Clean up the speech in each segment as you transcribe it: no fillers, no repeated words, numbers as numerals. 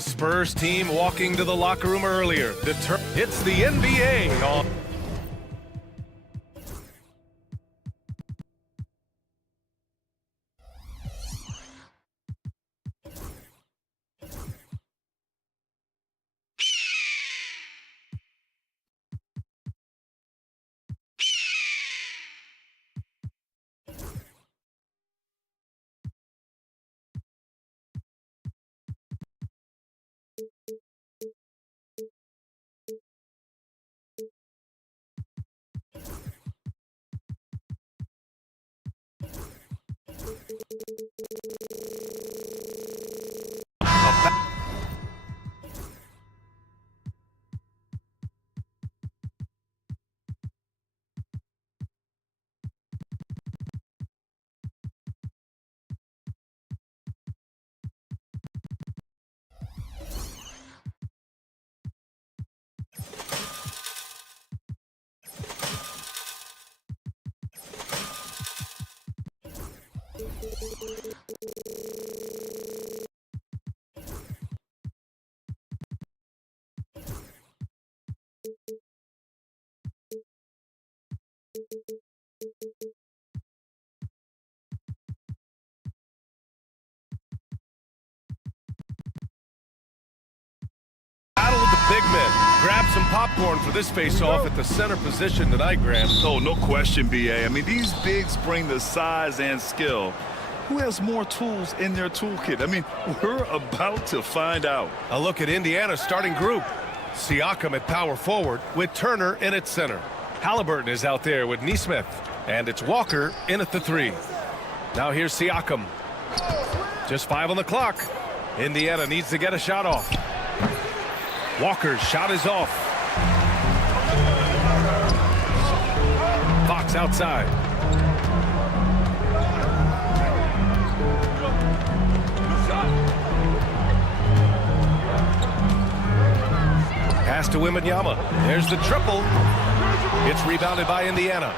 A Spurs team walking to the locker room earlier. It's the NBA on. Battle of the big men. Grab some popcorn for this face-off at the center position tonight, Graham. Oh, no question, B.A. I mean, these bigs bring the size and skill. Who has more tools in their toolkit? I mean, we're about to find out. A look at Indiana's starting group. Siakam at power forward with Turner in at center. Halliburton is out there with Nesmith. And it's Walker in at the 3. Now here's Siakam. Just 5 on the clock. Indiana needs to get a shot off. Walker's shot is off. Fox outside. Pass to Wembanyama. There's the triple. It's rebounded by Indiana.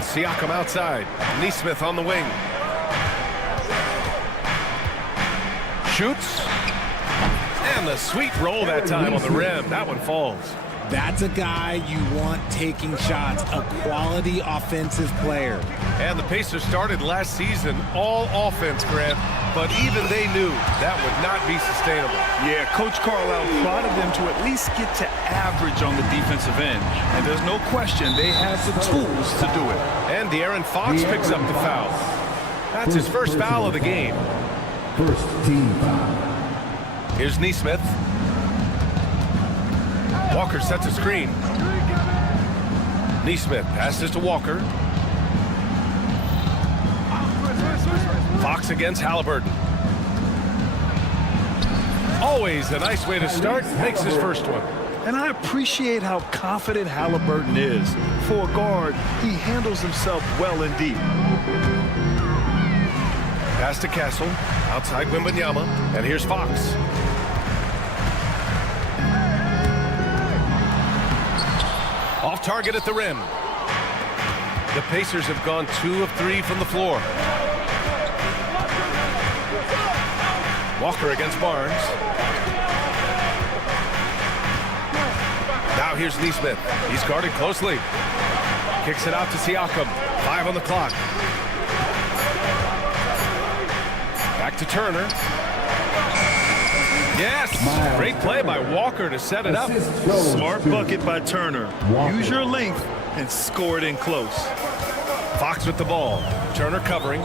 Siakam outside. Nesmith on the wing. Shoots. And the sweet roll that time on the rim. That one falls. That's a guy you want taking shots, a quality offensive player. And the Pacers started last season all offense, Grant, but even they knew that would not be sustainable. Yeah, Coach Carlisle prodded them to at least get to average on the defensive end. And there's no question they have the tools to do it. And De'Aaron Fox picks up the foul. That's his first foul of the game. First team foul. Here's Nesmith. Walker sets a screen. Nesmith passes to Walker. Fox against Halliburton. Always a nice way to start. Makes his first one. And I appreciate how confident Halliburton is. For a guard, he handles himself well and deep. Pass to Castle. Outside Wembanyama. And here's Fox. Off target at the rim. The Pacers have gone 2 of 3 from the floor. Walker against Barnes. Now here's Nesmith. He's guarded closely. Kicks it out to Siakam. 5 on the clock. Back to Turner. Yes! Great play by Walker to set it up. Smart bucket by Turner. Use your length and score it in close. Fox with the ball. Turner covering.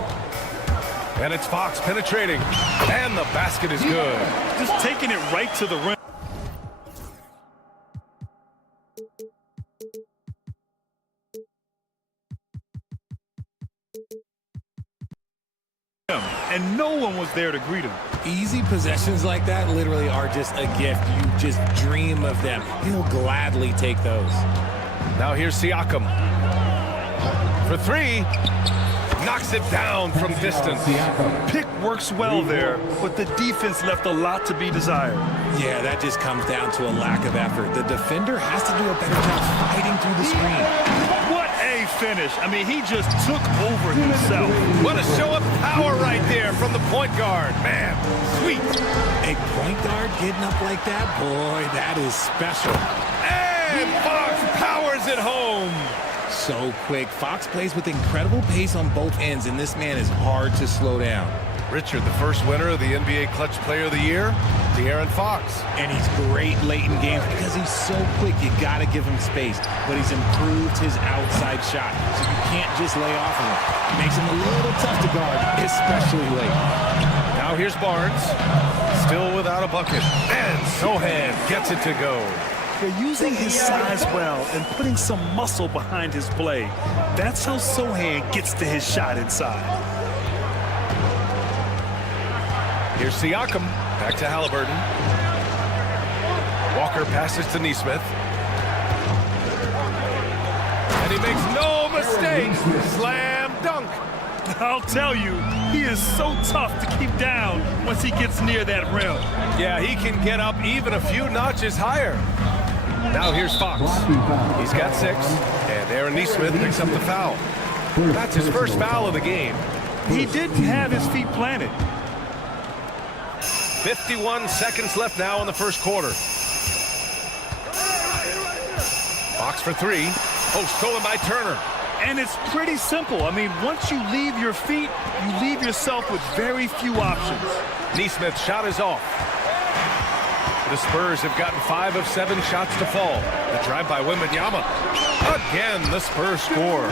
And it's Fox penetrating. And the basket is good. Just taking it right to the rim. And no one was there to greet him. Easy possessions like that literally are just a gift. You just dream of them. He'll gladly take those. Now here's Siakam. For 3. Knocks it down from distance. Pick works well there, but the defense left a lot to be desired. Yeah, that just comes down to a lack of effort. The defender has to do a better job fighting through the screen. What a finish. I mean, he just took over himself. What a show of power right there from the point guard. Man, sweet. A point guard getting up like that, boy, that is special. And Fox powers it home. So quick. Fox plays with incredible pace on both ends, and this man is hard to slow down. Richard, the first winner of the NBA Clutch Player of the Year, De'Aaron Fox. And he's great late in games because he's so quick. You got to give him space. But he's improved his outside shot, so you can't just lay off of him. Makes him a little tough to guard, especially late. Now here's Barnes, still without a bucket. And Sohan gets it to go. They're using his size well and putting some muscle behind his play. That's how Sohan gets to his shot inside. Here's Siakam, back to Halliburton. Walker passes to Neesmith. And he makes no mistake. Slam dunk. I'll tell you, he is so tough to keep down once he gets near that rim. Yeah, he can get up even a few notches higher. Now here's Fox. He's got 6, and Aaron Neesmith picks up the foul. That's his first foul of the game. He didn't have his feet planted. 51 seconds left now in the first quarter. Fox for 3. Oh, stolen by Turner. And it's pretty simple. I mean, once you leave your feet, you leave yourself with very few options. Neesmith's shot is off. The Spurs have gotten 5 of 7 shots to fall. The drive by Wembanyama. Again, the Spurs score.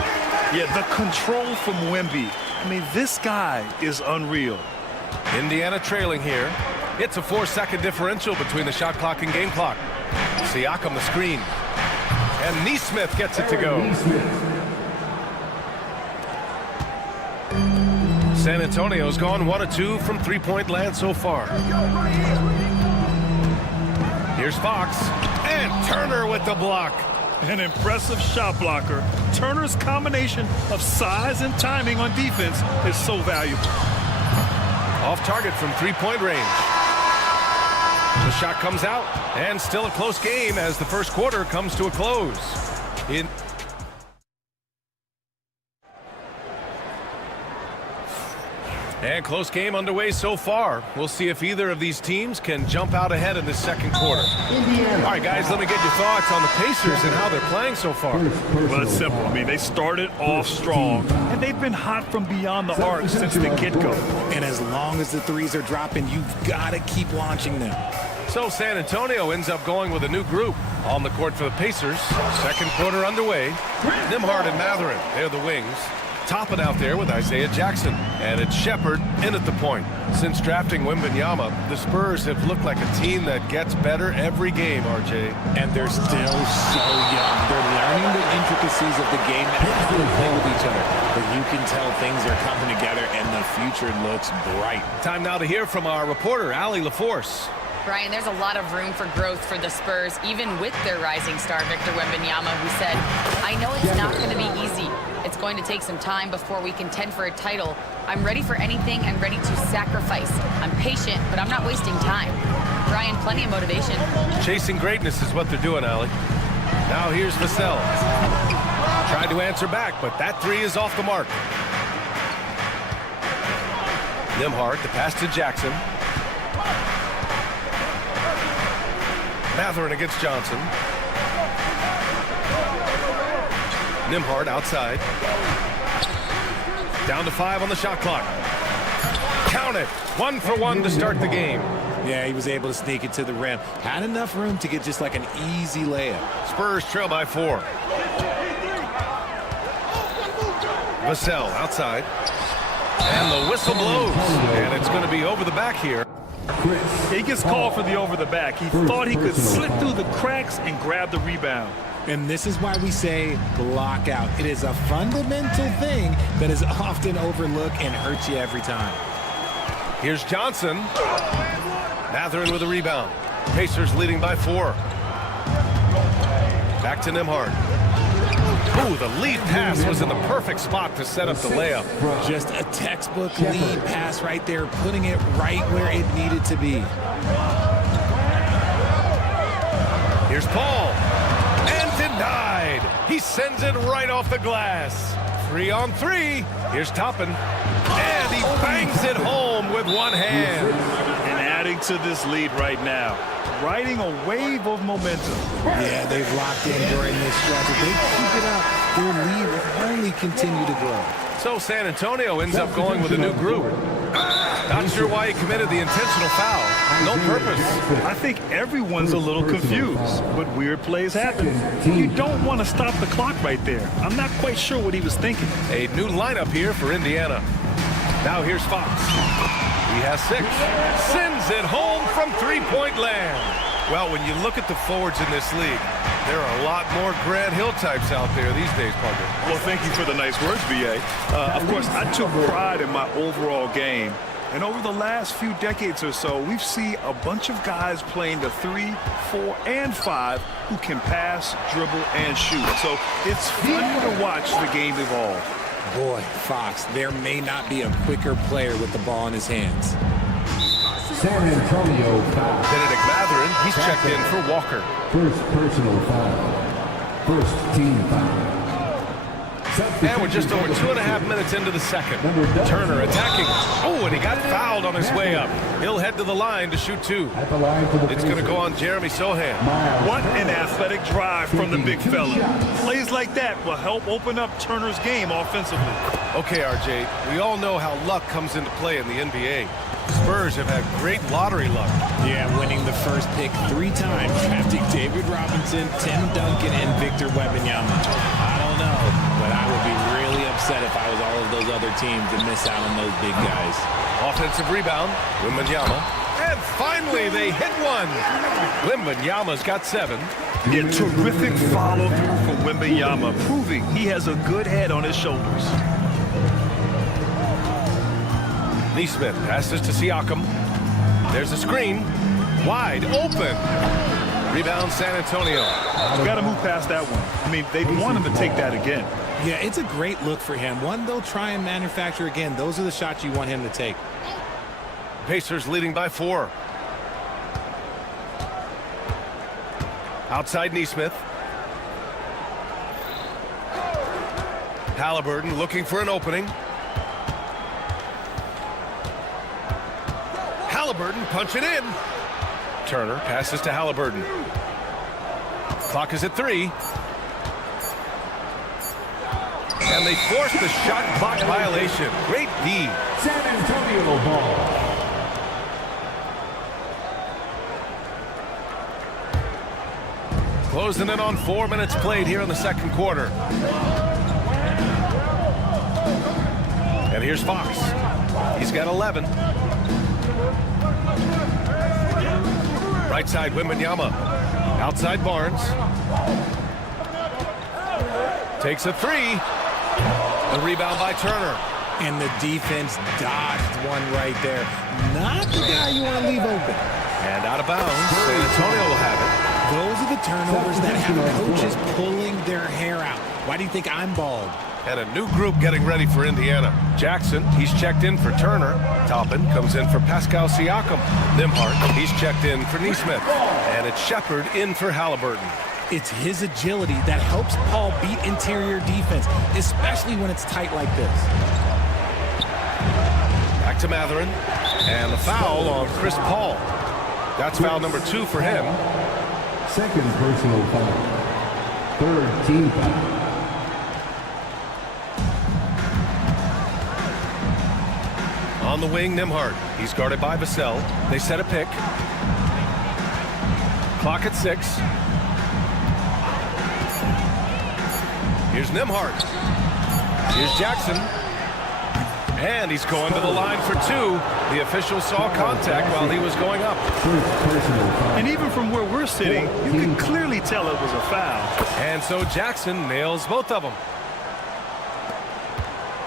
Yeah, the control from Wemby. I mean, this guy is unreal. Indiana trailing here. It's a 4-second differential between the shot clock and game clock. Siakam the screen. And Neesmith gets it to go. San Antonio's gone 1 of 2 from three-point land so far. Here's Fox. And Turner with the block. An impressive shot blocker. Turner's combination of size and timing on defense is so valuable. Off target from three-point range. The shot comes out, and still a close game as the first quarter comes to a close. And close game underway so far. We'll see if either of these teams can jump out ahead in the second quarter. All right, guys, let me get your thoughts on the Pacers and how they're playing so far. Well, it's simple. I mean, they started off strong, and they've been hot from beyond the arc since the get-go. And as long as the threes are dropping, you've got to keep launching them. So San Antonio ends up going with a new group on the court for the Pacers. Second quarter underway. Nembhard and Mathurin, they're the wings. Topping out there with Isaiah Jackson. And it's Shepherd in at the point. Since drafting Wembanyama, the Spurs have looked like a team that gets better every game, RJ. And they're still so young. They're learning the intricacies of the game and how to play with each other. But you can tell things are coming together and the future looks bright. Time now to hear from our reporter, Allie LaForce. Brian, there's a lot of room for growth for the Spurs, even with their rising star, Victor Wembanyama, who said, I know it's not going to be easy. It's going to take some time before we contend for a title. I'm ready for anything and ready to sacrifice. I'm patient, but I'm not wasting time. Brian, plenty of motivation. Chasing greatness is what they're doing, Allie. Now here's Vassell. Tried to answer back, but that 3 is off the mark. Nembhard, the pass to Jackson. Mathurin against Johnson. Nembhard outside. Down to 5 on the shot clock. Count it. 1 for 1 to start the game. Yeah, he was able to sneak it to the rim. Had enough room to get just like an easy layup. Spurs trail by 4. Vassell outside. And the whistle blows. And it's going to be over the back here. He gets called for the over the back. He thought he could slip through the cracks and grab the rebound. And this is why we say block out. It is a fundamental thing that is often overlooked and hurts you every time. Here's Johnson. Mathurin with a rebound. Pacers leading by 4. Back to Nembhard. Ooh, the lead pass was in the perfect spot to set up the layup. Just a textbook lead pass right there, putting it right where it needed to be. Here's Paul. And denied. He sends it right off the glass. 3-on-3. Here's Toppin. And he bangs it home with one hand. And adding to this lead right now. Riding a wave of momentum. Yeah, they've locked in during this stretch. If they keep it up, their lead will only continue to grow. So San Antonio ends up going with a new group. Not sure why he committed the intentional foul. No purpose. I think everyone's a little confused, but weird plays happen. You don't want to stop the clock right there. I'm not quite sure what he was thinking. A new lineup here for Indiana. Now here's Fox. He has 6. Sends it home from three-point land. Well, when you look at the forwards in this league, there are a lot more Grant Hill types out there these days, Parker. Well, thank you for the nice words, B.A. Of course, I took pride in my overall game. And over the last few decades or so, we've seen a bunch of guys playing the 3, 4, and 5 who can pass, dribble, and shoot. So it's fun to watch the game evolve. Boy, Fox, there may not be a quicker player with the ball in his hands. San Antonio foul. Benedict Mathurin, he's checked in for Walker. First personal foul. First team foul. And we're just over 2.5 minutes into the second. Turner attacking. Oh, and he got fouled on his way up. He'll head to the line to shoot 2. At the line for the It's going to go on Jeremy Sohan. What an athletic drive from the big fella. Plays like that will help open up Turner's game offensively. Okay, RJ, we all know how luck comes into play in the NBA. Spurs have had great lottery luck. Yeah, winning the first pick 3 times, drafting David Robinson, Tim Duncan, and Victor Wembanyama. I don't know, but I would be really upset if I was all of those other teams and miss out on those big guys. Offensive rebound, Wembanyama. And finally, they hit one. Wembanyama's got 7. A terrific follow-through for Wembanyama, proving he has a good head on his shoulders. Neesmith passes to Siakam. There's a screen. Wide open. Rebound San Antonio. You got to move past that one. I mean, they want him to take that again. Yeah, it's a great look for him. One they'll try and manufacture again. Those are the shots you want him to take. Pacers leading by 4. Outside Neesmith. Halliburton looking for an opening. Halliburton punching in. Turner passes to Halliburton. Clock is at 3. And they force the shot clock violation. Great D. San Antonio ball. Closing in on 4 minutes played here in the second quarter. And here's Fox. He's got 11. Right side, Wembanyama. Outside, Barnes. Takes a 3. The rebound by Turner. And the defense dodged one right there. Not the guy you want to leave open. And out of bounds. San Antonio will have it. Those are the turnovers that have coaches pulling their hair out. Why do you think I'm bald? And a new group getting ready for Indiana. Jackson, he's checked in for Turner. Toppin comes in for Pascal Siakam. Nembhard, he's checked in for Neesmith. And it's Shepard in for Halliburton. It's his agility that helps Paul beat interior defense, especially when it's tight like this. Back to Mathurin. And the foul on Chris Paul. That's foul number 2 for him. Second personal foul. Third team foul. On the wing, Nembhard. He's guarded by Vassell. They set a pick. Clock at 6. Here's Nembhard. Here's Jackson. And he's going to the line for 2. The official saw contact while he was going up. And even from where we're sitting, you can clearly tell it was a foul. And so Jackson nails both of them.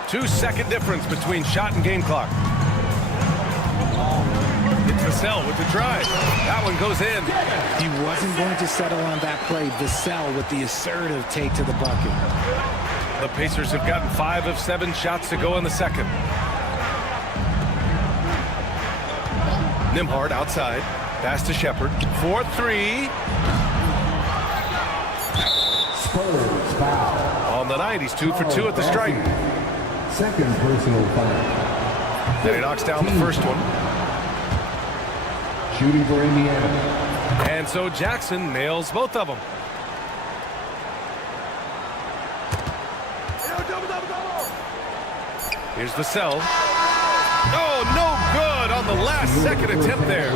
2-second difference between shot and game clock. It's Vassell with the drive. That one goes in. He wasn't going to settle on that play. Vassell with the assertive take to the bucket. The Pacers have gotten 5 of 7 shots to go in the second. Nembhard outside. Pass to Shepard. 4-3. Spurs foul. On the night, he's 2 for 2 at the stripe. Second personal foul. Then he knocks down the first one. Shooting for Indiana. And so Jackson nails both of them. Here's Vassell. Oh, no good on the last second attempt there.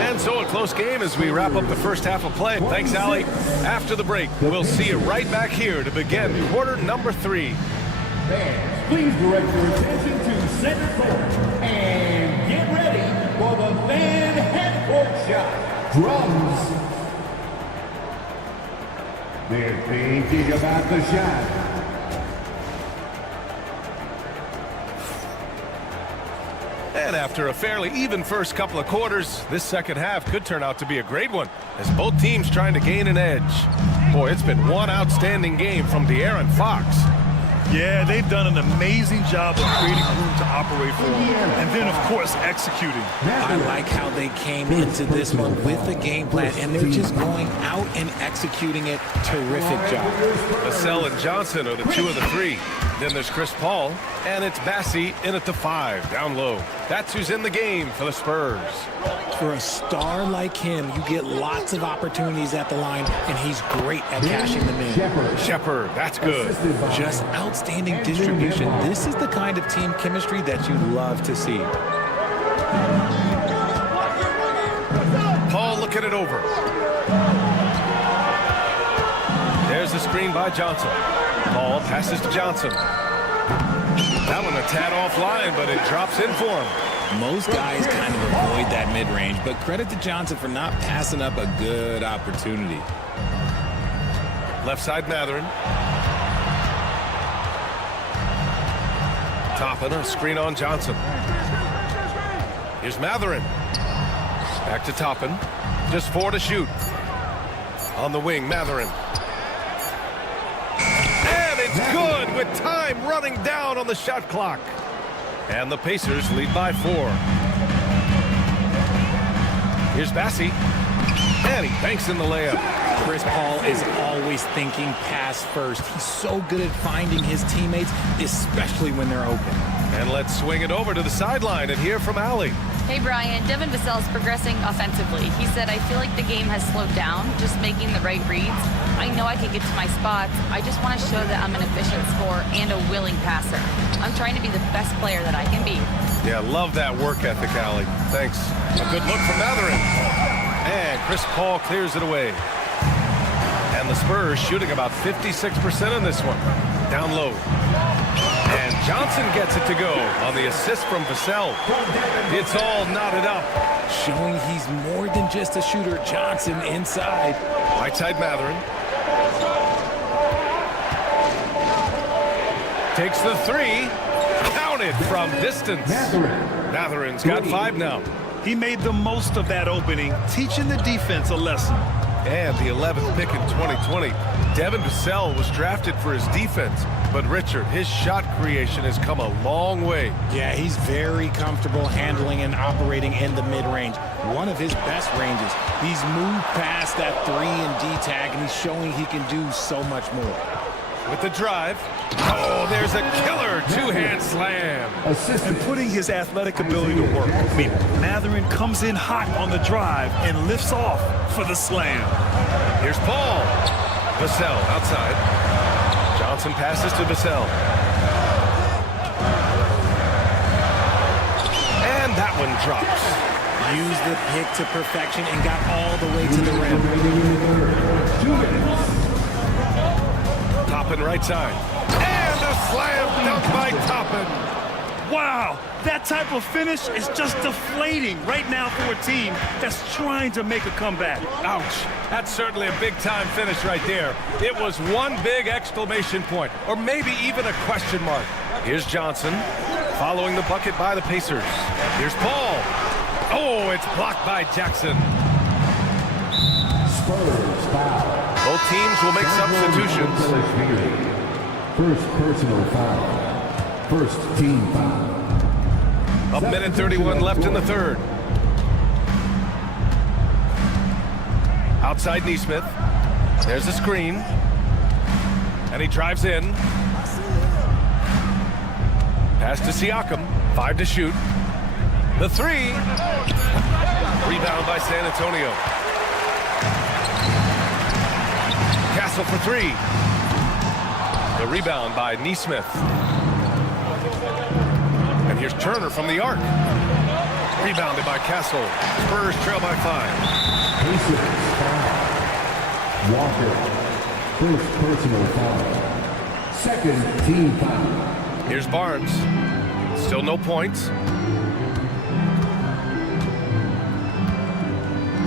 And so a close game as we wrap up the first half of play. Thanks, Allie. After the break, we'll see you right back here to begin quarter number 3. Fans, please direct your attention to center court and get ready for the fan head-court shot. Drums. They're thinking about the shot. And after a fairly even first couple of quarters, this second half could turn out to be a great one as both teams trying to gain an edge. Boy, it's been one outstanding game from De'Aaron Fox. Yeah, they've done an amazing job of creating room to operate for him. And then, of course, executing. I like how they came into this one with the game plan, and they're just going out and executing it. Terrific job. Vassell and Johnson are the 2 of the 3. Then there's Chris Paul, and it's Bassey in at the 5, down low. That's who's in the game for the Spurs. For a star like him, you get lots of opportunities at the line, and he's great at cashing them in. Shepard, that's good. Just outstanding distribution. This is the kind of team chemistry that you love to see. Paul looking it over. There's the screen by Johnson. Paul passes to Johnson. That one a tad offline, but it drops in for him. Most guys kind of avoid that mid-range, but credit to Johnson for not passing up a good opportunity. Left side, Matherin. Toppin, a screen on Johnson. Here's Matherin. Back to Toppin. Just 4 to shoot. On the wing, Matherin. And it's good with time running down on the shot clock. And the Pacers lead by 4. Here's Bassey. And he banks in the layup. Chris Paul is always thinking pass first. He's so good at finding his teammates, especially when they're open. And let's swing it over to the sideline and hear from Allie. Hey, Brian. Devin Vassell is progressing offensively. He said, I feel like the game has slowed down, just making the right reads. I know I can get to my spots. I just want to show that I'm an efficient scorer and a willing passer. I'm trying to be the best player that I can be. Yeah, love that work ethic, Allie. Thanks. A good look from Matherin. And Chris Paul clears it away. And the Spurs shooting about 56% in this one. Down low. And Johnson gets it to go on the assist from Vassell. It's all knotted up. Showing he's more than just a shooter. Johnson inside. Right side, Matherin. Takes the 3. Counted from distance. Matherin's got 5 now. He made the most of that opening, teaching the defense a lesson. And the 11th pick in 2020. Devin Vassell was drafted for his defense. But Richard, his shot creation has come a long way. Yeah, he's very comfortable handling and operating in the mid-range. One of his best ranges. He's moved past that 3 and D tag, and he's showing he can do so much more. With the drive. Oh, there's a killer 2-hand slam. And putting his athletic ability to work. I mean, Matherin comes in hot on the drive and lifts off for the slam. Here's Paul. Vassell outside. Johnson passes to Vassell. And that one drops. Used the pick to perfection and got all the way to the rim. Toppin right side. And a slam dunk by Toppin. Wow, that type of finish is just deflating right now for a team that's trying to make a comeback. Ouch. That's certainly a big-time finish right there. It was one big exclamation point, or maybe even a question mark. Here's Johnson, following the bucket by the Pacers. Here's Paul. Oh, it's blocked by Jackson. Spurs foul. Both teams will make substitutions. First personal foul. First team foul. A minute 31 left in the third. Outside Neesmith. There's the screen. And he drives in. Pass to Siakam. 5 to shoot. The 3. Rebound by San Antonio. Castle for 3. The rebound by Neesmith. And here's Turner from the arc. Rebounded by Castle. Spurs trail by 5. Walker. First personal foul. Second team foul. Here's Barnes. Still no points.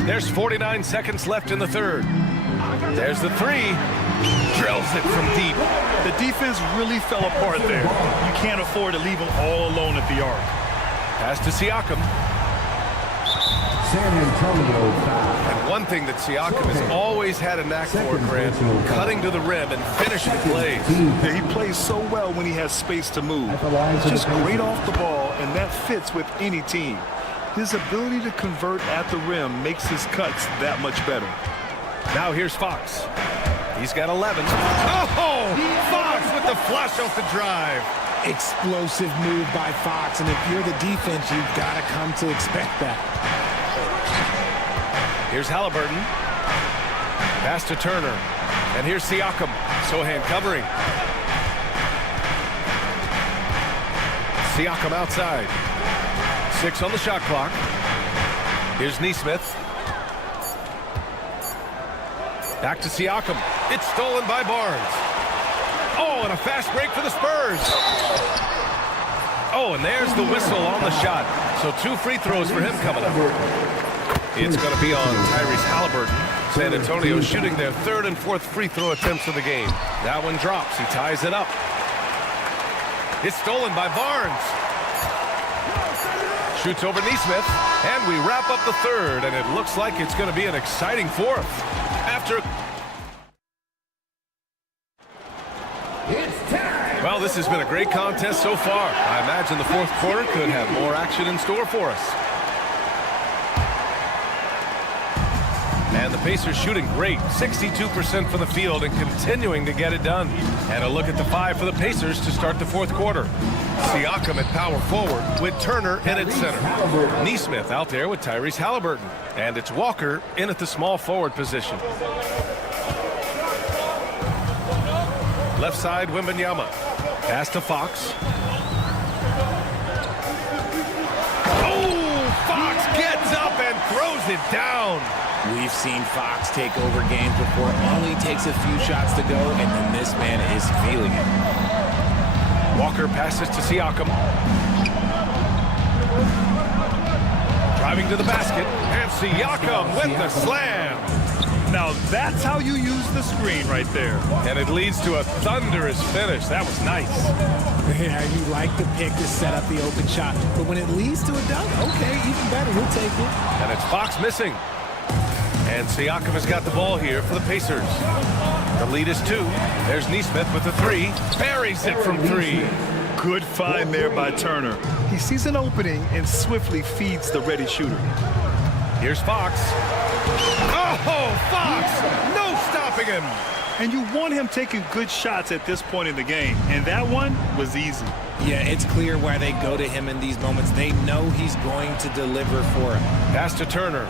There's 49 seconds left in the third. There's the 3. Drills it from deep. The defense really fell apart there. You can't afford to leave them all alone at the arc. Pass to Siakam. San Antonio foul. And one thing that Siakam has always had a knack for, Grant, cutting to the rim and finishing plays. Yeah, he plays so well when he has space to move. He's just great off the ball, and that fits with any team. His ability to convert at the rim makes his cuts that much better. Now here's Fox. He's got 11. Oh! Fox with the flush off the drive. Explosive move by Fox, and if you're the defense, you've got to come to expect that. Here's Halliburton. Pass to Turner. And here's Siakam. Sohan covering. Siakam outside. 6 on the shot clock. Here's Neesmith. Back to Siakam. It's stolen by Barnes. Oh, and a fast break for the Spurs. Oh, and there's the whistle on the shot. So 2 free throws for him coming up. It's going to be on Tyrese Halliburton. San Antonio shooting their 3rd and 4th free throw attempts of the game. That one drops. He ties it up. It's stolen by Barnes. Shoots over Neesmith. And we wrap up the 3rd, and it looks like it's going to be an exciting 4th. After... Well, this has been a great contest so far. I imagine the 4th quarter could have more action in store for us. And the Pacers shooting great, 62% from the field and continuing to get it done. And a look at the 5 for the Pacers to start the 4th quarter. Siakam at power forward with Turner in at center. Neesmith out there with Tyrese Halliburton. And it's Walker in at the small forward position. Left side, Wembanyama. Pass to Fox. Oh, Fox gets up and throws it down. We've seen Fox take over games before. Only takes a few shots to go, and then this man is feeling it. Walker passes to Siakam. Driving to the basket, and Siakam with the slam. Now that's how you use the screen right there. And it leads to a thunderous finish. That was nice. Yeah, you like the pick to set up the open shot, but when it leads to a dunk, okay, even better, we'll take it. And it's Fox missing. And Siakam has got the ball here for the Pacers. The lead is 2. There's Neesmith with the 3. Buries it from 3. Good find there by Turner. He sees an opening and swiftly feeds the ready shooter. Here's Fox. Oh, Fox! No stopping him! And you want him taking good shots at this point in the game. And that one was easy. Yeah, it's clear why they go to him in these moments. They know he's going to deliver for him. Pass to Turner.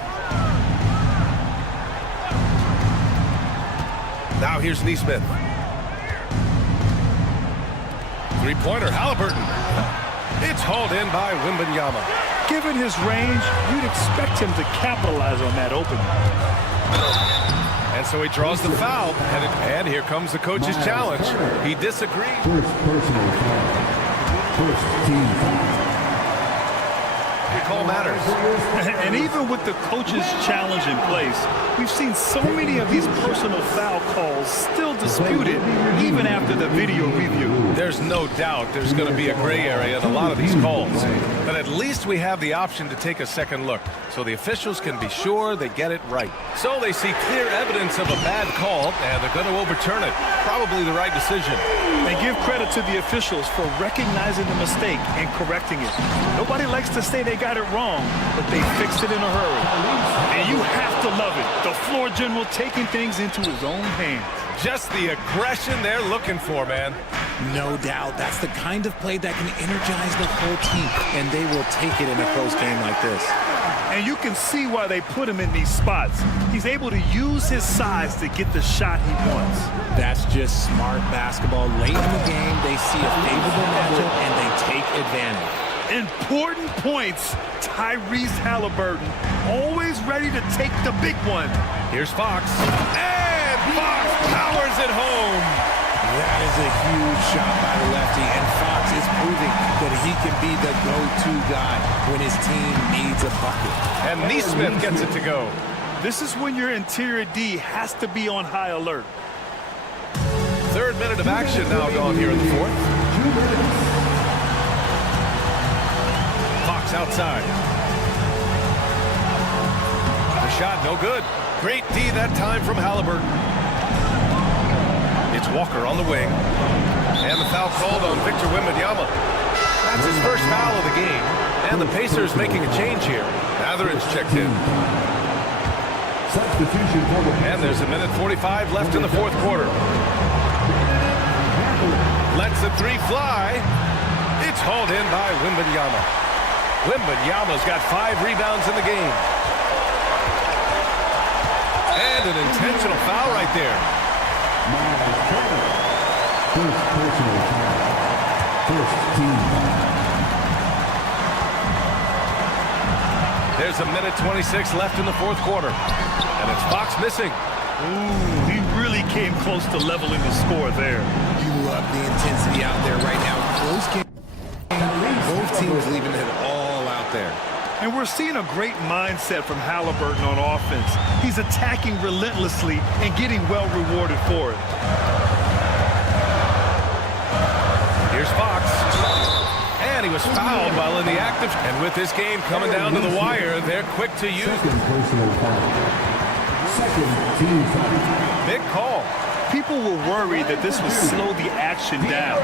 Now here's Neesmith. 3-pointer, Halliburton. It's hauled in by Wembanyama. Given his range, you'd expect him to capitalize on that opening. And so he draws the foul. And here comes the coach's challenge. He disagrees. First personal foul. First team foul. Call matters. And even with the coach's challenge in place, we've seen so many of these personal foul calls still disputed even after the video review. There's no doubt there's going to be a gray area in a lot of these calls. But at least we have the option to take a second look so the officials can be sure they get it right. So they see clear evidence of a bad call and they're going to overturn it. Probably the right decision. And give credit to the officials for recognizing the mistake and correcting it. Nobody likes to say they got it wrong, but they fixed it in a hurry. And you have to love it. The floor general taking things into his own hands. Just the aggression they're looking for, man. No doubt. That's the kind of play that can energize the whole team, and they will take it in a close game like this. And you can see why they put him in these spots. He's able to use his size to get the shot he wants. That's just smart basketball. Late in the game, they see a favorable matchup, and they take advantage. Important points. Tyrese Halliburton, always ready to take the big one. Here's Fox. And Fox powers it home. That is a huge shot by the lefty, and Fox is proving that he can be the go-to guy when his team needs a bucket. And Neesmith gets it to go. This is when your interior D has to be on high alert. Third minute of action now gone here in the fourth. Fox outside. The shot no good. Great D that time from Halliburton. It's Walker on the wing. And the foul called on Victor Wembanyama. That's his first foul of the game. And the Pacers making a change here. Mathurin's checked in. And there's a minute 45 left in the fourth quarter. Lets the three fly. It's hauled in by Wembanyama. Wembanyama's got 5 rebounds in the game. And an intentional foul right there. First personal foul. First team foul. There's a minute 26 left in the fourth quarter. And it's Fox missing. Ooh, he really came close to leveling the score there. You love the intensity out there right now. Close game. Both teams leaving it all out there. And we're seeing a great mindset from Halliburton on offense. He's attacking relentlessly and getting well rewarded for it. Here's Fox. And he was fouled while in the active. And with this game coming down to the wire, they're quick to use. Second personal foul. Second team foul. Big call. People were worried that this would slow the action down.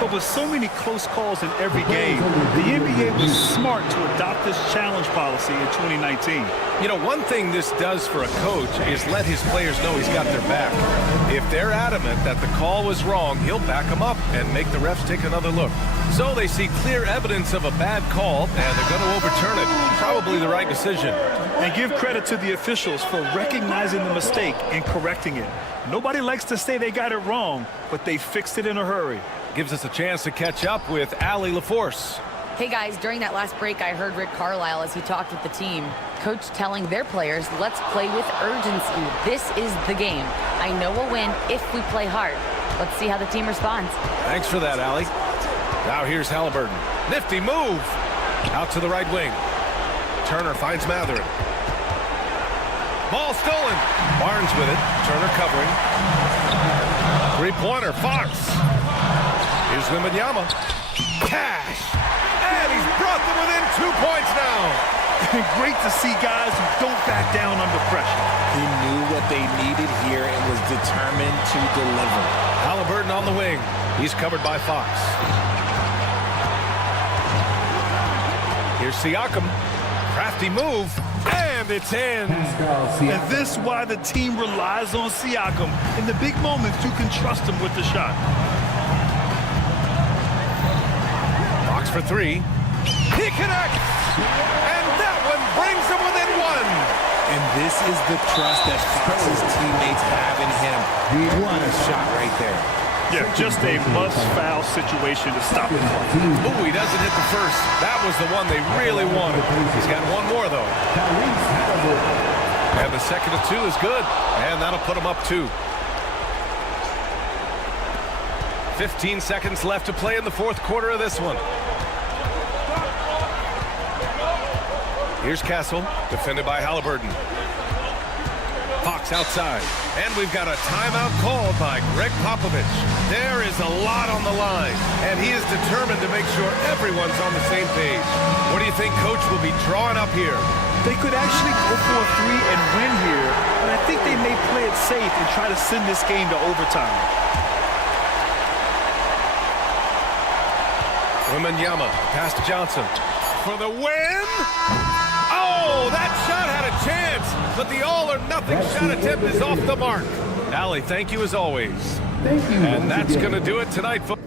But with so many close calls in every game, the NBA was smart to adopt this challenge policy in 2019. You know, one thing this does for a coach is let his players know he's got their back. If they're adamant that the call was wrong, he'll back them up and make the refs take another look. So they see clear evidence of a bad call, and they're going to overturn it. Probably the right decision. And give credit to the officials for recognizing the mistake and correcting it. Nobody likes to say they got it wrong, but they fixed it in a hurry. Gives us a chance to catch up with Allie LaForce. Hey guys, during that last break, I heard Rick Carlisle as he talked with the team. Coach telling their players, let's play with urgency. This is the game. I know we'll win if we play hard. Let's see how the team responds. Thanks for that, Allie. Now here's Halliburton. Nifty move. Out to the right wing. Turner finds Mathurin. Ball stolen. Barnes with it. Turner covering. Three-pointer. Fox. Here's Wembanyama. Cash. And he's brought them within 2 points now. Great to see guys who don't back down under pressure. He knew what they needed here and was determined to deliver. Halliburton on the wing. He's covered by Fox. Here's Siakam. Crafty move. And it's in. And this is why the team relies on Siakam. In the big moments, you can trust him with the shot. Fox for three. He connects. And that one brings him within one. And this is the trust that Fox's teammates have in him. What a shot right there. Yeah, just a must-foul situation to stop him. Ooh, he doesn't hit the first. That was the one they really wanted. He's got one more, though. And the second of two is good. And that'll put him up 2. 15 seconds left to play in the fourth quarter of this one. Here's Castle, defended by Halliburton. Fox outside. And we've got a timeout called by Greg Popovich. There is a lot on the line, and he is determined to make sure everyone's on the same page. What do you think Coach will be drawing up here? They could actually go for a 3 and win here, but I think they may play it safe and try to send this game to overtime. Wembanyama, pass to Johnson. For the win! Oh, that shot had a chance, but the all-or-nothing shot attempt is off the mark. Allie, thank you as always. Thank you. And once that's again. going to do it tonight, folks.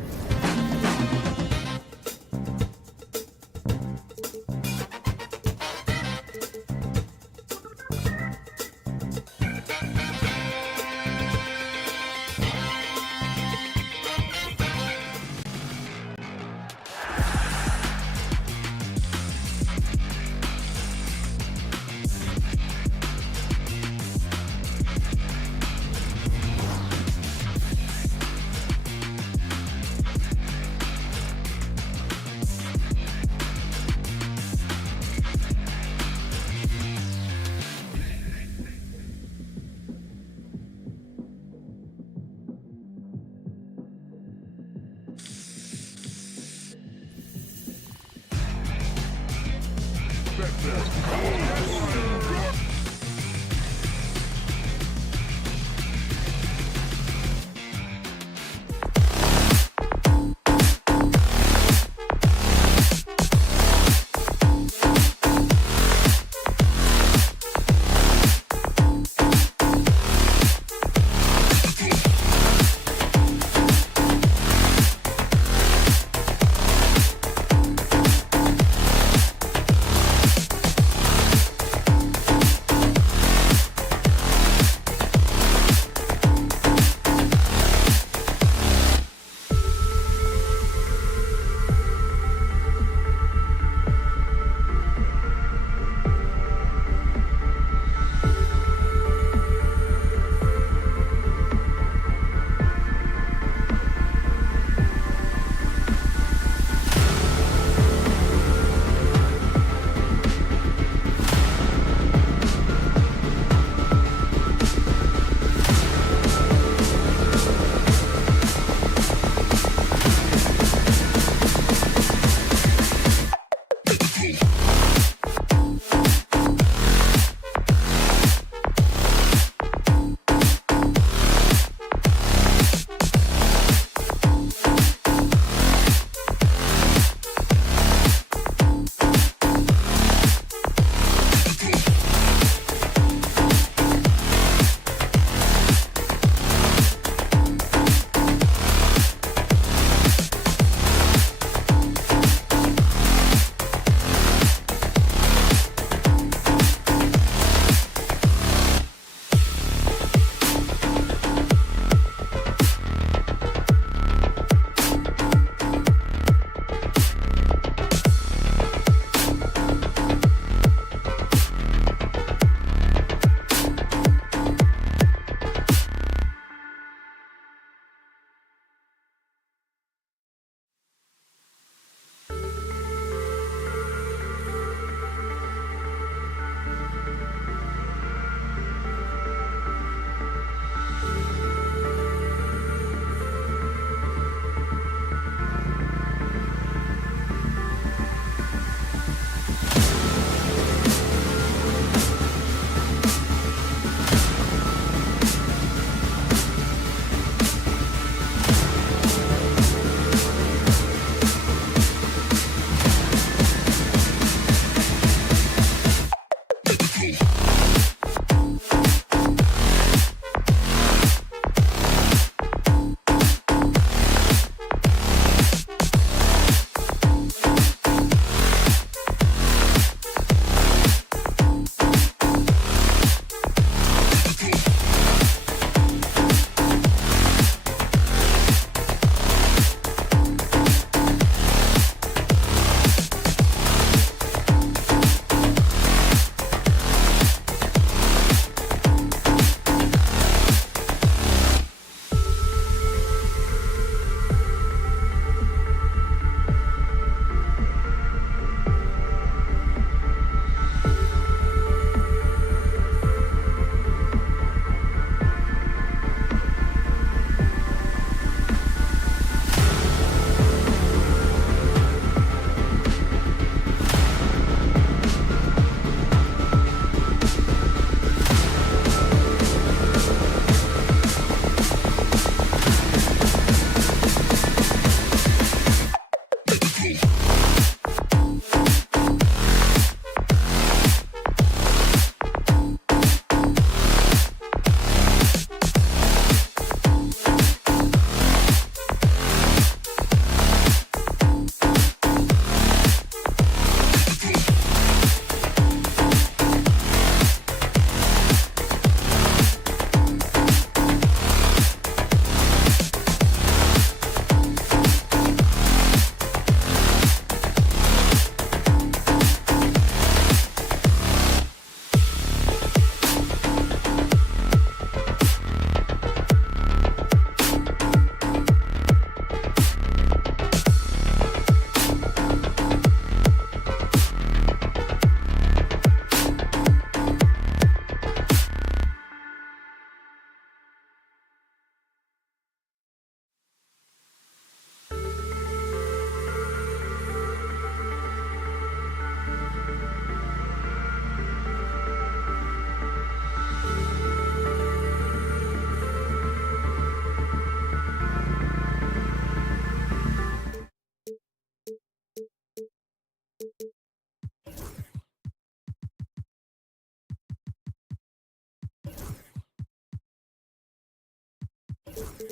And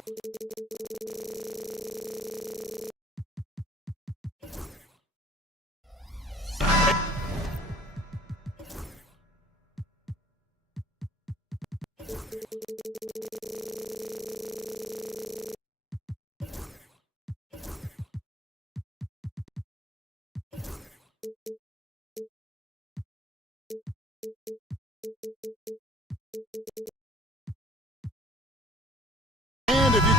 if you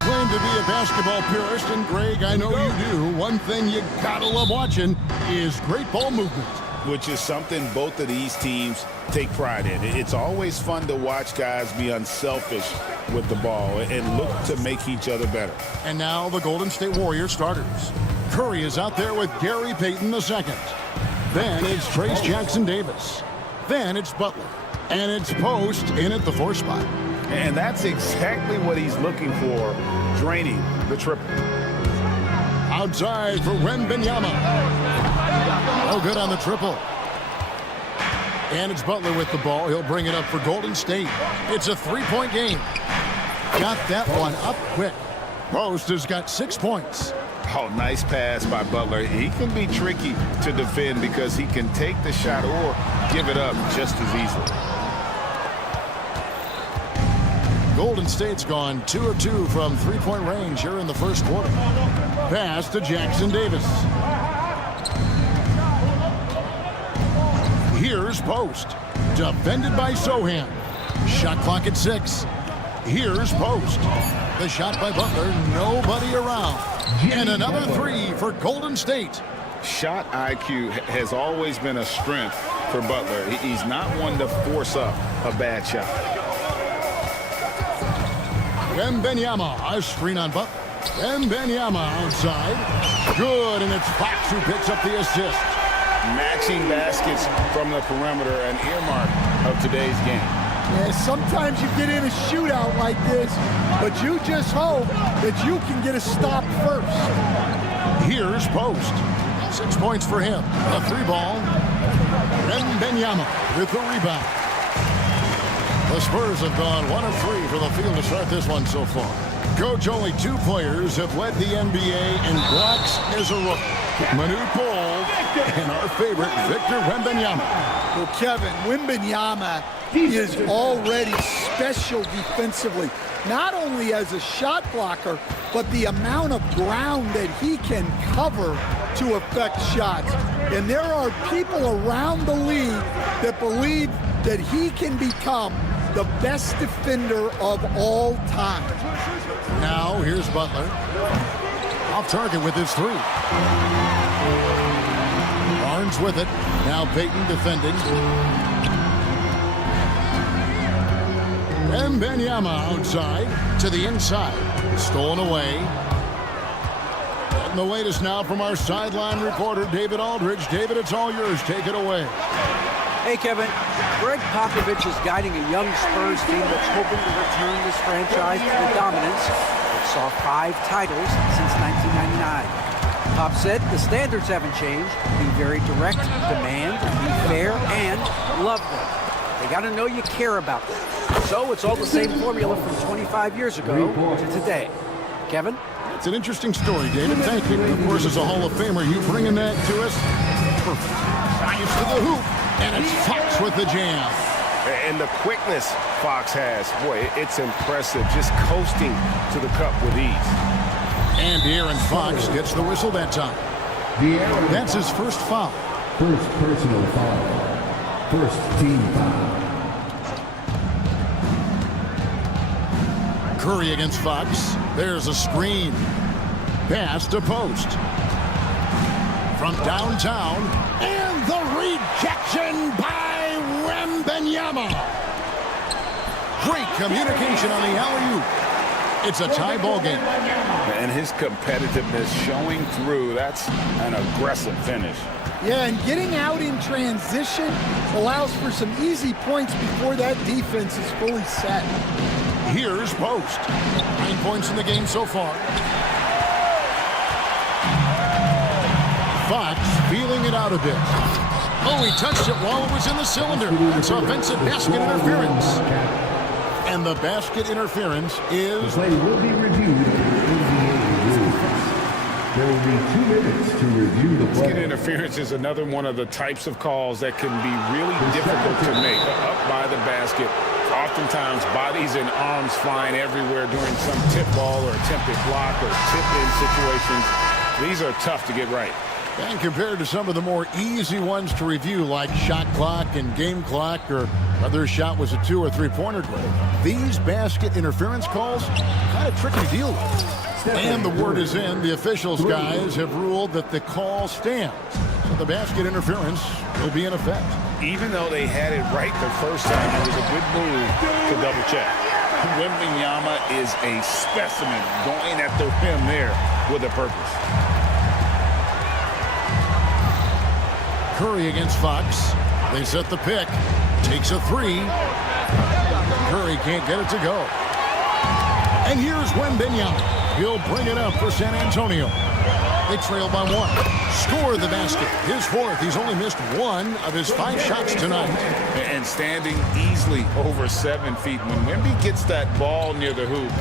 claim to be a basketball purist, and Greg, I know you do, one thing you gotta love watching is great ball movement. Which is something both of these teams take pride in. It's always fun to watch guys be unselfish with the ball and look to make each other better. And now the Golden State Warriors starters. Curry is out there with Gary Payton II. Then it's Trace Jackson-Davis. Then it's Butler. And it's Post in at the 4 spot. And that's exactly what he's looking for, draining the triple. Outside for Wembanyama. No good on the triple. And it's Butler with the ball. He'll bring it up for Golden State. It's a 3-point game. Got that one up quick. Post has got 6 points. Oh, nice pass by Butler. He can be tricky to defend because he can take the shot or give it up just as easily. Golden State's gone 2 of 2 from 3-point range here in the first quarter. Pass to Jackson-Davis. Here's Post. Defended by Sohan. Shot clock at 6. Here's Post. The shot by Butler. Nobody around. And another 3 for Golden State. Shot IQ has always been a strength for Butler. He's not one to force up a bad shot. Wembanyama, a screen on Butler. Wembanyama outside. Good, and it's Fox who picks up the assist. Matching baskets from the perimeter, an earmark of today's game. Yeah, sometimes you get in a shootout like this, but you just hope that you can get a stop first. Here's Post. 6 points for him. A 3-ball. Wembanyama with the rebound. The Spurs have gone 1 of 3 for the field to start this one so far. Coach, only 2 players have led the NBA in blocks as a rookie. Manute Bol and our favorite, Victor Wembanyama. Well, Kevin, Wembanyama is already special defensively. Not only as a shot blocker, but the amount of ground that he can cover to affect shots. And there are people around the league that believe that he can become the best defender of all time. Now, here's Butler. Off target with his 3. Barnes with it. Now Payton defending. Wembanyama outside to the inside. Stolen away. And the latest now from our sideline reporter, David Aldridge. David, it's all yours. Take it away. Hey, Kevin. Greg Popovich is guiding a young Spurs team that's hoping to return this franchise to the dominance that saw 5 titles since 1999. Pop said the standards haven't changed. Be very direct, demand, be fair, and love them. They got to know you care about them. So it's all the same formula from 25 years ago to today. Kevin? It's an interesting story, David. Thank you. Of course, as a Hall of Famer, you bringing that to us. Perfect. Science to the hoop. And it's Fox with the jam. And the quickness Fox has, boy, it's impressive. Just coasting to the cup with ease. And Aaron Fox gets the whistle that time. That's his first foul. First personal foul. First team foul. Curry against Fox. There's a screen. Pass to Post. From downtown. And the rejection by Wembanyama. Great communication on the alley-oop. It's a tie ball game. And his competitiveness showing through. That's an aggressive finish. Yeah, and getting out in transition allows for some easy points before that defense is fully set. Here's Post. 9 points in the game so far. Fox feeling it out a bit. Oh, he touched it while it was in the cylinder. It's offensive basket interference. And the basket interference is... Play will be reviewed. There will be 2 minutes to review the play. Basket interference is another one of the types of calls that can be really difficult to make. Up by the basket, oftentimes bodies and arms flying everywhere during some tip ball or attempted block or tip-in situations. These are tough to get right. And compared to some of the more easy ones to review, like shot clock and game clock, or whether a shot was a 2- or 3-pointer goal, these basket interference calls kind of tricky to deal with. And the word is in. The officials, guys, have ruled that the call stands. So the basket interference will be in effect. Even though they had it right the first time, it was a good move to double check. Wembanyama is a specimen going at the rim there with a purpose. Curry against Fox. They set the pick. Takes a 3. Curry can't get it to go. And here's Wembanyama. He'll bring it up for San Antonio. They trail by 1. Score the basket. His 4th. He's only missed 1 of his 5 shots tonight. And standing easily over 7 feet. When Wemby gets that ball near the hoop,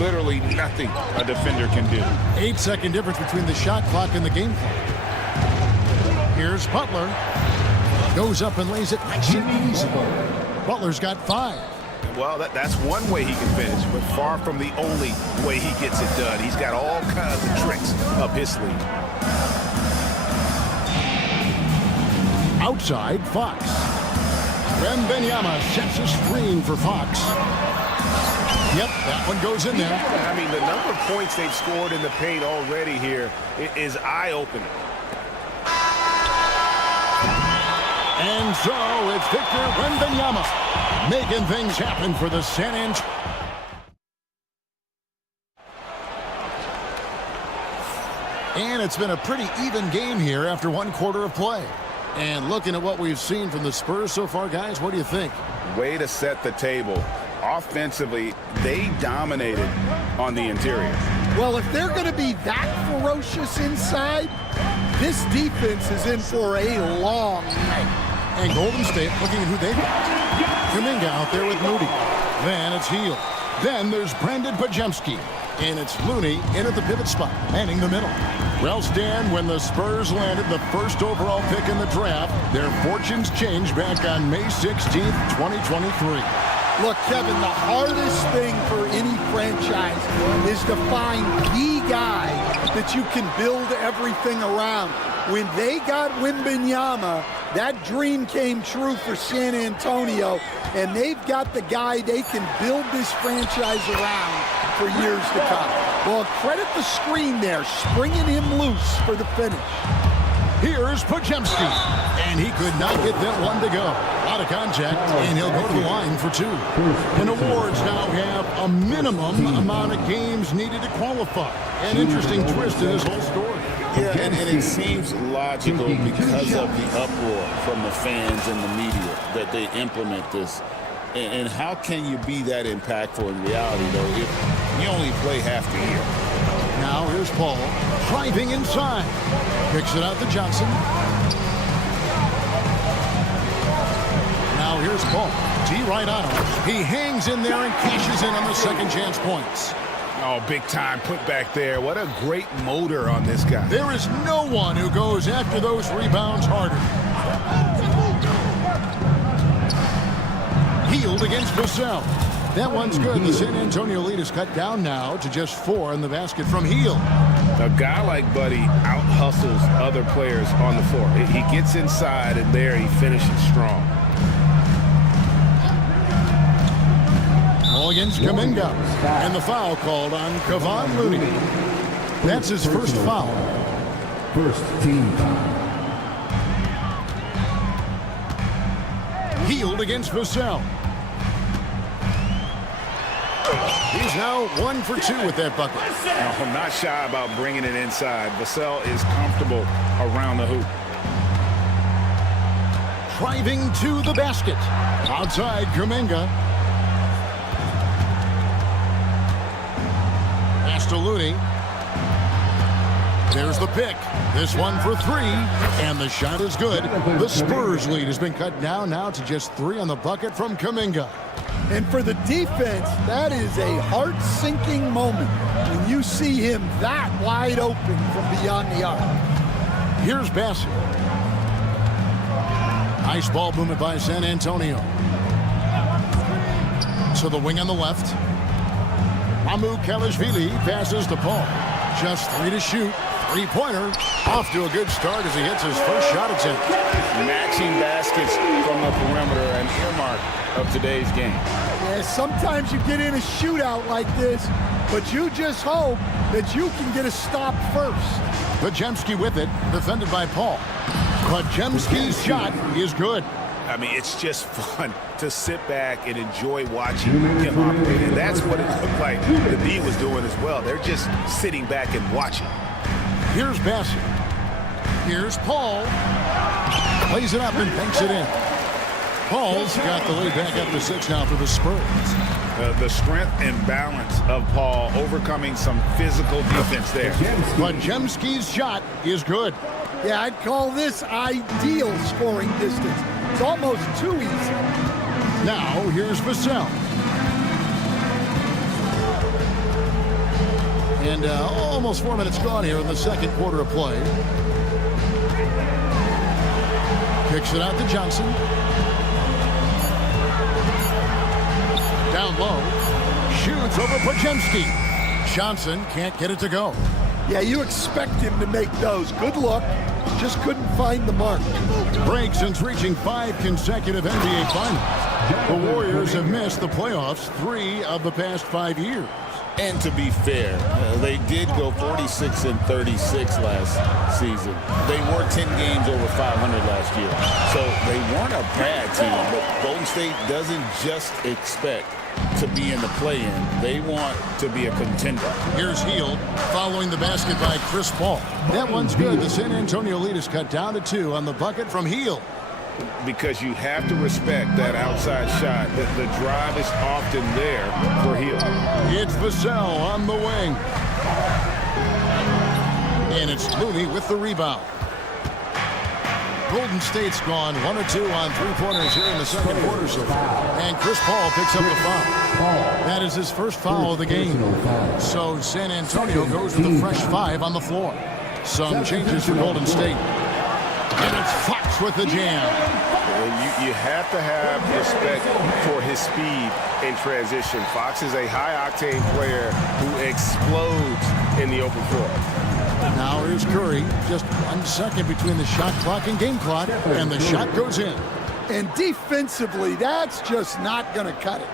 literally nothing a defender can do. 8-second difference between the shot clock and the game clock. Here's Butler. Goes up and lays it nice and easy. Butler's got 5. Well, that's one way he can finish, but far from the only way he gets it done. He's got all kinds of tricks up his sleeve. Outside, Fox. Wembanyama sets a screen for Fox. Yep, that one goes in there. I mean, the number of points they've scored in the paint already here is eye-opening. And so it's Victor Wembanyama making things happen for the San Antonio. And it's been a pretty even game here after 1 quarter of play. And looking at what we've seen from the Spurs so far, guys, what do you think? Way to set the table. Offensively, they dominated on the interior. Well, if they're going to be that ferocious inside, this defense is in for a long night. And Golden State looking at who they've got. Kuminga out there with Moody. Then it's Hield. Then there's Brandon Pajemski. And it's Looney in at the pivot spot, manning the middle. Well, Stan, when the Spurs landed the 1st overall pick in the draft, their fortunes changed back on May 16th, 2023. Look, Kevin, the hardest thing for any franchise is to find the guy that you can build everything around. When they got Wembanyama, that dream came true for San Antonio, and they've got the guy they can build this franchise around for years to come. Well, credit the screen there, springing him loose for the finish. Here's Pajemski, and he could not get that one to go. A lot of contact, and he'll go to the line for 2. And awards now have a minimum amount of games needed to qualify. An interesting twist in this whole story. Yeah, and it seems logical because of the uproar from the fans and the media that they implement this. And how can you be that impactful in reality, though, if you only play half the year? Now here's Paul, driving inside. Picks it out to Johnson. Now here's Paul. D right on him. He hangs in there and cashes in on the second chance points. Oh, big time put back there. What a great motor on this guy. There is no one who goes after those rebounds harder. Hield against Vassell. That one's good. The San Antonio lead is cut down now to just 4 in the basket from Hield. A guy like Buddy out-hustles other players on the floor. He gets inside, and there he finishes strong. Ball against Kuminga. And the foul called on Kevon Looney. That's his first foul. First team foul. Hield against Vassell. He's now 1 for 2 with that bucket. I'm not shy about bringing it inside. Vassell is comfortable around the hoop. Driving to the basket. Outside, Kuminga. Pass to Looney. There's the pick. This one for three, and the shot is good. The Spurs lead has been cut down now to just 3 on the bucket from Kuminga. And for the defense, that is a heart-sinking moment when you see him that wide open from beyond the arc. Here's Bassett. Nice ball movement by San Antonio. To the wing on the left. Mamu Kalashvili passes to Paul. Just 3 to shoot. Three-pointer. Off to a good start as he hits his first shot attempt. Matching baskets from the perimeter, an earmark of today's game. Yeah, sometimes you get in a shootout like this, but you just hope that you can get a stop first. Podziemski with it, defended by Paul. Podziemski's shot is good. I mean, it's just fun to sit back and enjoy watching him operate. And that's what it looked like the D was doing as well. They're just sitting back and watching. Here's Bassett. Here's Paul. Plays it up and banks it in. Paul's got the lead back up to 6 now for the Spurs. The strength and balance of Paul overcoming some physical defense there. Podziemski's shot is good. Yeah, I'd call this ideal scoring distance. It's almost too easy. Now, here's Vassell. And almost 4 minutes gone here in the second quarter of play. Kicks it out to Johnson. Down low. Shoots over Podziemski. Johnson can't get it to go. Yeah, you expect him to make those. Good luck. Just couldn't find the mark. Break since reaching 5 consecutive NBA Finals. The Warriors have missed the playoffs 3 of the past 5 years. And to be fair, they did go 46 and 36 last season. They were 10 games over 500 last year. So they weren't a bad team, but Golden State doesn't just expect to be in the play-in. They want to be a contender. Here's Hield following the basket by Chris Paul. That one's good. The San Antonio lead is cut down to 2 on the bucket from Hield. Because you have to respect that outside shot. The drive is often there for Hield. It's Vassell on the wing. And it's Looney with the rebound. Golden State's gone 1 or 2 on 3-pointers here in the second quarter so far. And Chris Paul picks up the foul. That is his first foul of the game. So San Antonio goes with a fresh 5 on the floor. Some changes for Golden State. And it's Fox with the jam. You have to have respect for his speed in transition. Fox is a high-octane player who explodes in the open floor. Now here's Curry. Just 1 second between the shot clock and game clock, and the shot goes in. And defensively, that's just not going to cut it.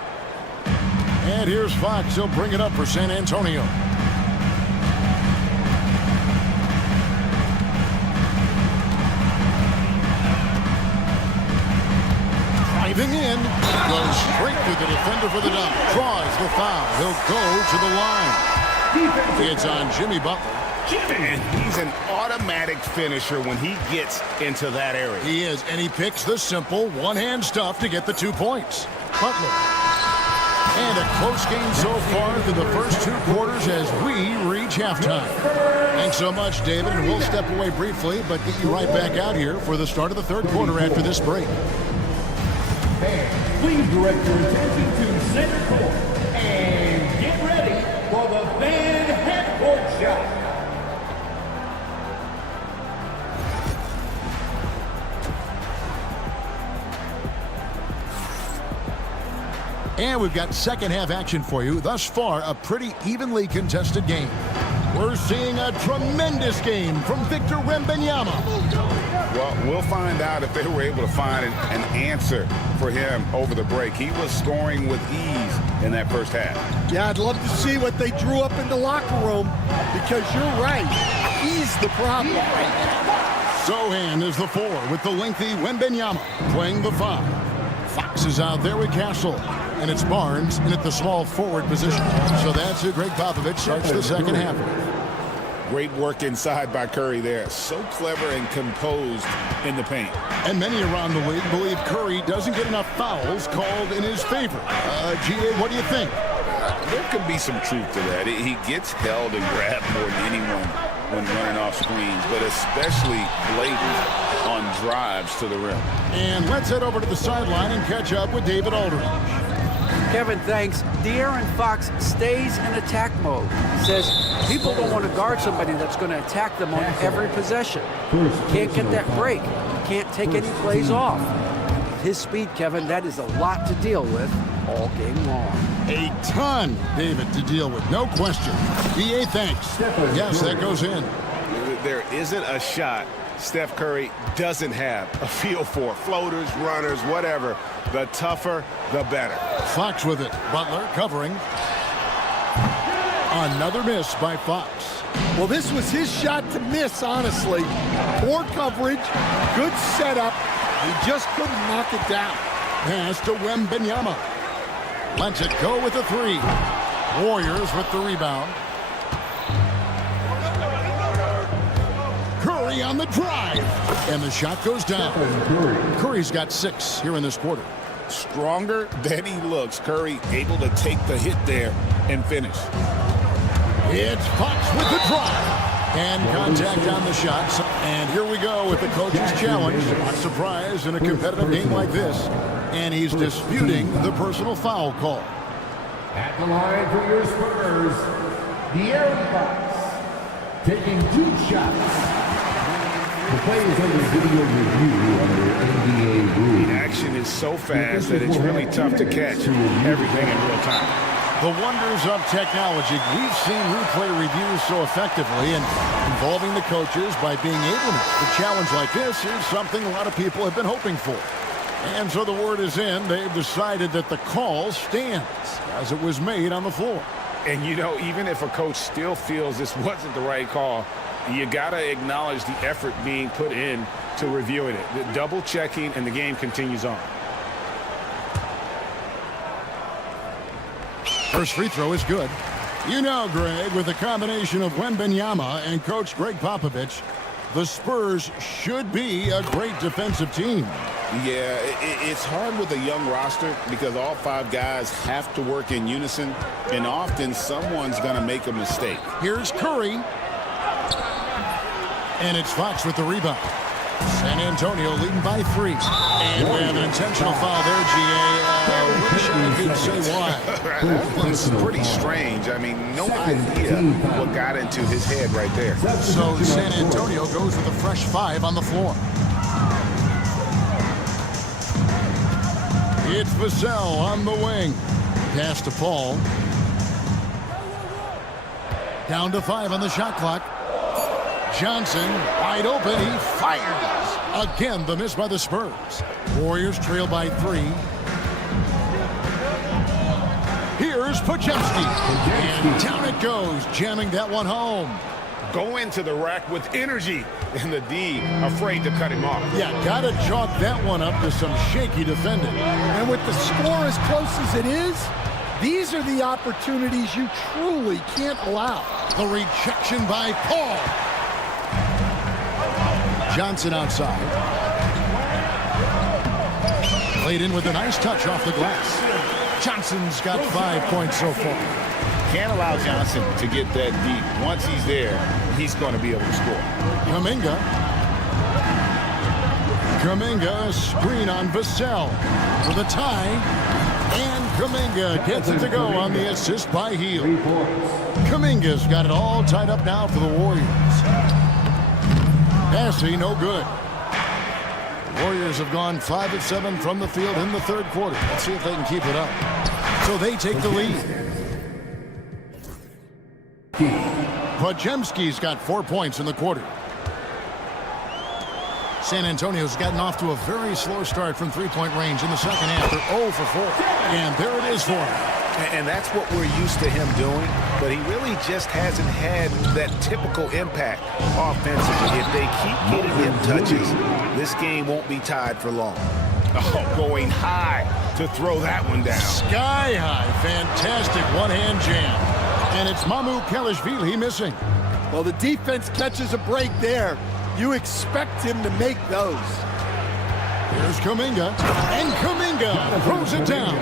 And here's Fox. He'll bring it up for San Antonio. Driving in, goes straight through the defender for the dunk. Draws the foul. He'll go to the line. It's on Jimmy Butler. And he's an automatic finisher when he gets into that area. He is, and he picks the simple one-hand stuff to get the 2 points. Butler. And a close game so far through the first 2 quarters as we reach halftime. Thanks so much, David, and we'll step away briefly, but get you right back out here for the start of the third quarter after this break. Please direct your attention to center court and get ready for the fan half-court shot. And we've got second half action for you. Thus far, a pretty evenly contested game. We're seeing a tremendous game from Victor Wembanyama. Well, we'll find out if they were able to find an answer for him over the break. He was scoring with ease in that first half. Yeah, I'd love to see what they drew up in the locker room because you're right. He's the problem right now. Sohan is the 4 with the lengthy Wembanyama playing the 5. Fox is out there with Castle. And it's Barnes in at the small forward position. So that's who Greg Popovich starts the second half with. Great work inside by Curry there. So clever and composed in the paint. And many around the league believe Curry doesn't get enough fouls called in his favor. G.A., what do you think? There could be some truth to that. He gets held and grabbed more than anyone when running off screens, but especially blatant on drives to the rim. And let's head over to the sideline and catch up with David Aldridge. Kevin, thanks. De'Aaron Fox stays in attack mode. He says people don't want to guard somebody that's going to attack them on every possession. Can't get that break. Can't take any plays off. His speed, Kevin, that is a lot to deal with all game long. A ton, David, to deal with, no question. BA, thanks. Yes, that goes in. There isn't a shot Steph Curry doesn't have a feel for. Floaters, runners, whatever. The tougher, the better. Fox with it. Butler covering. Another miss by Fox. Well, this was his shot to miss, honestly. Poor coverage, good setup. He just couldn't knock it down. Pass to Wembanyama. Lets it go with a three. Warriors with the rebound. Curry on the drive. And the shot goes down. Curry's got 6 here in this quarter. Stronger than he looks. Curry able to take the hit there and finish. It's Fox with the drive. And contact on the shots. And here we go with the coach's challenge. Not surprised in a competitive game like this. And he's disputing the personal foul call. At the line for your Spurs, De'Aaron Fox, taking 2 shots. The play is under video review under NBA rules. The action is so fast that it's really tough to catch everything in real time. The wonders of technology. We've seen replay reviews so effectively, and involving the coaches by being able to make a challenge like this is something a lot of people have been hoping for. And so the word is in. They've decided that the call stands as it was made on the floor. And, you know, even if a coach still feels this wasn't the right call, you got to acknowledge the effort being put in to reviewing it. The double checking, and the game continues on. First free throw is good. You know, Greg, with a combination of Wembanyama and Coach Greg Popovich, the Spurs should be a great defensive team. Yeah, it's hard with a young roster because all 5 guys have to work in unison, and often someone's going to make a mistake. Here's Curry. And it's Fox with the rebound. San Antonio leading by 3. And we have an intentional foul there, GA. Wish I could say why. This is pretty strange. I mean, no idea what got into his head right there. So San Antonio goes with a fresh 5 on the floor. It's Vassell on the wing. Pass to Paul. Down to 5 on the shot clock. Johnson, wide open, he fires. Again, the miss by the Spurs. Warriors trail by 3. Here's Podziemski. And down it goes, jamming that one home. Go into the rack with energy, and the D afraid to cut him off. Yeah, gotta chalk that one up to some shaky defending. And with the score as close as it is, these are the opportunities you truly can't allow. The rejection by Paul. Johnson outside. Played in with a nice touch off the glass. Johnson's got 5 points so far. Can't allow Johnson to get that deep. Once he's there, he's going to be able to score. Kuminga. Kuminga, screen on Vassell for the tie. And Kuminga gets it to go on the assist by Hield. Kuminga's got it all tied up now for the Warriors. Passing, no good. The Warriors have gone 5 of 7 from the field in the 3rd quarter. Let's see if they can keep it up. So they take the lead. Podziemski's got 4 points in the quarter. San Antonio's gotten off to a very slow start from 3-point range in the second half. They're 0 for 4. And there it is for him. And that's what we're used to him doing, but he really just hasn't had that typical impact offensively. If they keep getting him touches, this game won't be tied for long. Oh, going high to throw that one down. Sky high. Fantastic one-hand jam. And it's Mamu Kelishvili missing. Well, the defense catches a break there. You expect him to make those. Here's Kuminga. And Kuminga throws it down.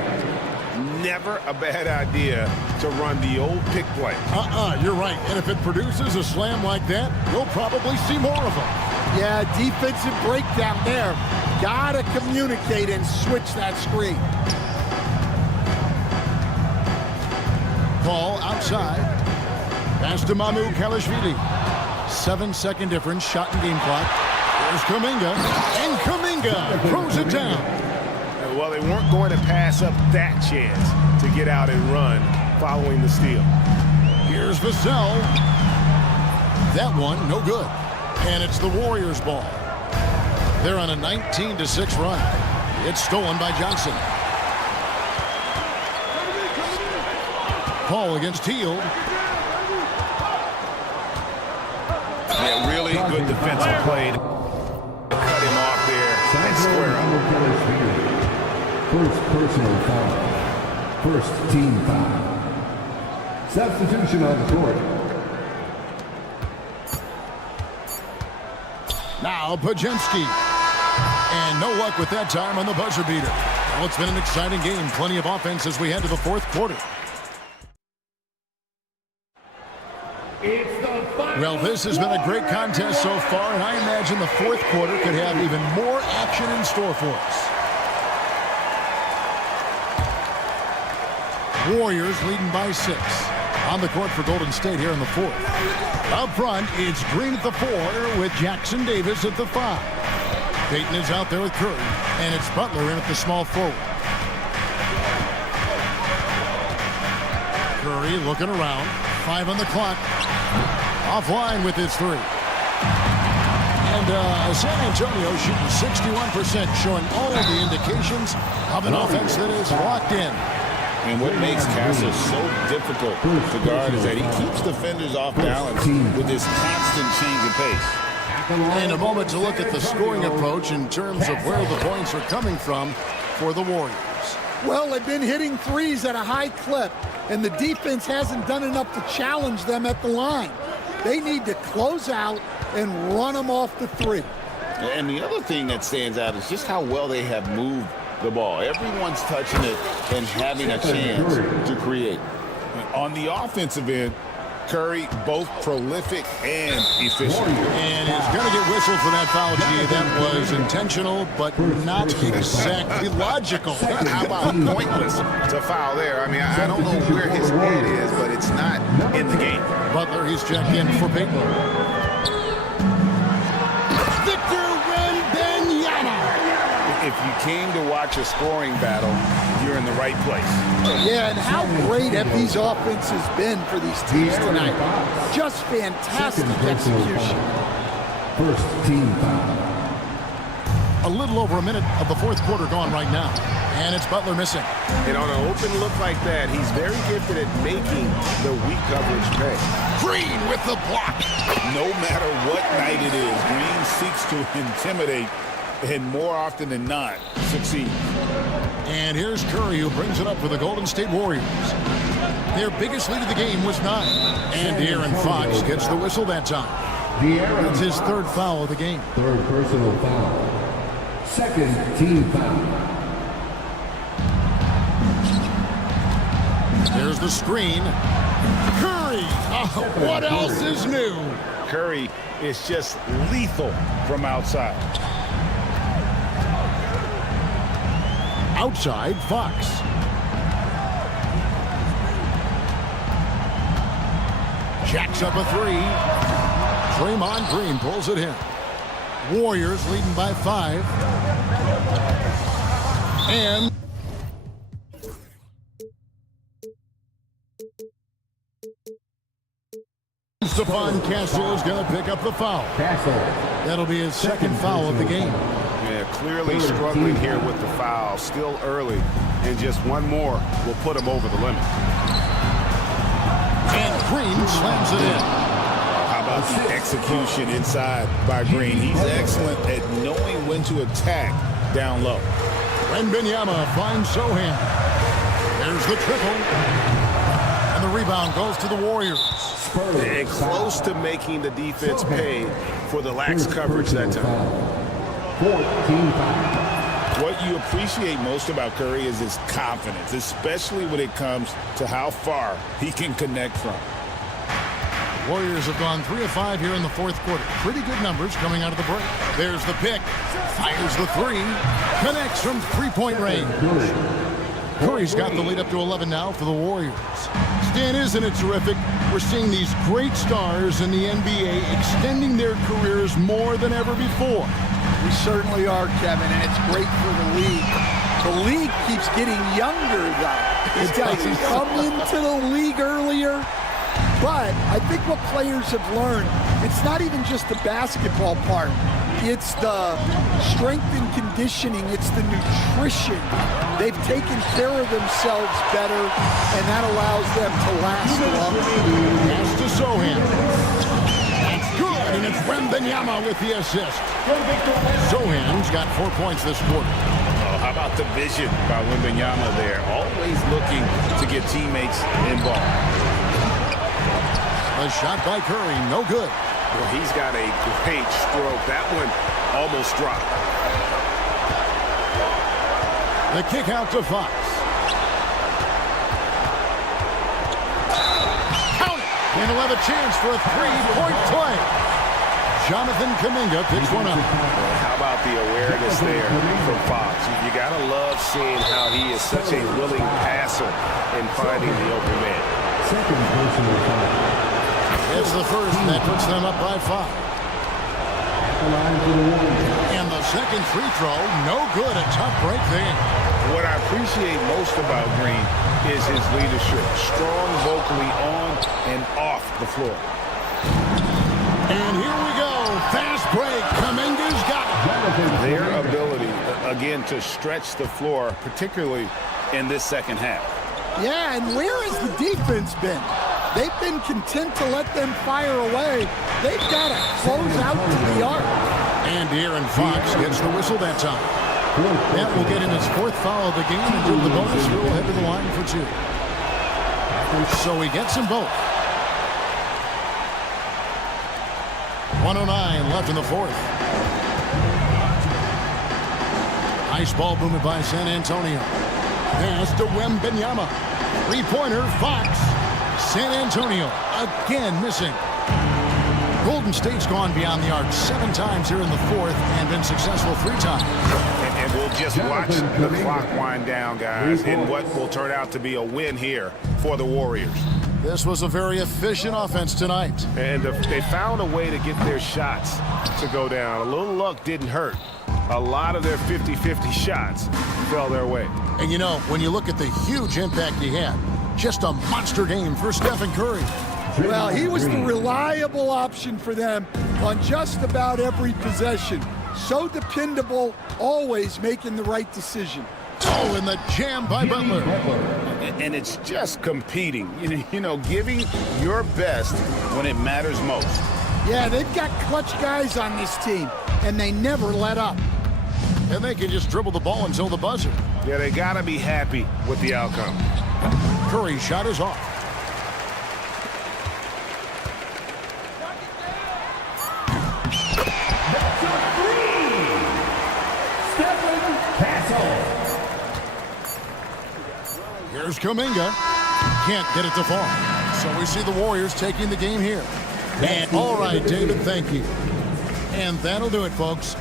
never a bad idea to run the old pick play. You're right. And if it produces a slam like that, we'll probably see more of them. Yeah, defensive breakdown there. Gotta communicate and switch that screen. Ball outside. Pass to Mamu Kalashvili. 7-second difference, shot and game clock. There's Kuminga. And Kuminga throws it down. Well, they weren't going to pass up that chance to get out and run following the steal. Here's Vassell. That one, no good. And it's the Warriors' ball. They're on a 19-6 run. It's stolen by Johnson. Paul against Hield. Yeah, really good defensive play to cut him off there and square up. First personal foul. First team foul. Substitution on the court. Now Pajemski. And no luck with that time on the buzzer beater. Well, it's been an exciting game. Plenty of offense as we head to the fourth quarter. Well, this has been a great contest so far, and I imagine the fourth quarter could have even more action in store for us. Warriors leading by 6. On the court for Golden State here in the fourth. Up front, it's Green at the 4 with Jackson Davis at the 5. Payton is out there with Curry, and it's Butler in at the small forward. Curry looking around. 5 on the clock. Offline with his 3. And San Antonio shooting 61%, showing all of the indications of an offense that is locked in. And what makes Castle so difficult to guard is that he keeps defenders off balance with this constant change of pace. And a moment to look at the scoring approach in terms of where the points are coming from for the Warriors. Well, they've been hitting threes at a high clip, and the defense hasn't done enough to challenge them at the line. They need to close out and run them off the 3. And the other thing that stands out is just how well they have moved the ball. Everyone's touching it and having a chance to create. On the offensive end, Curry both prolific and efficient. And he's going to get whistled for that foul, G. That was intentional, but not exactly logical. How about pointless to foul there? I mean, I don't know where his head is, but it's not in the game. Butler, he's checked in for Payton. Victor Wembanyama. If you came to watch a scoring battle, you're in the right place. Yeah, and how great have these offenses been for these teams tonight? Just fantastic execution. First team foul. A little over a minute of the fourth quarter gone right now. And it's Butler missing. And on an open look like that, he's very gifted at making the weak coverage pay. Green with the block. No matter what night it is, Green seeks to intimidate and more often than not succeed. And here's Curry, who brings it up for the Golden State Warriors. Their biggest lead of the game was 9. And De'Aaron Fox gets the whistle that time. It's his 3rd foul of the game. 3rd personal foul. 2nd team foul. There's the screen. Curry! Oh, what else is new? Curry is just lethal from outside. Outside, Fox. Jacks up a 3. Draymond Green pulls it in. Warriors leading by 5. And Stephon Castle is going to pick up the foul. That'll be his 2nd foul of the game. Yeah, clearly struggling here with the foul. Still early. And just one more will put him over the limit. And Green slams it in. How about the execution inside by Green? He's excellent at knowing when to attack down low. Wembanyama finds Sohan. There's the triple. And the rebound goes to the Warriors. And close to making the defense pay for the lax coverage that time. What you appreciate most about Curry is his confidence, especially when it comes to how far he can connect from. Warriors have gone 3 of 5 here in the fourth quarter. Pretty good numbers coming out of the break. There's the pick. Fires the three. Connects from three-point range. Curry's got the lead up to 11 now for the Warriors. Stan, isn't it terrific? We're seeing these great stars in the NBA extending their careers more than ever before. We certainly are, Kevin, and it's great for the league. The league keeps getting younger, though. These guys come into the league earlier. But I think what players have learned, it's not even just the basketball part. It's the strength and conditioning. It's the nutrition. They've taken care of themselves better, and that allows them to last longer. Pass to Sohan. That's good, and it's Wembanyama with the assist. Sohan's got 4 points this quarter. Oh, how about the vision by Wembanyama there? Always looking to get teammates involved. A shot by Curry, no good. Well, he's got a great stroke. That one almost dropped. The kick out to Fox. Count it! And he'll have a chance for a three-point play. Jonathan Kuminga picks one up. Well, how about the awareness there from Fox? You got to love seeing how he is such a willing passer in finding the open man. Second personal foul. It's the first, and that puts them up by 5. And the second free throw, no good. A tough break there. What I appreciate most about Green is his leadership. Strong vocally on and off the floor. And here we go. Fast break. Kuminga's got it. Their ability, again, to stretch the floor, particularly in this second half. Yeah, and where has the defense been? They've been content to let them fire away. They've got to close out to the arc. And Aaron Fox gets the whistle that time. That will get in his 4th foul of the game, and do the bonus. He'll head to the line for 2. So he gets them both. 1:09 left in the 4th. Nice ball movement by San Antonio. Pass to Wembanyama. Three-pointer, Fox. San Antonio again missing. Golden State's gone beyond the arc 7 times here in the 4th and been successful 3 times. And we'll just watch the clock wind down, guys, in what will turn out to be a win here for the Warriors. This was a very efficient offense tonight. And they found a way to get their shots to go down. A little luck didn't hurt. A lot of their 50-50 shots fell their way. And you know, when you look at the huge impact he had, just a monster game for Stephen Curry. Well, he was the reliable option for them on just about every possession. So dependable, always making the right decision. Oh, and the jam by Butler. And it's just competing, you know, giving your best when it matters most. Yeah, they've got clutch guys on this team, and they never let up. And they can just dribble the ball until the buzzer. Yeah, they got to be happy with the outcome. Curry's shot is off. Here's Kuminga. Can't get it to fall. So we see the Warriors taking the game here. And all right, David, thank you. And that'll do it, folks.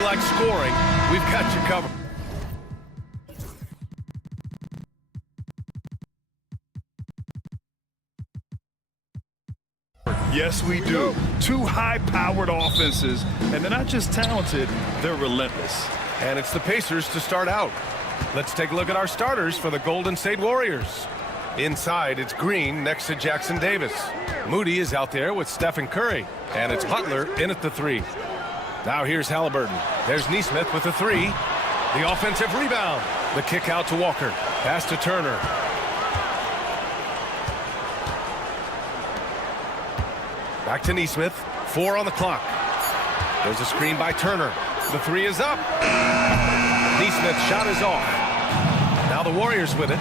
Like scoring, we've got you covered. Yes, we do. Two high-powered offenses, and they're not just talented, they're relentless. And it's the Pacers to start out. Let's take a look at our starters for the Golden State Warriors. Inside, it's Green next to Jackson Davis. Moody is out there with Stephen Curry, and it's Butler in at the 3. Now here's Halliburton. There's Nesmith with the 3. The offensive rebound. The kick out to Walker. Pass to Turner. Back to Nesmith. 4 on the clock. There's a screen by Turner. The 3 is up. Nesmith's shot is off. Now the Warriors with it.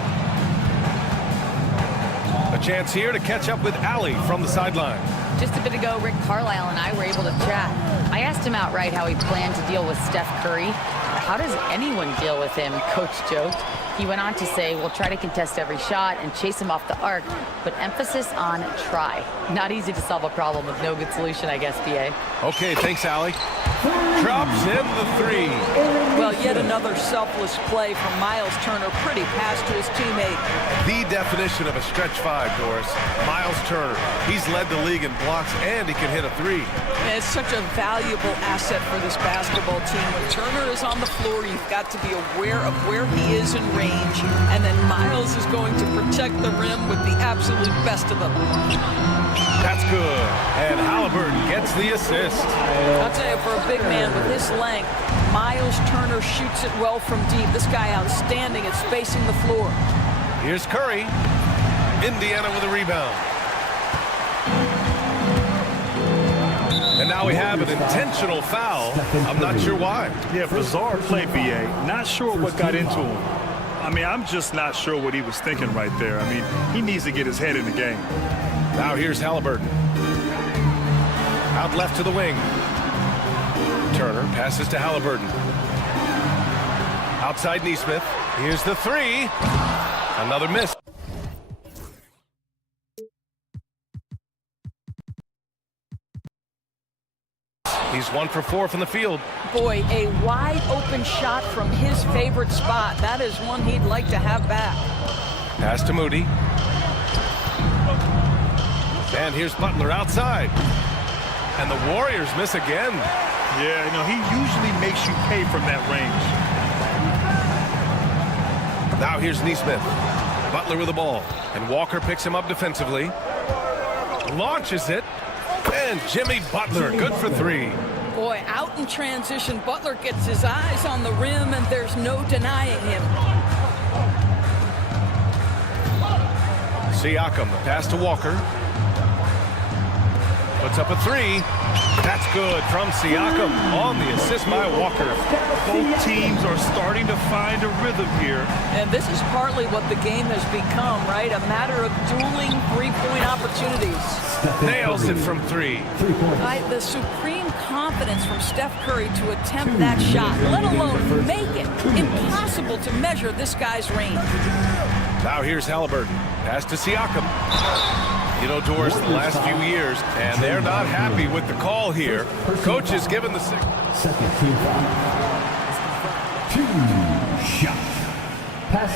A chance here to catch up with Allie from the sideline. Just a bit ago, Rick Carlisle and I were able to chat. I asked him outright how he planned to deal with Steph Curry. How does anyone deal with him, Coach joked. He went on to say, we'll try to contest every shot and chase him off the arc, but emphasis on try. Not easy to solve a problem with no good solution, I guess, BA. Okay, thanks, Allie. Drops in the 3. Well, yet another selfless play from Miles Turner. Pretty pass to his teammate. The definition of a stretch 5, Doris. Miles Turner. He's led the league in blocks, and he can hit a 3. And it's such a valuable asset for this basketball team. When Turner is on the floor, you've got to be aware of where he is in range. And then Miles is going to protect the rim with the absolute best of them. That's good. And Halliburton gets the assist. I'll tell you, for a big man with his length, Miles Turner shoots it well from deep. This guy outstanding at spacing the floor. Here's Curry. Indiana with a rebound. And now we have an intentional foul. I'm not sure why. Yeah, bizarre play, BA. Not sure what got into him. I mean, I'm just not sure what he was thinking right there. I mean, he needs to get his head in the game. Now here's Halliburton. Out left to the wing. Turner passes to Halliburton. Outside Nesmith. Here's the 3. Another miss. He's 1 for 4 from the field. Boy, a wide open shot from his favorite spot. That is one he'd like to have back. Pass to Moody. And here's Butler outside. And the Warriors miss again. Yeah, you know, he usually makes you pay from that range. Now here's Nesmith. Butler with the ball. And Walker picks him up defensively. Launches it. And Jimmy Butler, good for 3. Boy, out in transition, Butler gets his eyes on the rim, and there's no denying him. Siakam, the pass to Walker. Puts up a 3. That's good from Siakam on the assist by Walker. Both teams are starting to find a rhythm here. And this is partly what the game has become, right? A matter of dueling three-point opportunities. Nails it from 3. The supreme confidence from Steph Curry to attempt that shot, let alone make it. Impossible to measure this guy's range. Now here's Halliburton. Pass to Siakam. You know, Doris, the last few years, and they're not happy with the call here. Coach has given the second team foul. 2 shots.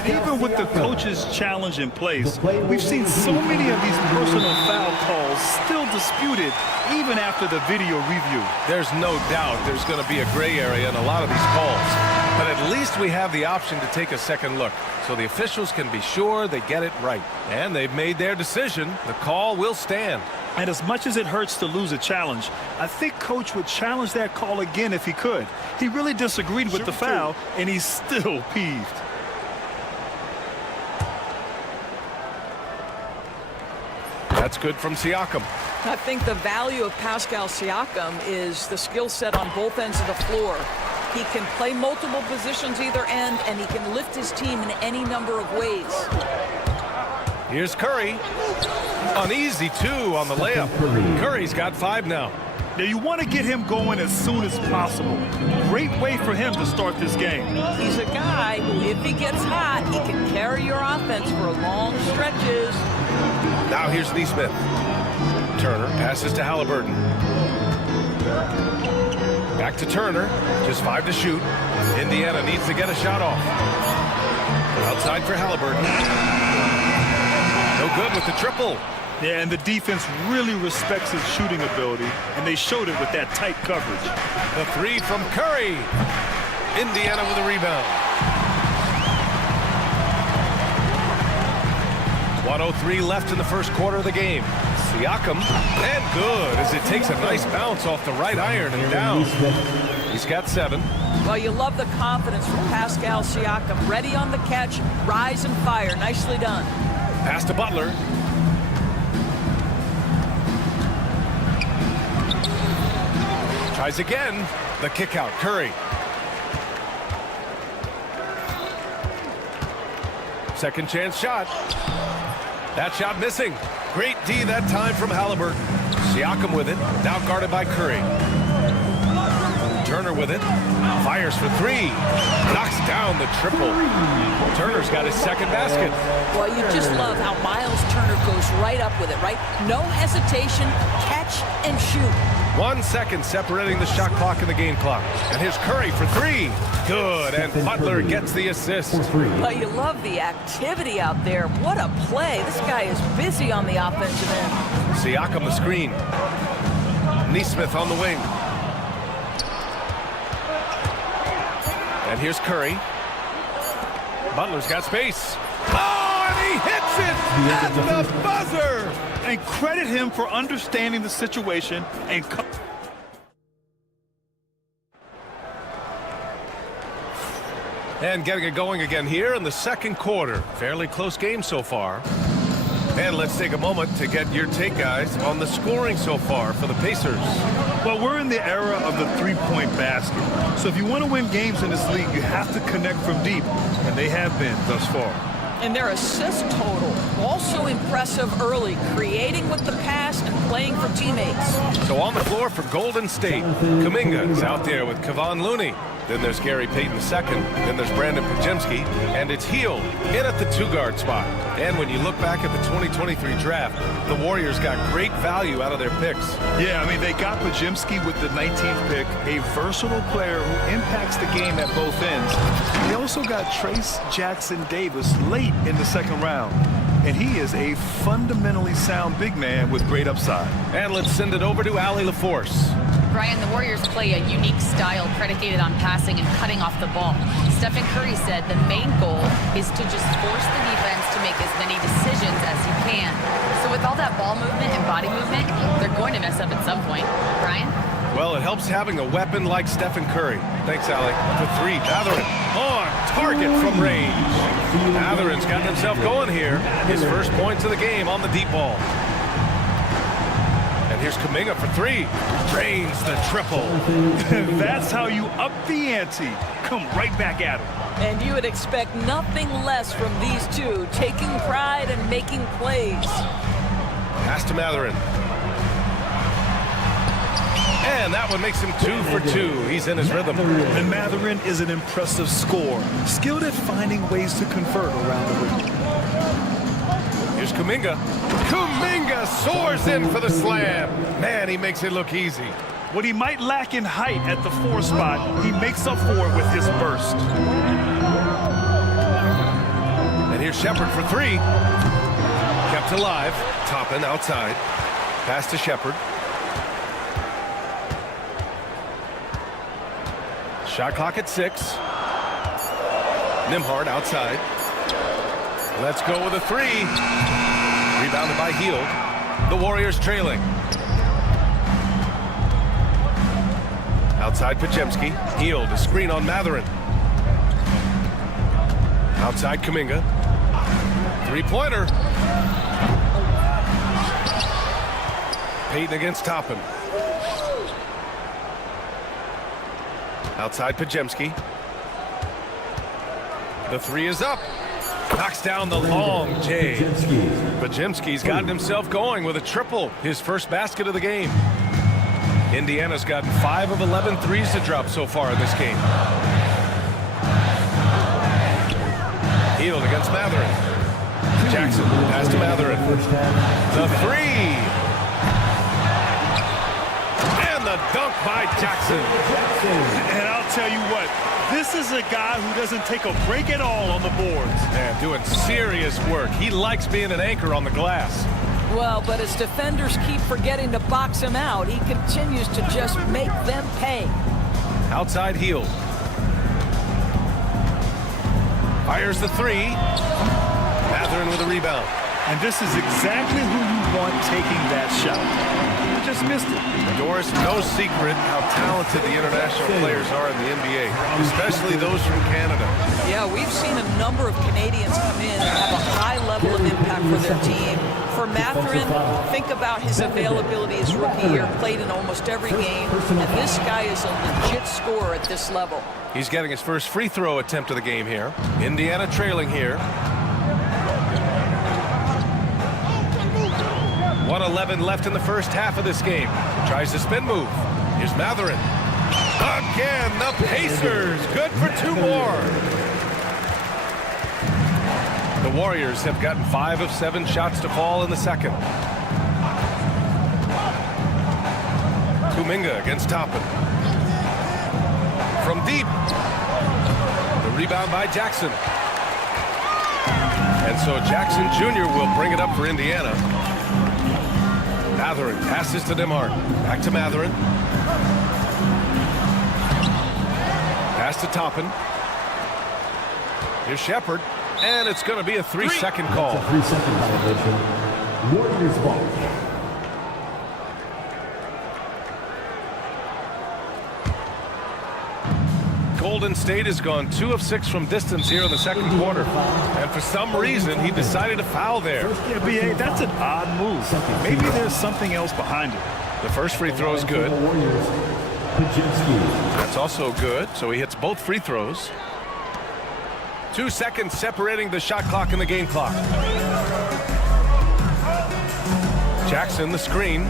Even with the coach's challenge in place, we've seen so many of these personal foul calls still disputed even after the video review. There's no doubt there's going to be a gray area in a lot of these calls. But at least we have the option to take a second look, so the officials can be sure they get it right. And they've made their decision. The call will stand. And as much as it hurts to lose a challenge, I think Coach would challenge that call again if he could. He really disagreed with the foul, and he's still peeved. That's good from Siakam. I think the value of Pascal Siakam is the skill set on both ends of the floor. He can play multiple positions either end, and he can lift his team in any number of ways. Here's Curry. An easy 2 on the layup. Curry's got 5 now. Now you want to get him going as soon as possible. Great way for him to start this game. He's a guy who, if he gets hot, he can carry your offense for long stretches. Now here's Neesmith. Turner passes to Halliburton. Back to Turner. Just 5 to shoot. Indiana needs to get a shot off. Outside for Halliburton. No good with the triple. Yeah, and the defense really respects his shooting ability, and they showed it with that tight coverage. The 3 from Curry. Indiana with a rebound. 1:03 left in the first quarter of the game. Siakam, and good as it takes a nice bounce off the right iron and down. He's got 7. Well, you love the confidence from Pascal Siakam. Ready on the catch, rise and fire. Nicely done. Pass to Butler. Tries again. The kick out. Curry. Second chance shot. That shot missing. Great D that time from Halliburton. Siakam with it. Now guarded by Curry. Turner with it. Fires for 3. Knocks down the triple. Turner's got his second basket. Well, you just love how Miles Turner goes right up with it, right? No hesitation, catch and shoot. 1 second separating the shot clock and the game clock. And here's Curry for 3. Good, and Butler gets the assist. Well, you love the activity out there. What a play. This guy is busy on the offensive end. Siakam the screen. Neesmith on the wing. And here's Curry. Butler's got space. Oh, and he hits it at the buzzer. And credit him for understanding the situation and getting it going again here in the second quarter. Fairly close game so far. And let's take a moment to get your take, guys, on the scoring so far for the Pacers. Well, we're in the era of the three-point basket. So if you want to win games in this league, you have to connect from deep, and they have been thus far. And their assist total, also impressive early, creating with the pass and playing for teammates. So on the floor for Golden State, Kuminga is out there with Kevon Looney. Then there's Gary Payton II. Then there's Brandon Podziemski. And it's Hield in at the 2-guard spot. And when you look back at the 2023 draft, the Warriors got great value out of their picks. Yeah, I mean, they got Podziemski with the 19th pick, a versatile player who impacts the game at both ends. They also got Trace Jackson-Davis late in the second round. And he is a fundamentally sound big man with great upside. And let's send it over to Allie LaForce. Brian, the Warriors play a unique style predicated on passing and cutting off the ball. Stephen Curry said the main goal is to just force the defense to make as many decisions as he can. So with all that ball movement and body movement, they're going to mess up at some point. Brian? Well, it helps having a weapon like Stephen Curry. Thanks, Allie. For 3, Mathurin on target from range. Mathurin's gotten himself going here. His first points of the game on the deep ball. And here's Kuminga for 3. Drains the triple. That's how you up the ante. Come right back at him. And you would expect nothing less from these two, taking pride and making plays. Pass to Mathurin. And that one makes him 2 for 2. He's in his rhythm. And Mathurin is an impressive scorer, skilled at finding ways to convert around the rim. Here's Kuminga. Kuminga soars in for the slam. Man, he makes it look easy. What he might lack in height at the 4 spot, he makes up for it with his burst. here's Shepard for three. Kept alive. Toppin outside. Pass to Shepard. Shot clock at 6. Nembhard outside. Let's go with a three. Rebounded by Hield. The Warriors trailing. Outside Podziemski. Hield, a screen on Mathurin. Outside Kuminga. Three-pointer. Payton against Toppin. Outside Podziemski. The three is up. Knocks down the long J. Podziemski's gotten himself going with a triple. His first basket of the game. Indiana's gotten 5 of 11 threes to drop so far in this game. Hield against Mathurin. Jackson, pass to Mathurin. The three. And the dunk by Jackson. And I'll tell you what, this is a guy who doesn't take a break at all on the boards. Man, doing serious work. He likes being an anchor on the glass. Well, but as defenders keep forgetting to box him out, he continues to just make them pay. Outside Hield. Fires the three. Mathurin with a rebound. And this is exactly who you want taking that shot. You just missed it. Doris, no secret how talented the international players are in the NBA, especially those from Canada. Yeah, we've seen a number of Canadians come in and have a high level of impact for their team. For Mathurin, think about his availability as rookie year, played in almost every game, and this guy is a legit scorer at this level. He's getting his first free throw attempt of the game here. Indiana trailing here. 1:11 left in the first half of this game. Tries the spin move. Here's Mathurin. Again, the Pacers. Good for 2 more. The Warriors have gotten 5 of 7 shots to fall in the second. Kuminga against Toppin. From deep. The rebound by Jackson. And so Jackson Jr. will bring it up for Indiana. Mathurin passes to Nembhard. Back to Mathurin. Pass to Toppin. Here's Shepard. And it's going to be a 3-second call. That's a 3-second violation. Warriors ball. Golden State has gone 2 of 6 from distance here in the second quarter. And for some reason, he decided to foul there. Yeah, B.A., that's an odd move. Maybe there's something else behind it. The first free throw is good. That's also good, so he hits both free throws. 2 seconds separating the shot clock and the game clock. Jackson, the screen.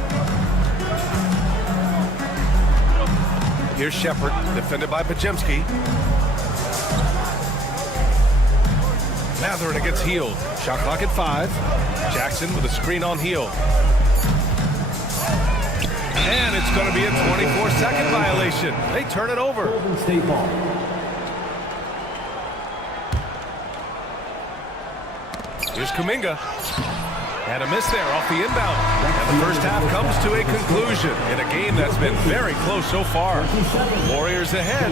Here's Shepard, defended by Podziemski. Mathurin against Hield. Shot clock at 5. Jackson with a screen on Hield. And it's going to be a 24-second violation. They turn it over. Golden State ball. Here's Kuminga. And a miss there off the inbound. And the first half comes to a conclusion in a game that's been very close so far. Warriors ahead,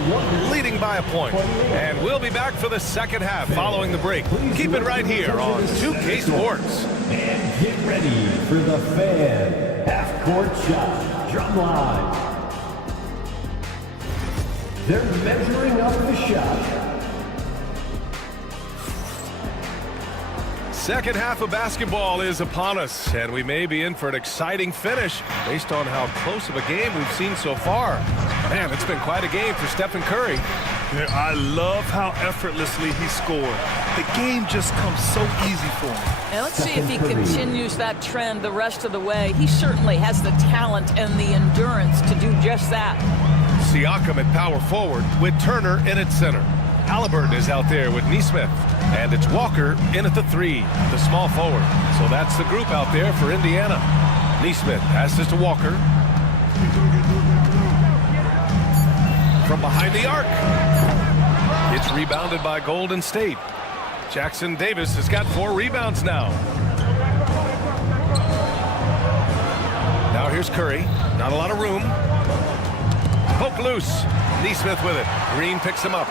leading by a point. And we'll be back for the second half following the break. Keep it right here on 2K Sports. And get ready for the fan half-court shot. Drum line. They're measuring up the shot. Second half of basketball is upon us, and we may be in for an exciting finish based on how close of a game we've seen so far. Man, it's been quite a game for Stephen Curry. Yeah, I love how effortlessly he scored. The game just comes so easy for him. And let's see if he continues that trend the rest of the way. He certainly has the talent and the endurance to do just that. Siakam at power forward with Turner in at center. Halliburton is out there with Nesmith. And it's Walker in at the 3, the small forward. So that's the group out there for Indiana. Nesmith passes to Walker. From behind the arc. It's rebounded by Golden State. Jackson Davis has got 4 rebounds now. Now here's Curry. Not a lot of room. Poke loose. Neesmith with it. Green picks him up.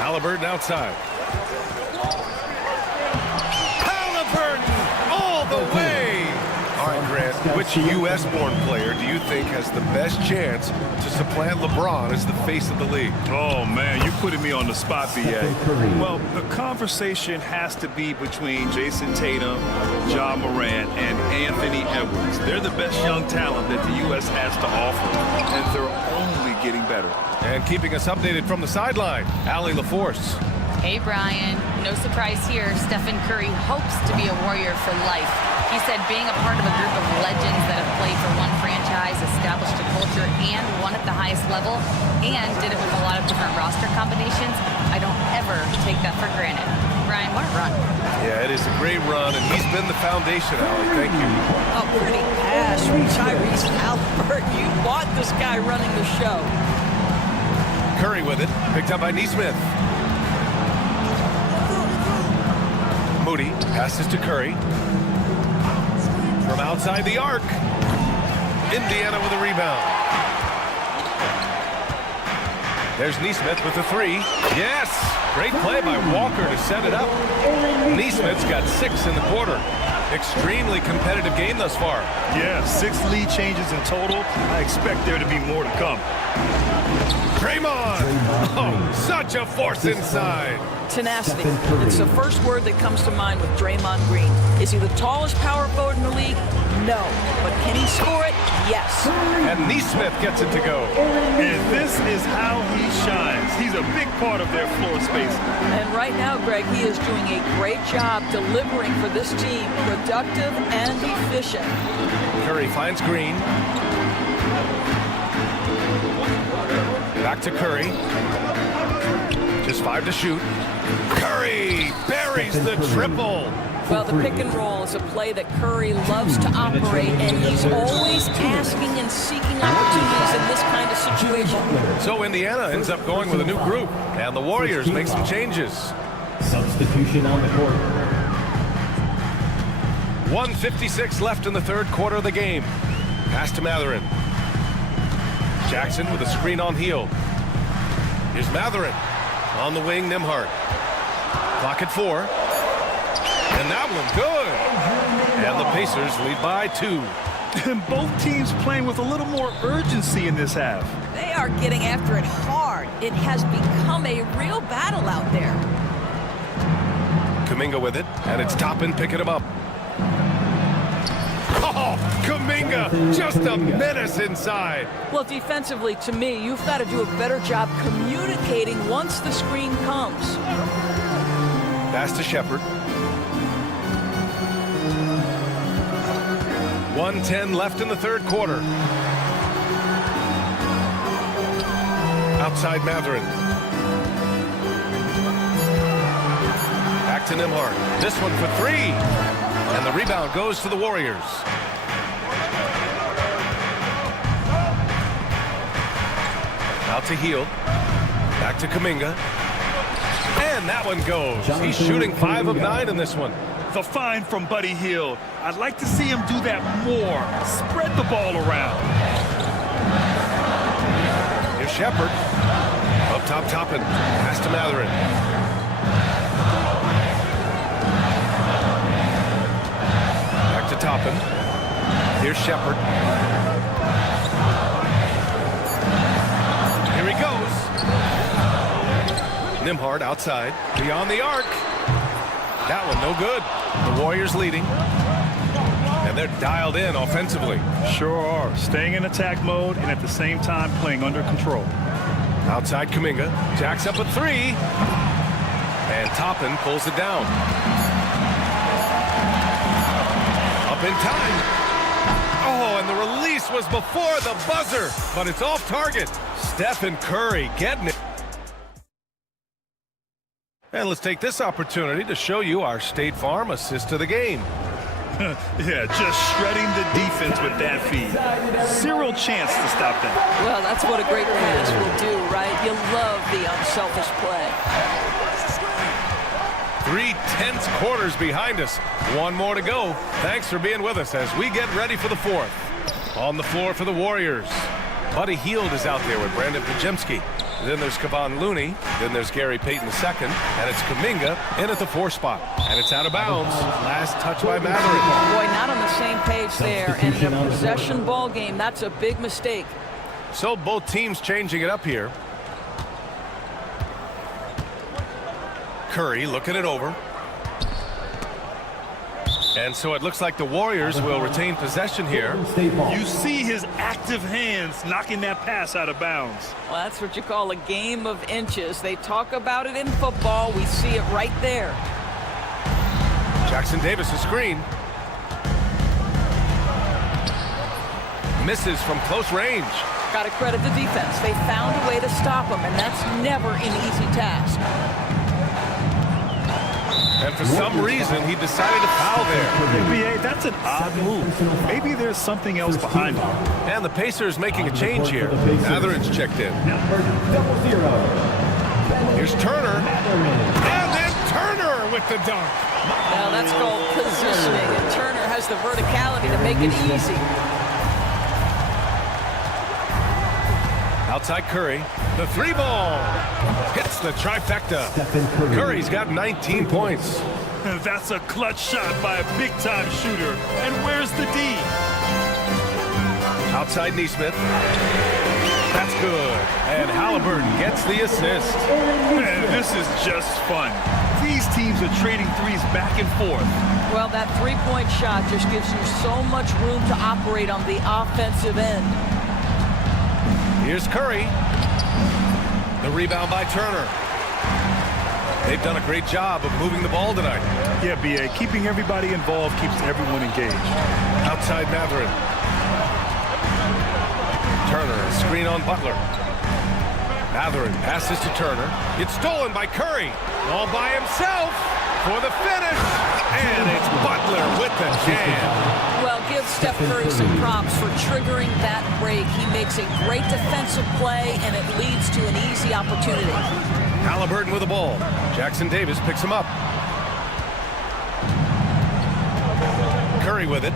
Halliburton outside. Halliburton all the way. All right, Grant, which U.S.-born player do you think has the best chance to supplant LeBron as the face of the league? Oh, man, you're putting me on the spot, B.A. Well, the conversation has to be between Jason Tatum, Ja Morant, and Anthony Edwards. They're the best young talent that the U.S. has to offer, and they're only getting better. And keeping us updated from the sideline, Allie LaForce. Hey, Brian. No surprise here. Stephen Curry hopes to be a Warrior for life. He said being a part of a group of legends that have played for one franchise, established a culture, and won at the highest level, and did it with a lot of different roster combinations, I don't ever take that for granted. Brian, what a run. Yeah, it is a great run, and he's been the foundation, Allie. Thank you. A pretty pass from Tyrese Halliburton. You want this guy running the show. Curry with it, picked up by Neesmith. Moody passes to Curry. From outside the arc. Indiana with a rebound. There's Neesmith with the 3. Yes! Great play by Walker to set it up. Neesmith's got 6 in the quarter. Extremely competitive game thus far. Yeah, 6 lead changes in total. I expect there to be more to come. Draymond! Oh, such a force inside. Tenacity. It's the first word that comes to mind with Draymond Green. Is he the tallest power forward in the league? No. But can he score it? Yes. And Neesmith gets it to go. And this is how he shines. He's a big part of their floor space. And right now, Greg, he is doing a great job delivering for this team. Productive and efficient. Curry finds Green. Back to Curry. Just 5 to shoot. Curry buries the triple. Well, the pick and roll is a play that Curry loves to operate, and he's always asking and seeking opportunities in this kind of situation. So Indiana ends up going with a new group, and the Warriors make some changes. Substitution on the court. 1:56 left in the third quarter of the game. Pass to Mathurin. Jackson with a screen on heel. Here's Mathurin. On the wing, Nembhard. Clock at 4. And that one good. And the Pacers lead by 2. And both teams playing with a little more urgency in this half. They are getting after it hard. It has become a real battle out there. Kuminga with it, and it's Toppin picking him up. Oh, Kuminga, just a menace inside. Well, defensively, to me, you've got to do a better job communicating once the screen comes. Pass to Shepherd. 1:10 left in the third quarter. Outside Mathurin. Back to Nembhard. This one for 3. And the rebound goes to the Warriors. Out to Hield. Back to Kuminga. And that one goes. He's shooting 5 of 9 in this one. The find from Buddy Hield. I'd like to see him do that more. Spread the ball around. Here's Shepherd. Up top, Toppin. Pass to Mathurin. Back to Toppin. Here's Shepherd. Here he goes. Nembhard outside. Beyond the arc. That one no good. The Warriors leading. And they're dialed in offensively. Sure are. Staying in attack mode and at the same time playing under control. Outside Kuminga. Jacks up a 3. And Toppin pulls it down. Up in time. Oh, and the release was before the buzzer. But it's off target. Stephen Curry getting it. And let's take this opportunity to show you our State Farm assist to the game. Yeah, just shredding the defense with that feed. Zero chance to stop that. Well, that's what a great pass will do, right? You love the unselfish play. 3 tense quarters behind us. One more to go. Thanks for being with us as we get ready for the fourth. On the floor for the Warriors, Buddy Hield is out there with Brandon Pajemski. Then there's Kevon Looney. Then there's Gary Payton II. And it's Kuminga in at the 4 spot. And it's out of bounds. Last touch by Mathurin. Boy, not on the same page there. And in a possession ball game, that's a big mistake. So both teams changing it up here. Curry looking it over. And so it looks like the Warriors will retain possession here. You see his active hands knocking that pass out of bounds. Well, that's what you call a game of inches. They talk about it in football. We see it right there. Jackson Davis, a screen. Misses from close range. Got to credit the defense. They found a way to stop him, and that's never an easy task. And for some reason, he decided to foul there. NBA, that's an odd move. Maybe there's something else behind it. And the Pacers making a change here. Matherin's checked in. Here's Turner. And then Turner with the dunk. Now that's called positioning, and Turner has the verticality to make it easy. Outside Curry, the 3-ball hits the trifecta. Curry's got 19 points. That's a clutch shot by a big-time shooter. And where's the D? Outside Nesmith. That's good. And Halliburton gets the assist. Man, this is just fun. These teams are trading threes back and forth. Well, that three-point shot just gives you so much room to operate on the offensive end. Here's Curry. The rebound by Turner. They've done a great job of moving the ball tonight. Yeah, B.A. Keeping everybody involved keeps everyone engaged. Outside Matherin. Turner, screen on Butler. Matherin passes to Turner. It's stolen by Curry. All by himself for the finish. And it's Butler with the jam. Well, give Steph Curry some props for triggering that break. He makes a great defensive play, and it leads to an easy opportunity. Halliburton with the ball. Jackson Davis picks him up. Curry with it.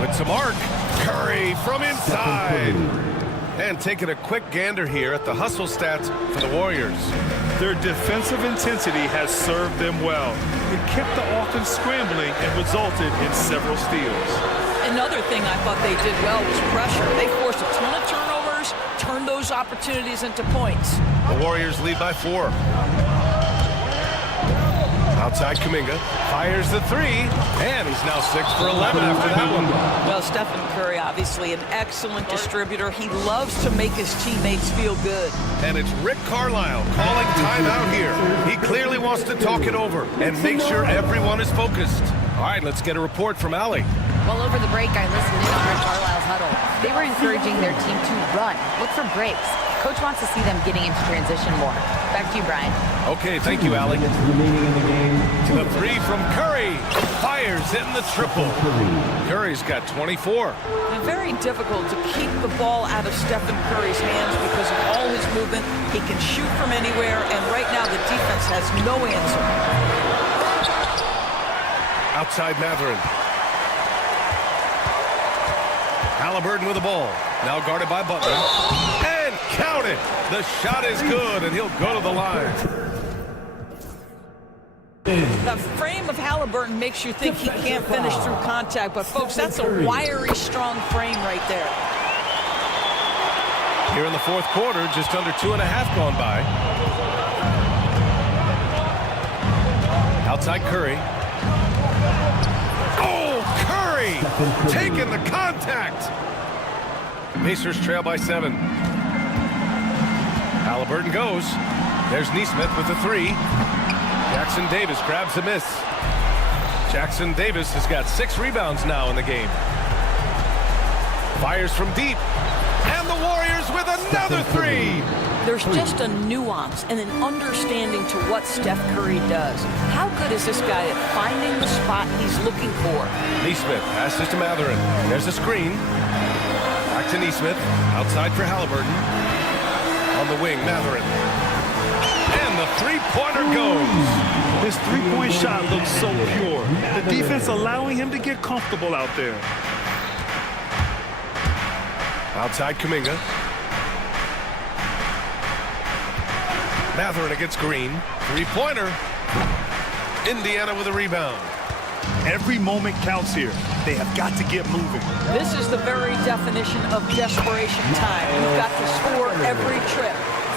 With some arc. Curry from inside. And taking a quick gander here at the hustle stats for the Warriors. Their defensive intensity has served them well. It kept the offense scrambling and resulted in several steals. Another thing I thought they did well was pressure. They forced a ton of turnovers, turned those opportunities into points. The Warriors lead by 4. Outside Kuminga, fires the 3, and he's now 6 for 11 after that one. Well, Stephen Curry, obviously an excellent distributor. He loves to make his teammates feel good. And it's Rick Carlisle calling timeout here. He clearly wants to talk it over and make sure everyone is focused. All right, let's get a report from Allie. Well, over the break, I listened in on Rick Carlisle's huddle. They were encouraging their team to run, look for breaks. Coach wants to see them getting into transition more. Back to you, Brian. Okay, thank you, Allie. The 3 from Curry. Fires in the triple. Curry's got 24. And very difficult to keep the ball out of Stephen Curry's hands because of all his movement. He can shoot from anywhere, and right now the defense has no answer. Outside Matherin. Halliburton with the ball. Now guarded by Butler. And count it. The shot is good, and he'll go to the line. The frame of Halliburton makes you think he can't finish through contact, but folks, that's a wiry, strong frame right there. Here in the fourth quarter, just under 2.5 gone by. Outside Curry. Oh, Curry! Taking the contact! Pacers trail by 7. Halliburton goes. There's Nesmith with the 3. Jackson Davis grabs a miss. Jackson Davis has got 6 rebounds now in the game. Fires from deep. And the Warriors with another 3. There's just a nuance and an understanding to what Steph Curry does. How good is this guy at finding the spot he's looking for? Nesmith passes to Matherin. There's a screen. Back to Nesmith. Outside for Halliburton. On the wing, Matherin. the three-pointer goes. His three-point shot looks so pure. The defense allowing him to get comfortable out there. Outside Kuminga. Mathurin against Green. Three-pointer. Indiana with a rebound. Every moment counts here. They have got to get moving. This is the very definition of desperation time. You've got to score every trip.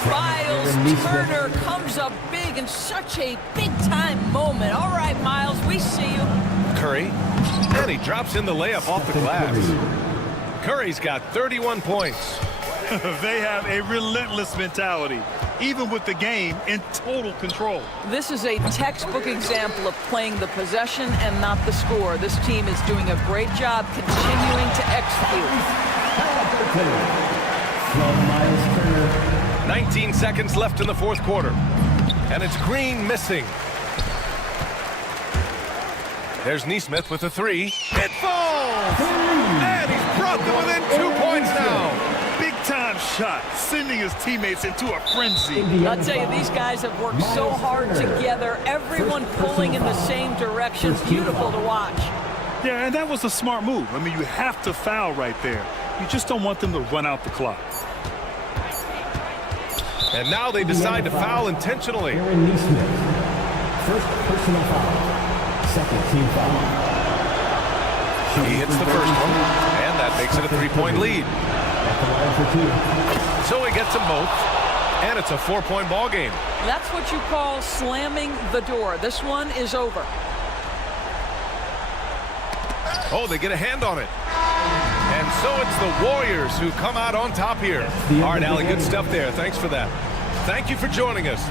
Miles Turner comes up big in such a big-time moment. All right, Miles, we see you. Curry. And he drops in the layup off the glass. Curry's got 31 points. They have a relentless mentality, even with the game in total control. This is a textbook example of playing the possession and not the score. This team is doing a great job continuing to execute. 19 seconds left in the fourth quarter. And it's Green missing. There's Nesmith with a three. It falls! And he's brought them within 2 points now. Big-time shot, sending his teammates into a frenzy. I'll tell you, these guys have worked so hard together. Everyone pulling in the same direction. Beautiful to watch. Yeah, and that was a smart move. I mean, you have to foul right there. You just don't want them to run out the clock. And now they decide to foul intentionally. First personal foul. Second team foul. He hits the first one, and that makes it a three-point lead. So he gets them both, and it's a four-point ball game. That's what you call slamming the door. This one is over. Oh, they get a hand on it. And so it's the Warriors who come out on top here. All right, Allie, good stuff there. Thanks for that. Thank you for joining us.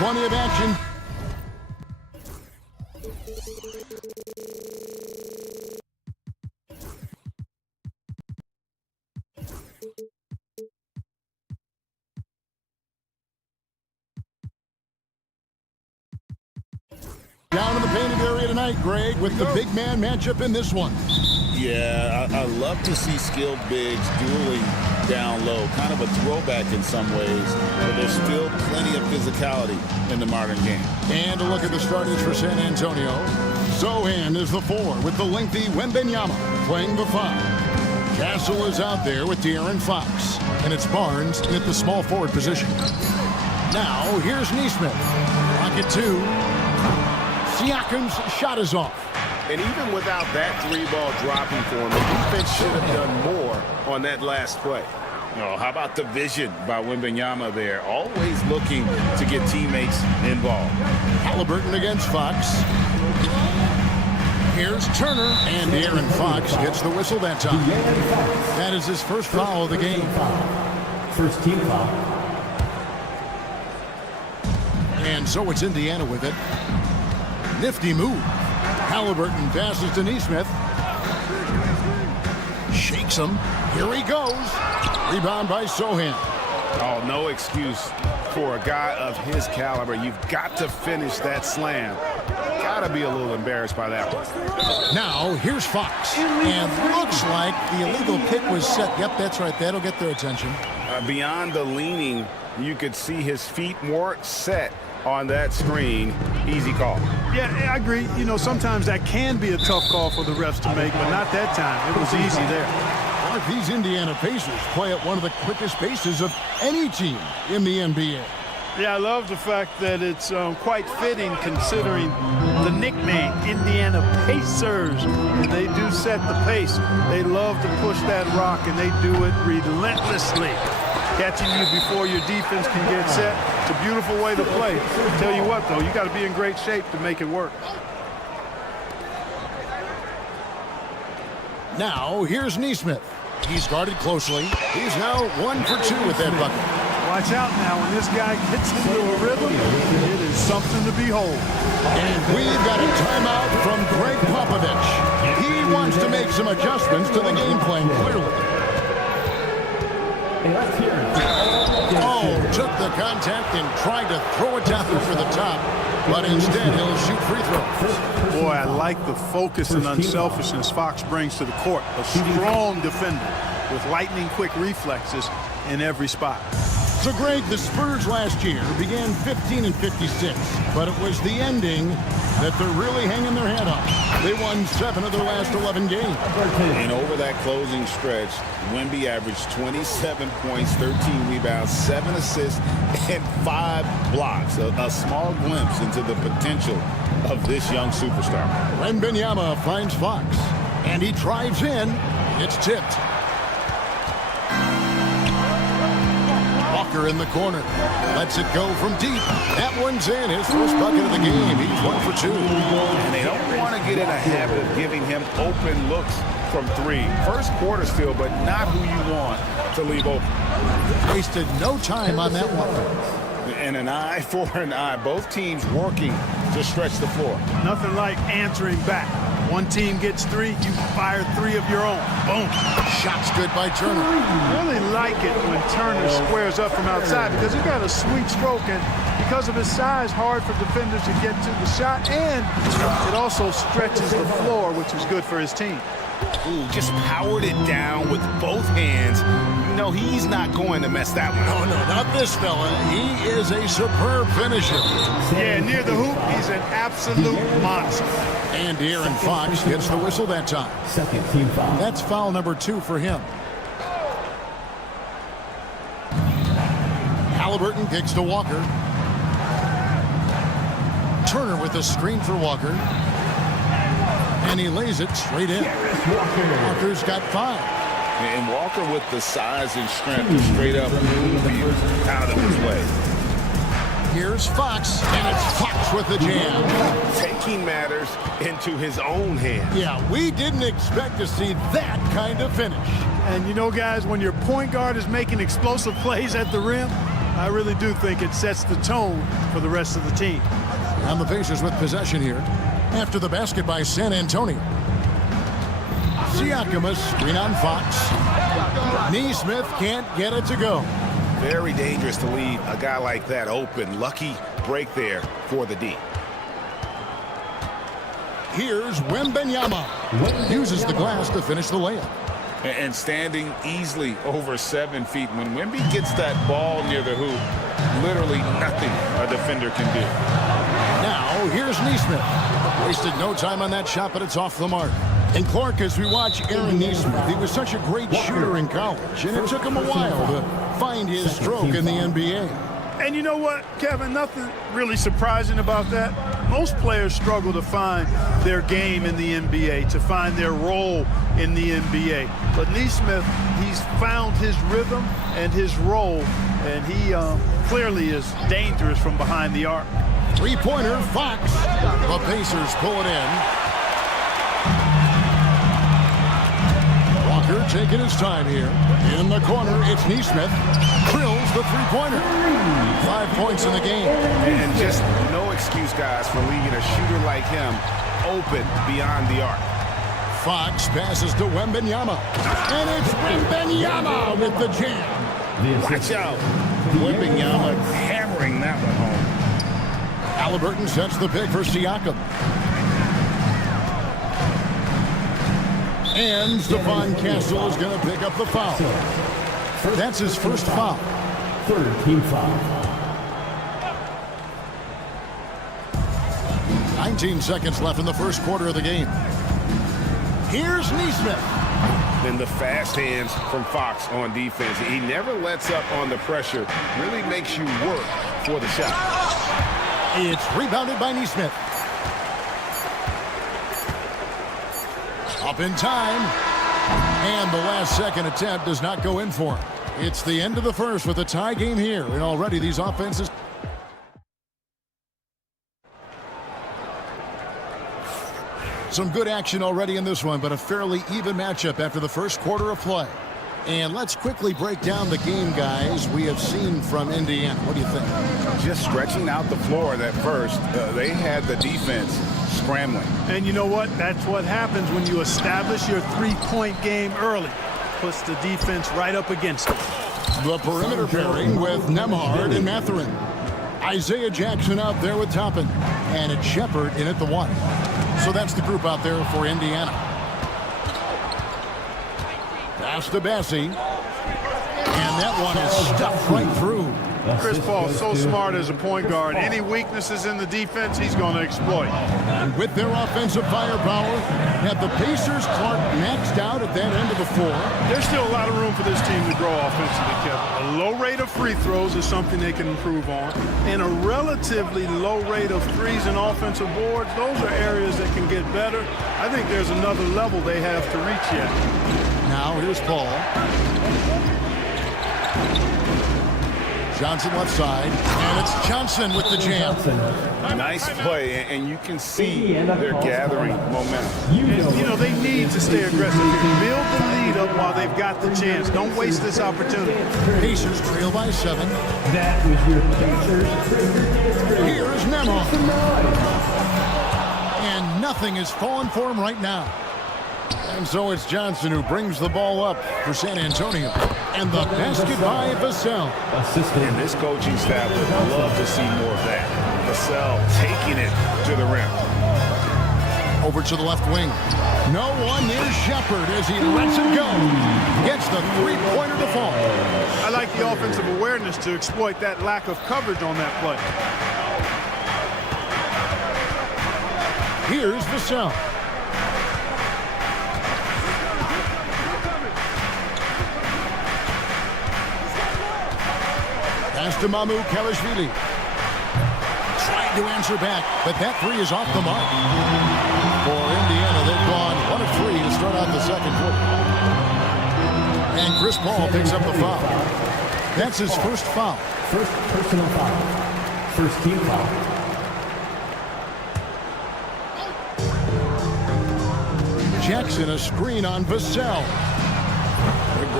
plenty of action. Down in the painted area tonight, Greg, with the big man matchup in this one. Yeah, I love to see skilled bigs dueling down low. Kind of a throwback in some ways, but there's still plenty of physicality in the modern game. And a look at the starters for San Antonio. Sohan is the 4 with the lengthy Wembanyama playing the 5. Castle is out there with De'Aaron Fox. And it's Barnes at the small forward position. Now, here's Nesmith. Rocket 2. Siakam's shot is off. And even without that 3-ball dropping for him, the defense should have done more on that last play. Oh, how about the vision by Wembanyama there? Always looking to get teammates involved. Halliburton against Fox. Here's Turner, and De'Aaron Fox gets the whistle that time. That is his first foul of the game. First team foul. And so it's Indiana with it. Nifty move. Halliburton passes to Nesmith. Shakes him. Here he goes. Rebound by Sohan. Oh, no excuse for a guy of his caliber. You've got to finish that slam. Got to be a little embarrassed by that one. Now, here's Fox. And looks like the illegal kick was set. Yep, that's right. That'll get their attention. Beyond the leaning, you could see his feet more set on that screen. Easy call. Yeah, I agree. You know, sometimes that can be a tough call for the refs to make, but not that time. It was easy there. Like these Indiana Pacers play at one of the quickest paces of any team in the NBA. Yeah, I love the fact that it's quite fitting considering the nickname, Indiana Pacers. And they do set the pace. They love to push that rock, and they do it relentlessly. Catching you before your defense can get set. It's a beautiful way to play. Tell you what, though, you got to be in great shape to make it work. Now, here's Nesmith. He's guarded closely. He's now 1 for 2 with that bucket. Watch out now. When this guy gets into a rhythm, it is something to behold. And we've got a timeout from Greg Popovich. He wants to make some adjustments to the game plan, clearly. Oh, took the contact and tried to throw it down over the top, but instead he'll shoot free throws. Boy, I like the focus and unselfishness Fox brings to the court. A strong defender with lightning-quick reflexes in every spot. So, Greg, the Spurs last year began 15 and 56, but it was the ending that they're really hanging their head on. They won 7 of their last 11 games. And over that closing stretch, Wemby averaged 27 points, 13 rebounds, 7 assists, and 5 blocks. A small glimpse into the potential of this young superstar. Wembanyama finds Fox, and he drives in. It's tipped. Walker in the corner. Lets it go from deep. That one's in. His first bucket of the game. He's 1 for 2. And they don't want to get in a habit of giving him open looks from 3. First quarter still, but not who you want to leave open. Wasted no time on that one. And an eye for an eye. Both teams working to stretch the floor. Nothing like answering back. One team gets 3, you fire 3 of your own. Boom. Shot's good by Turner. I really like it when Turner squares up from outside because he's got a sweet stroke, and because of his size, hard for defenders to get to the shot, and it also stretches the floor, which is good for his team. Ooh, just powered it down with both hands. You know, he's not going to mess that one up. Oh, no, not this fella. He is a superb finisher. Yeah, near the hoop, he's an absolute monster. And De'Aaron Fox gets the whistle that time. Second team foul. That's foul number 2 for him. Halliburton kicks to Walker. Turner with a screen for Walker. And he lays it straight in. Walker's got 5. And Walker with the size and strength to straight up move you out of his way. Here's Fox, and it's Fox with the jam. Taking matters into his own hands. Yeah, we didn't expect to see that kind of finish. And you know, guys, when your point guard is making explosive plays at the rim, I really do think it sets the tone for the rest of the team. And the Pacers with possession here. After the basket by San Antonio. Siakam, a screen on Fox. Neesmith can't get it to go. Very dangerous to leave a guy like that open. Lucky break there for the D. Here's Wembanyama. Uses the glass to finish the layup. And standing easily over 7 feet. When Wemby gets that ball near the hoop, literally nothing a defender can do. Now, here's Neesmith. Wasted no time on that shot, but it's off the mark. And Clark, as we watch Aaron Neesmith, he was such a great shooter in college, and it took him a while to find his stroke in the NBA. And you know what, Kevin? Nothing really surprising about that. Most players struggle to find their game in the NBA, to find their role in the NBA. But Neesmith, he's found his rhythm and his role, and he clearly is dangerous from behind the arc. Three-pointer, Fox. The Pacers pull it in. Walker taking his time here. In the corner, it's Neesmith. Drills the three-pointer. 5 points in the game. And just no excuse, guys, for leaving a shooter like him open beyond the arc. Fox passes to Wembanyama. And it's Wembanyama with the jam. Watch out. Wembanyama hammering that one home. Halliburton sets the pick for Siakam. And Stephon Castle is going to pick up the foul. That's his first foul. Third team foul. 19 seconds left in the first quarter of the game. Here's Neesmith. Then the fast hands from Fox on defense. He never lets up on the pressure. Really makes you work for the shot. It's rebounded by Neesmith. Up in time. And the last second attempt does not go in for him. It's the end of the first with a tie game here. And already these offenses... Some good action already in this one, but a fairly even matchup after the first quarter of play. And let's quickly break down the game, guys, we have seen from Indiana. What do you think? Just stretching out the floor that first. They had the defense scrambling. And you know what? That's what happens when you establish your three-point game early. Puts the defense right up against it. The perimeter pairing with Nembhard and Mathurin. Isaiah Jackson out there with Toppin. And it's Shepard in at the one. So that's the group out there for Indiana. Pass to Bassie. And that one is stuffed right through. Chris Paul's so smart as a point guard. Any weaknesses in the defense, he's going to exploit. And with their offensive firepower, have the Pacers Clark maxed out at that end of the floor. There's still a lot of room for this team to grow offensively, Kevin. A low rate of free throws is something they can improve on. And a relatively low rate of threes and offensive boards, those are areas that can get better. I think there's another level they have to reach yet. Now here's Paul. Johnson left side, and it's Johnson with the jam. Nice play, and you can see they're gathering momentum. And, you know, they need to stay aggressive here. Build the lead up while they've got the chance. Don't waste this opportunity. Pacers trail by 7. That was your Pacers. Here's Nemo. And nothing is falling for him right now. And so it's Johnson who brings the ball up for San Antonio. And the basket by Vassell. And this coaching staff would love to see more of that. Vassell taking it to the rim. Over to the left wing. No one near Shepard as he lets it go. Gets the three-pointer to fall. I like the offensive awareness to exploit that lack of coverage on that play. Here's Vassell. Pass to Mamu Kalashvili. Trying to answer back, but that three is off the mark. For Indiana, they've gone 1 of 3 to start out the second quarter. And Chris Paul picks up the foul. That's his first foul. First personal foul. First team foul. Jackson, a screen on Vassell.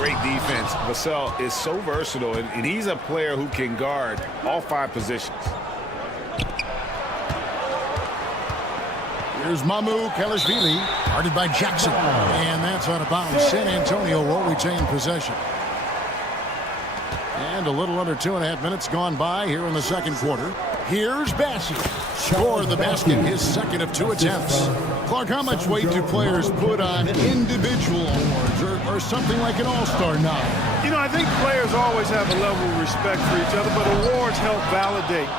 great defense. Vassell is so versatile, and he's a player who can guard all 5 positions. Here's Kelishvili, guarded by Jackson. And that's out of bounds. San Antonio will retain possession. And a little under 2.5 minutes gone by here in the second quarter. Here's Bassey. Scored the basket, his second of 2 attempts. Clark, how much weight do players put on individual awards or something like an all-star nod? You know, I think players always have a level of respect for each other, but awards help validate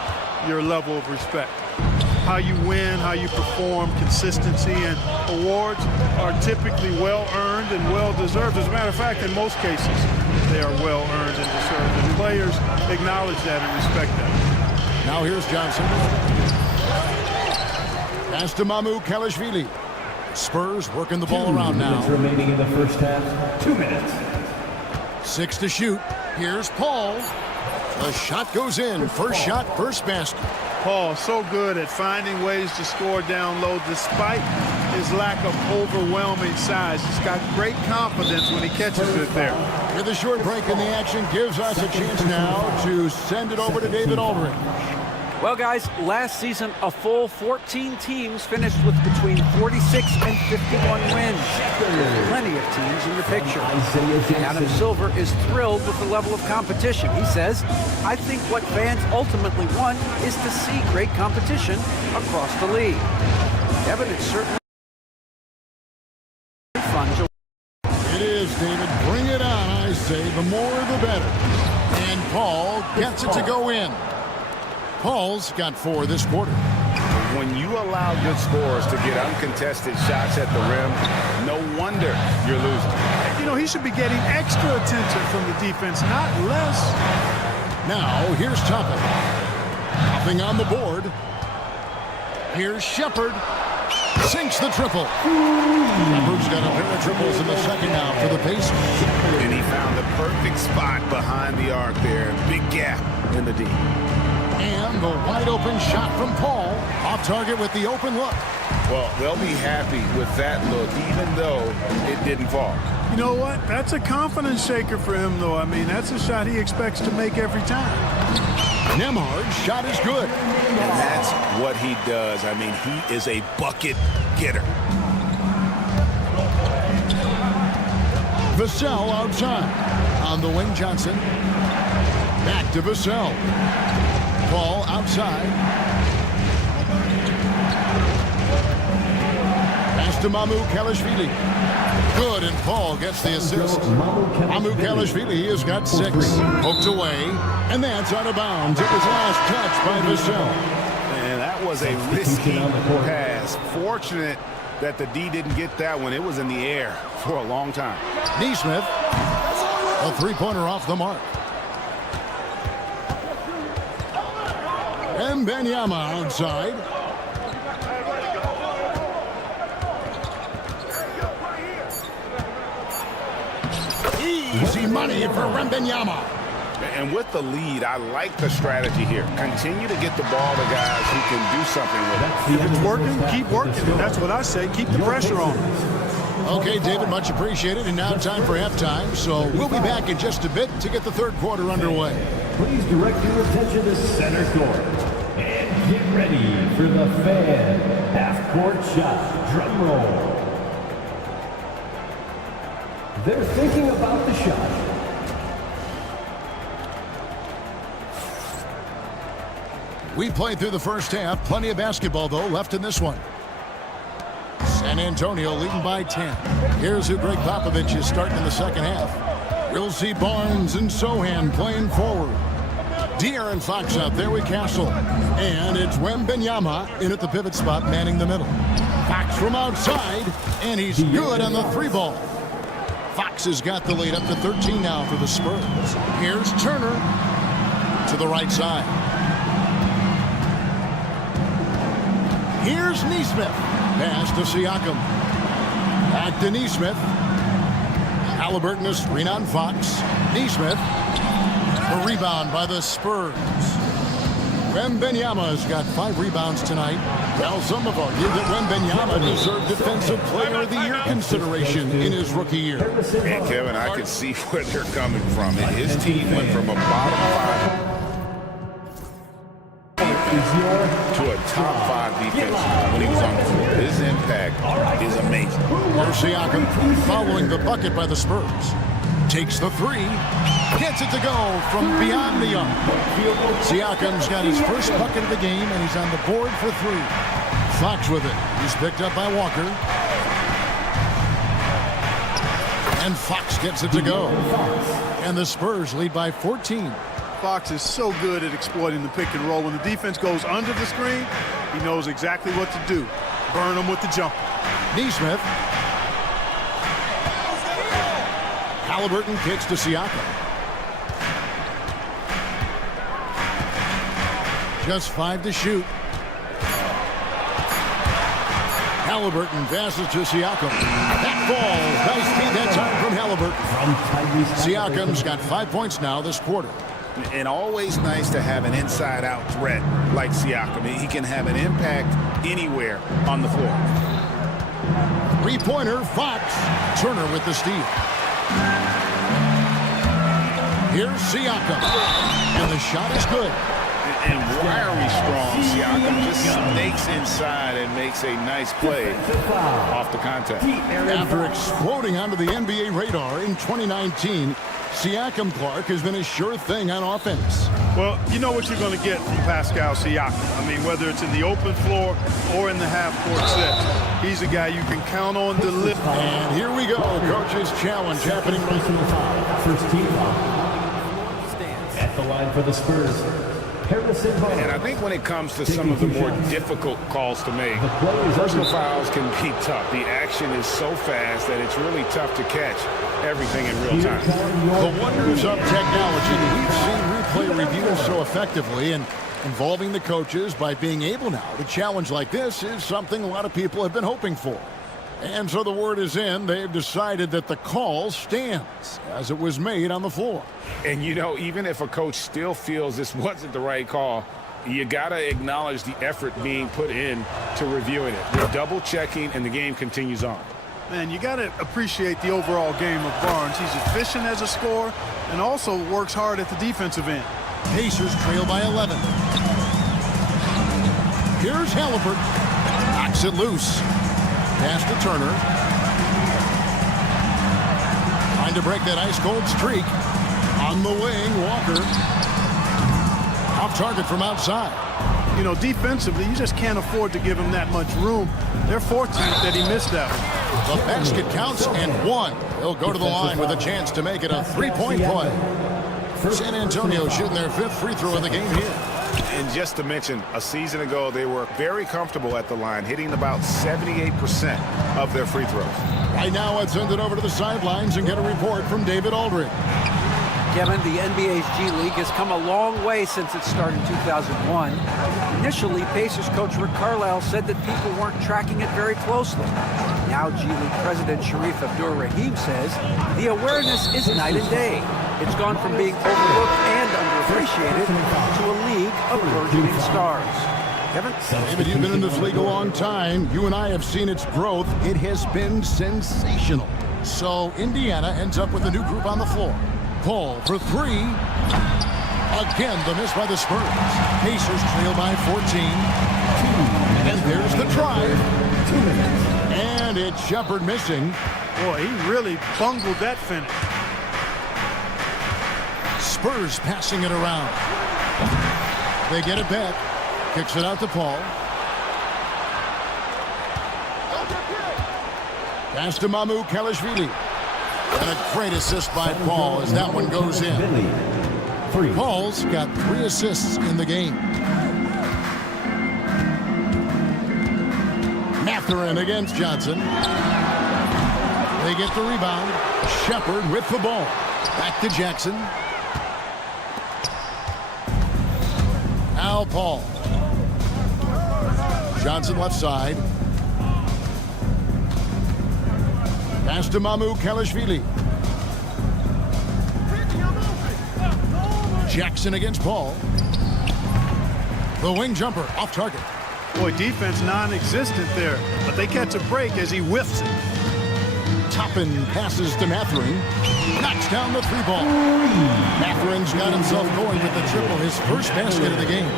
your level of respect. How you win, how you perform, consistency, and awards are typically well-earned and well-deserved. As a matter of fact, in most cases, they are well-earned and deserved, and players acknowledge that and respect that. Now here's Johnson. Pass to Kelishvili. Spurs working the ball around now. 2 minutes remaining in the first half. 2 minutes. 6 to shoot. Here's Paul. The shot goes in. First shot, first basket. Paul, so good at finding ways to score down low despite his lack of overwhelming size. He's got great confidence when he catches it there. With a short break in the action, gives us a chance now to send it over to David Aldridge. Well, guys, last season, a full 14 teams finished with between 46 and 51 wins. Plenty of teams in the picture. Adam Silver is thrilled with the level of competition. He says, I think what fans ultimately want is to see great competition across the league. Evan, it's certainly fun to... It is, David. Bring it on, I say. The more, the better. And Paul gets it to go in. Paul's got 4 this quarter. When you allow good scorers to get uncontested shots at the rim, no wonder you're losing. You know, he should be getting extra attention from the defense, not less. Now, here's Toppin. Topping on the board. Here's Shepard. Sinks the triple. Shepard's got a pair of triples in the second now for the Pacers. And he found the perfect spot behind the arc there. Big gap in the D. And the wide open shot from Paul. Off target with the open look. Well, they'll be happy with that look, even though it didn't fall. You know what? That's a confidence shaker for him, though. I mean, that's a shot he expects to make every time. Nembhard's shot is good. And that's what he does. I mean, he is a bucket getter. Vassell outside. On the wing, Johnson. Back to Vassell. Paul outside. Pass to Kelishvili. Good, and Paul gets the assist. Kelishvili has got 6. Poked away, and that's out of bounds. It was last touch by Vassell. And that was a risky pass. Fortunate that the D didn't get that one. It was in the air for a long time. Nesmith, a 3-pointer off the mark. Wembanyama outside. Easy money for Wembanyama. And with the lead, I like the strategy here. Continue to get the ball to guys who can do something with it. If it's working, keep working. That's what I say. Keep the pressure on. Okay, David, much appreciated. And now time for halftime. So we'll be back in just a bit to get the third quarter underway. Please direct your attention to center court. And get ready for the fan half-court shot. Drum roll. They're thinking about the shot. We played through the first half. Plenty of basketball, though, left in this one. San Antonio leading by 10. Here's who Greg Popovich is starting in the second half. We'll see Barnes and Sohan playing forward. De'Aaron Fox out there with Castle. And it's Wembanyama in at the pivot spot, manning the middle. Fox from outside, and he's good on the 3-ball. Fox has got the lead up to 13 now for the Spurs. Here's Turner to the right side. Here's Nesmith. Pass to Siakam. Back to Nesmith. Halliburton a screen on Fox. Nesmith. A rebound by the Spurs. Wembanyama's got 5 rebounds tonight. Well, some have argued that Wembanyama deserved Defensive Player of the Year consideration in his rookie year. And Kevin, I can see where they're coming from. His team went from a bottom 5 to a top 5 defense when he was on the floor. His impact is amazing. Here's Siakam following the bucket by the Spurs. Takes the 3. Gets it to go from beyond the arc. Siakam's got his first bucket of the game, and he's on the board for 3. Fox with it. He's picked up by Walker. And Fox gets it to go. And the Spurs lead by 14. Fox is so good at exploiting the pick and roll. When the defense goes under the screen, he knows exactly what to do. Burn them with the jumper. Neesmith. Halliburton kicks to Siakam. Just 5 to shoot. Halliburton passes to Siakam. That ball, nice feed that time from Halliburton. Siakam's got 5 points now this quarter. And always nice to have an inside-out threat like Siakam. He can have an impact anywhere on the floor. 3-pointer, Fox. Turner with the steal. Here's Siakam. And the shot is good. And wiry strong Siakam just snakes inside and makes a nice play off the contact. After exploding onto the NBA radar in 2019, Siakam Clark has been a sure thing on offense. Well, you know what you're going to get from Pascal Siakam. I mean, whether it's in the open floor or in the half-court set, he's a guy you can count on deliver. And here we go, coach's challenge happening. First team at the line for the Spurs. And I think when it comes to some of the more difficult calls to make, personal fouls can be tough. The action is so fast that it's really tough to catch everything in real time. The wonders of technology. We've seen replay reviews so effectively, and involving the coaches by being able now to challenge like this is something a lot of people have been hoping for. And so the word is in, they've decided that the call stands as it was made on the floor. And, you know, even if a coach still feels this wasn't the right call, you got to acknowledge the effort being put in to reviewing it. They're double-checking, and the game continues on. Man, you got to appreciate the overall game of Barnes. He's efficient as a scorer and also works hard at the defensive end. Pacers trail by 11. Here's Halliburton. Knocks it loose. Pass to Turner. Trying to break that ice-cold streak. On the wing, Walker. Off target from outside. You know, defensively, you just can't afford to give him that much room. They're fortunate that he missed that one. The basket counts and 1. He'll go to the line with a chance to make it a 3-point play. San Antonio shooting their 5th free throw of the game here. And just to mention, a season ago, they were very comfortable at the line, hitting about 78% of their free throws. Right now, let's send it over to the sidelines and get a report from David Aldridge. Kevin, the NBA's G League has come a long way since it started in 2001. Initially, Pacers coach Rick Carlisle said that people weren't tracking it very closely. Now, G League president Sharif Abdur-Rahim says the awareness is night and day. It's gone from being overlooked and underappreciated to a league of burgeoning stars. Kevin? David, you've been in this league a long time. You and I have seen its growth. It has been sensational. So Indiana ends up with a new group on the floor. Paul for 3. Again, the miss by the Spurs. Pacers trail by 14. And there's the drive. And it's Shepard missing. Boy, he really bungled that finish. Spurs passing it around. They get it back. Kicks it out to Paul. Pass to Mamu Kalashvili. And a great assist by Paul as that one goes in. Paul's got 3 assists in the game. Mathurin against Johnson. They get the rebound. Shepard with the ball. Back to Jackson. Now Paul. Johnson left side. Pass to Mamu Kalashvili. Jackson against Paul. The wing jumper off target. Boy, defense non-existent there, but they catch a break as he whiffs it. Toppin passes to Mathurin. Knocks down the 3 ball. Matherin's got himself going with the triple, his first basket of the game.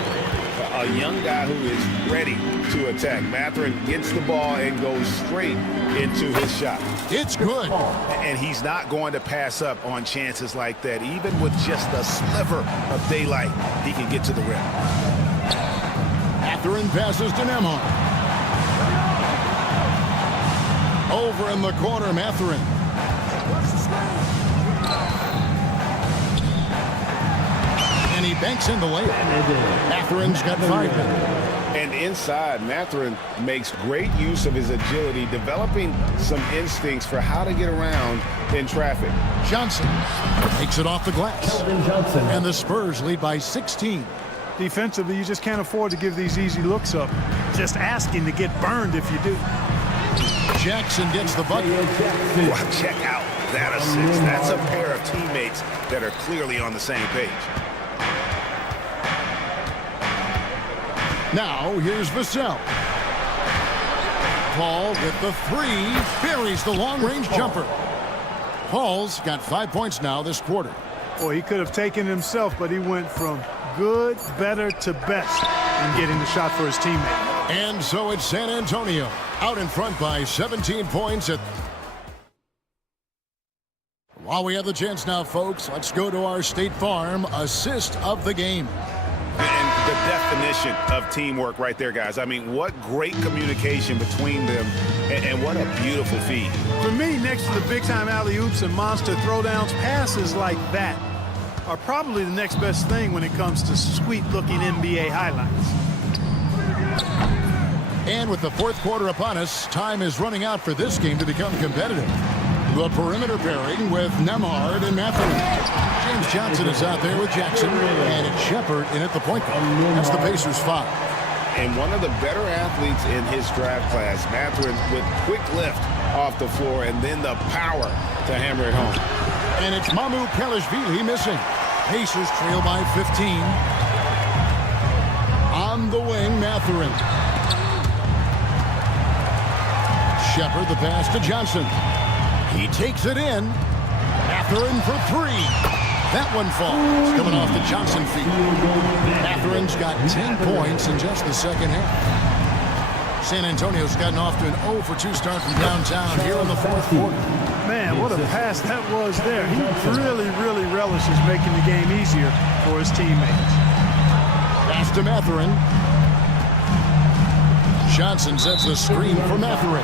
A young guy who is ready to attack. Mathurin gets the ball and goes straight into his shot. It's good. And he's not going to pass up on chances like that. Even with just a sliver of daylight, he can get to the rim. Mathurin passes to Nembhard. Over in the corner, Mathurin. And he banks in the layup. Mathurin's got 5. And inside, Mathurin makes great use of his agility, developing some instincts for how to get around in traffic. Johnson takes it off the glass. And the Spurs lead by 16. Defensively, you just can't afford to give these easy looks up. Just asking to get burned if you do. Jackson gets the bucket. Wow, check out that assist. That's a pair of teammates that are clearly on the same page. Now, here's Vassell. Paul with the 3. Buries the long-range jumper. Paul's got 5 points now this quarter. Boy, he could have taken it himself, but he went from good, better to best in getting the shot for his teammate. And so it's San Antonio out in front by 17 points. While we have the chance now, folks, let's go to our State Farm assist of the game. And the definition of teamwork right there, guys. I mean, what great communication between them, and what a beautiful feed. For me, next to the big-time alley-oops and monster throwdowns, passes like that are probably the next best thing when it comes to sweet-looking NBA highlights. And with the fourth quarter upon us, time is running out for this game to become competitive. The perimeter pairing with Nembhard and Mathurin. James Johnson is out there with Jackson, and it's Shepard in at the point guard. That's the Pacers' 5. And one of the better athletes in his draft class, Mathurin, with quick lift off the floor and then the power to hammer it home. And it's Mamu Pelishvili missing. Pacers trail by 15. On the wing, Mathurin. Shepard, the pass to Johnson. He takes it in. Mathurin for 3. That one falls. Coming off the Johnson feet. Mathurin's got 10 points in just the second half. San Antonio's gotten off to an 0 for 2 start from downtown here in the fourth quarter. Man, what a pass that was there. He really, really relishes making the game easier for his teammates. Pass to Mathurin. Johnson sets the screen for Mathurin.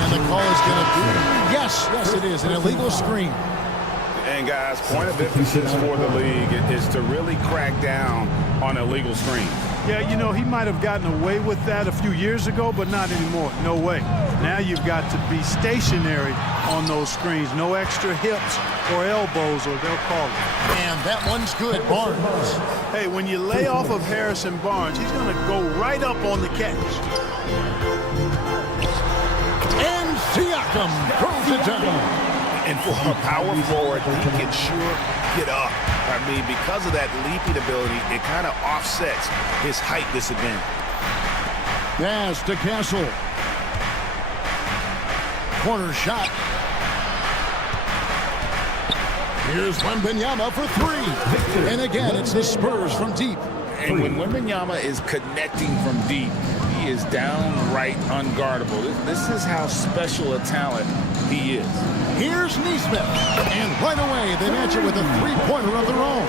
And the call is going to be, yes, it is, an illegal screen. And guys, point of emphasis for the league is to really crack down on illegal screens. Yeah, you know, he might have gotten away with that a few years ago, but not anymore. No way. Now you've got to be stationary on those screens. No extra hips or elbows, or they'll call it. And that one's good, Barnes. Hey, when you lay off of Harrison Barnes, he's going to go right up on the catch. And Siakam throws it down. And for a power forward, he can sure get up. I mean, because of that leaping ability, it kind of offsets his height disadvantage. Pass to Castle. Corner shot. Here's Wembanyama for 3. And again, it's the Spurs from deep. And when Wembanyama is connecting from deep, he is downright unguardable. This is how special a talent he is. Here's Nesmith. And right away, they match it with a 3-pointer of their own.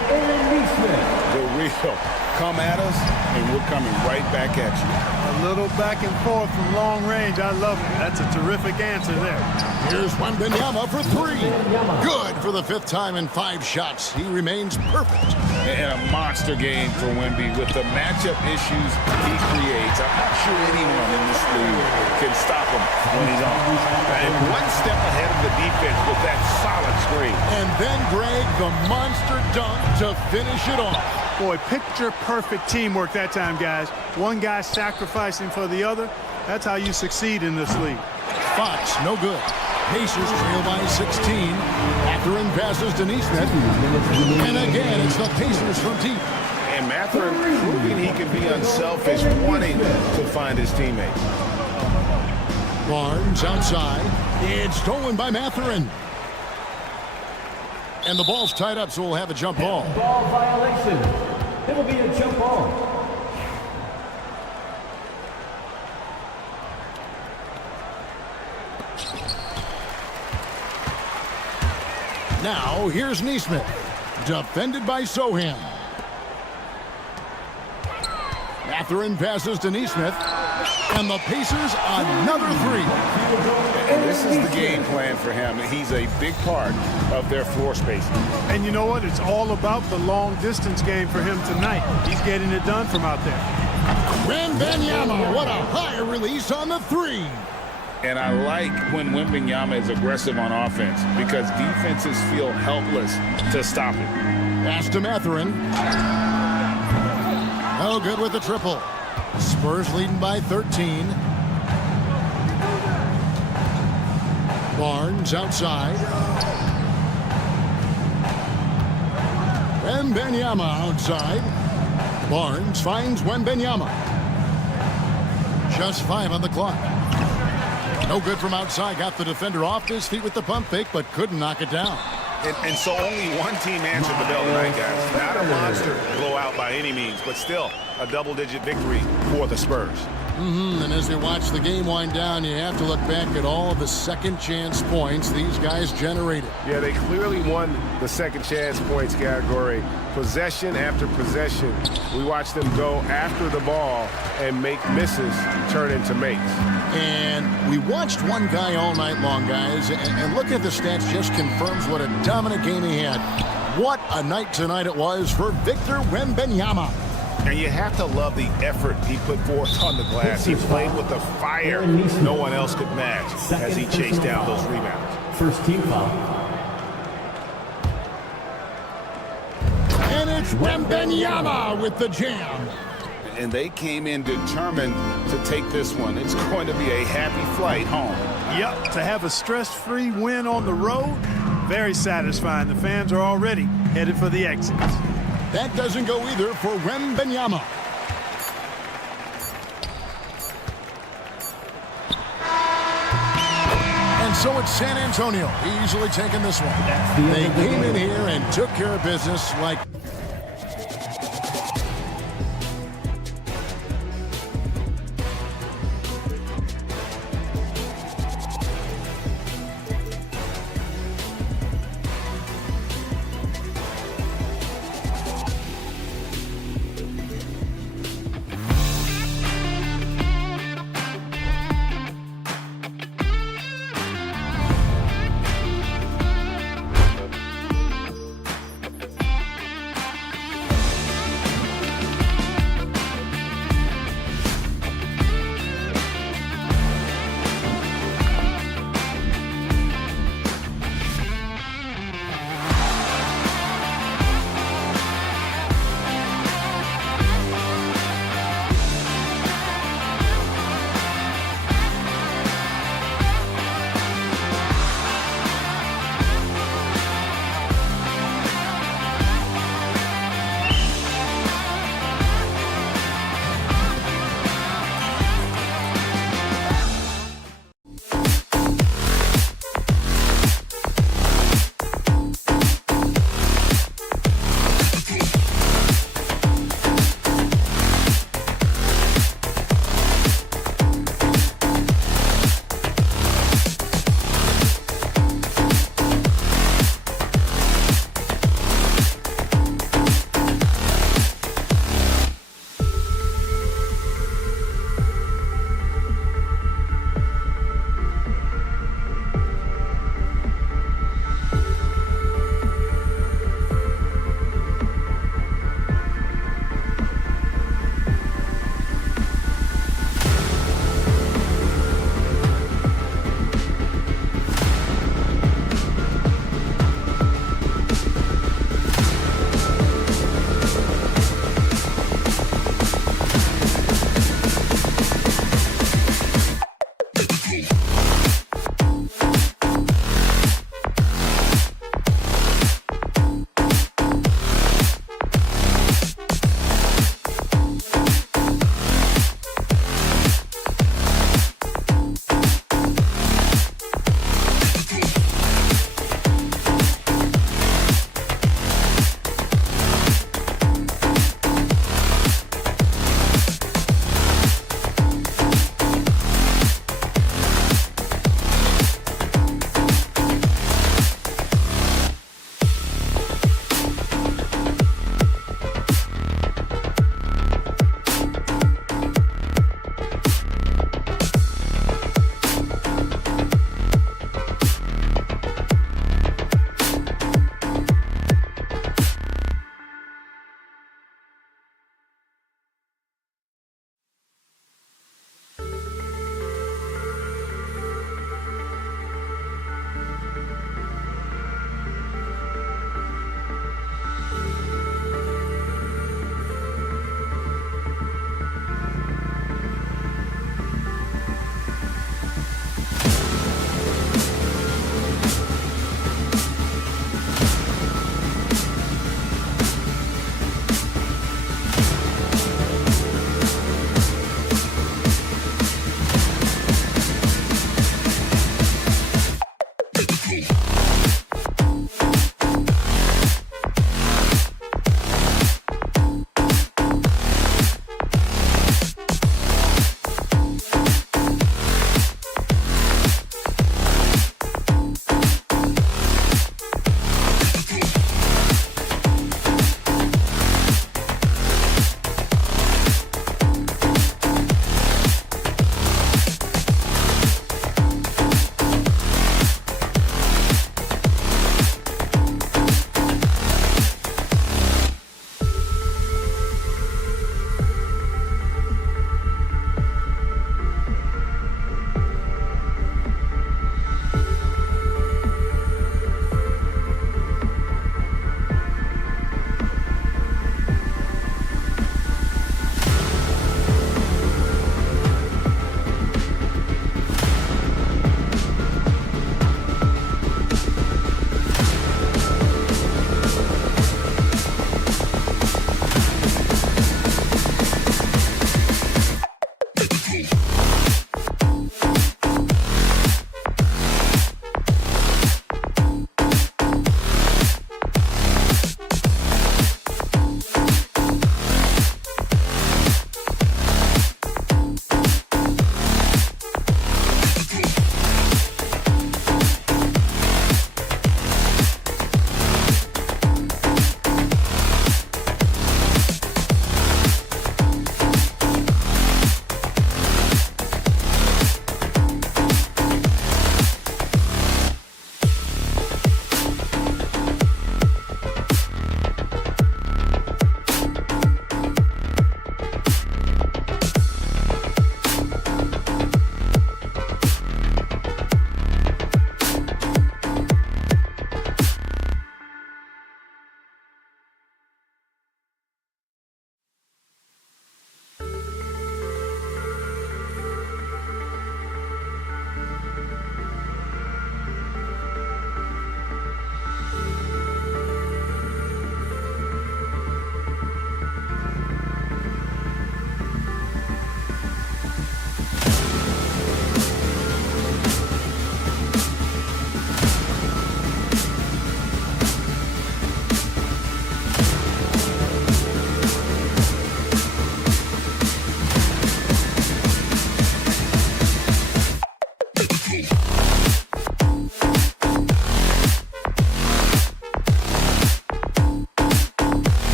The real come at us, and we're coming right back at you. A little back and forth from long range. I love it. That's a terrific answer there. Here's Wembanyama for 3. Good for the 5th time in 5 shots. He remains perfect. And a monster game for Wemby with the matchup issues he creates. I'm not sure anyone in this league can stop him when he's on. And one step ahead of the defense with that solid screen. And then, Greg, the monster dunk to finish it off. Boy, picture-perfect teamwork that time, guys. One guy sacrificing for the other. That's how you succeed in this league. Fox, no good. Pacers trail by 16. Mathurin passes to Nesmith. And again, it's the Pacers from deep. And Mathurin proving he can be unselfish, wanting to find his teammate. Barnes outside. It's stolen by Mathurin. And the ball's tied up, so we'll have a jump ball. Ball violation. It'll be a jump ball. Now, here's Neesmith. Defended by Sohan. Mathurin passes to Neesmith. And the Pacers another three. And this is the game plan for him. He's a big part of their floor spacing. And you know what? It's all about the long distance game for him tonight. He's getting it done from out there. Wembanyama, what a high release on the three. And I like when Wembanyama is aggressive on offense because defenses feel helpless to stop him. Pass to Mathurin. Oh, good with the triple. Spurs leading by 13. Barnes outside. Wembanyama outside. Barnes finds Wembanyama. Just 5 on the clock. No good from outside. Got the defender off his feet with the pump fake, but couldn't knock it down. And so only one team answered the bell tonight, guys. Not a monster blowout by any means, but still a double-digit victory for the Spurs. And as we watch the game wind down, you have to look back at all the second chance points these guys generated. Yeah, they clearly won the second chance points category. Possession after possession. We watched them go after the ball and make misses turn into makes. And we watched one guy all night long, guys, and looking at the stats just confirms what a dominant game he had. What a night tonight it was for Victor Wembanyama. And you have to love the effort he put forth on the glass. He played with a fire no one else could match as he chased down those rebounds. First team foul. And it's Wembanyama with the jam. And they came in determined to take this one. It's going to be a happy flight home. Yep, to have a stress-free win on the road, very satisfying. The fans are already headed for the exits. That doesn't go either for Wembanyama. And so it's San Antonio easily taking this one. They came in here and took care of business like...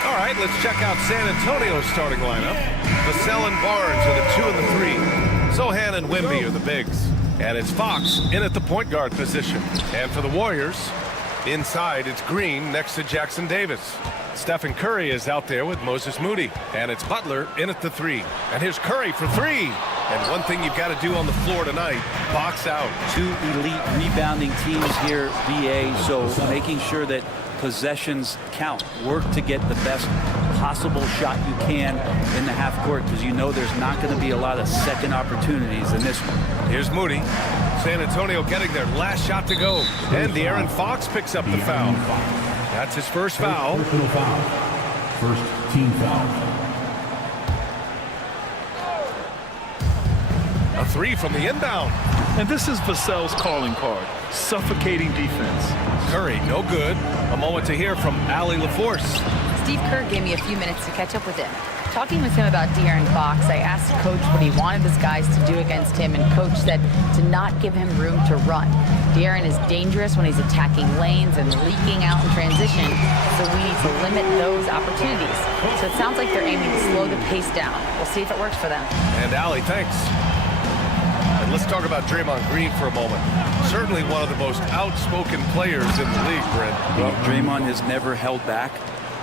All right, let's check out San Antonio's starting lineup. Vassell and Barnes are the 2 and the 3. Sohan and Wemby are the bigs. And it's Fox in at the point guard position. And for the Warriors, inside it's Green next to Jackson Davis. Stephen Curry is out there with Moses Moody. And it's Butler in at the 3. And here's Curry for 3. And one thing you've got to do on the floor tonight, box out. 2 elite rebounding teams here, BA, so making sure that possessions count. Work to get the best possible shot you can in the half court, because you know there's not going to be a lot of second opportunities in this one. Here's Moody. San Antonio getting their last shot to go. And De'Aaron Fox picks up the foul. That's his first foul. Personal foul. First team foul. A 3 from the inbound. And this is Vassell's calling card. Suffocating defense. Curry, no good. A moment to hear from Allie LaForce. Steve Kerr gave me a few minutes to catch up with him. Talking with him about De'Aaron Fox, I asked Coach what he wanted his guys to do against him, and Coach said to not give him room to run. De'Aaron is dangerous when he's attacking lanes and leaking out in transition, so we need to limit those opportunities. So it sounds like they're aiming to slow the pace down. We'll see if it works for them. And Allie, thanks. And let's talk about Draymond Green for a moment. Certainly one of the most outspoken players in the league, Brent. Well, Draymond has never held back,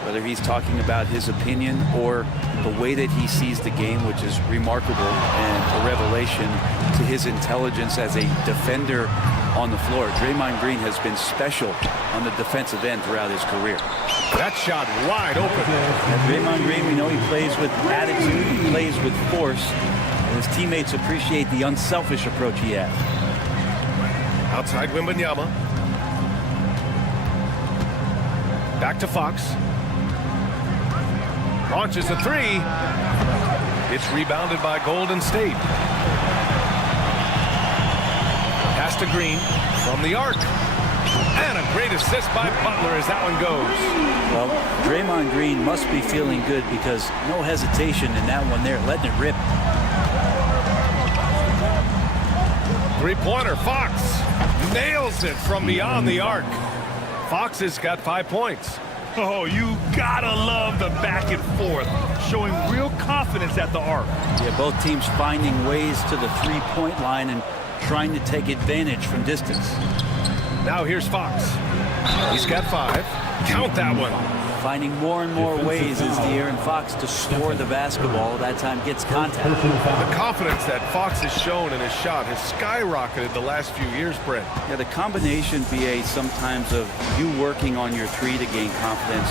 whether he's talking about his opinion or the way that he sees the game, which is remarkable and a revelation to his intelligence as a defender on the floor. Draymond Green has been special on the defensive end throughout his career. That shot wide open. And Draymond Green, we know he plays with attitude, he plays with force, and his teammates appreciate the unselfish approach he has. Outside Wembanyama. Back to Fox. Launches a 3. It's rebounded by Golden State. Pass to Green from the arc. And a great assist by Butler as that one goes. Well, Draymond Green must be feeling good, because no hesitation in that one there, letting it rip. Three-pointer, Fox nails it from beyond the arc. Fox has got 5 points. Oh, you gotta love the back and forth, showing real confidence at the arc. Yeah, both teams finding ways to the three-point line and trying to take advantage from distance. Now here's Fox. He's got 5. Count that one. Finding more and more ways as De'Aaron Fox to score the basketball. That time gets contact. The confidence that Fox has shown in his shot has skyrocketed the last few years, Brent. Yeah, the combination, BA, sometimes of you working on your three to gain confidence,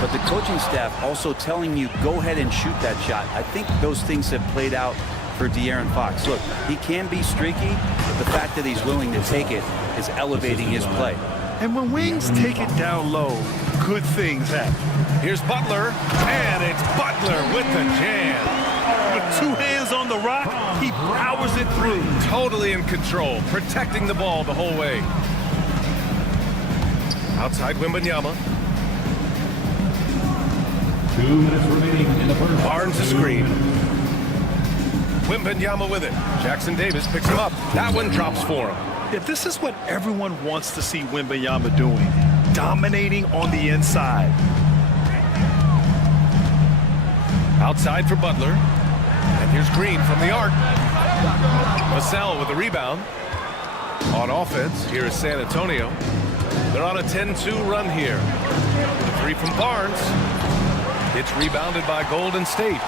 but the coaching staff also telling you, go ahead and shoot that shot. I think those things have played out for De'Aaron Fox. Look, he can be streaky, but the fact that he's willing to take it is elevating his play. And when wings take it down low, good things happen. Here's Butler, and it's Butler with the jam. With 2 hands on the rock, he powers it through. Totally in control, protecting the ball the whole way. Outside Wembanyama. 2 minutes remaining in the first. Barnes a screen. Wembanyama with it. Jackson Davis picks him up. That one drops for him. Yeah, this is what everyone wants to see Wembanyama doing, dominating on the inside. Outside for Butler. And here's Green from the arc. Vassell with the rebound. On offense, here is San Antonio. They're on a 10-2 run here. The three from Barnes. It's rebounded by Golden State.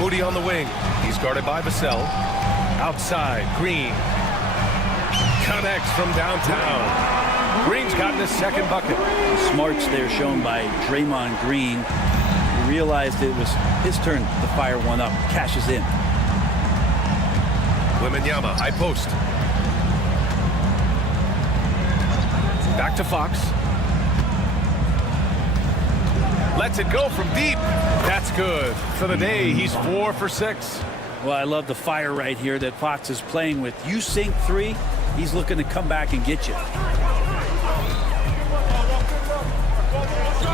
Moody on the wing. He's guarded by Vassell. Outside, Green. Connects from downtown. Green's gotten his second bucket. Smarts there shown by Draymond Green. He realized it was his turn to fire one up. Cashes in. Wembanyama, high post. Back to Fox. Lets it go from deep. That's good. For the day, he's 4 for 6. Well, I love the fire right here that Fox is playing with. You sink three, he's looking to come back and get you.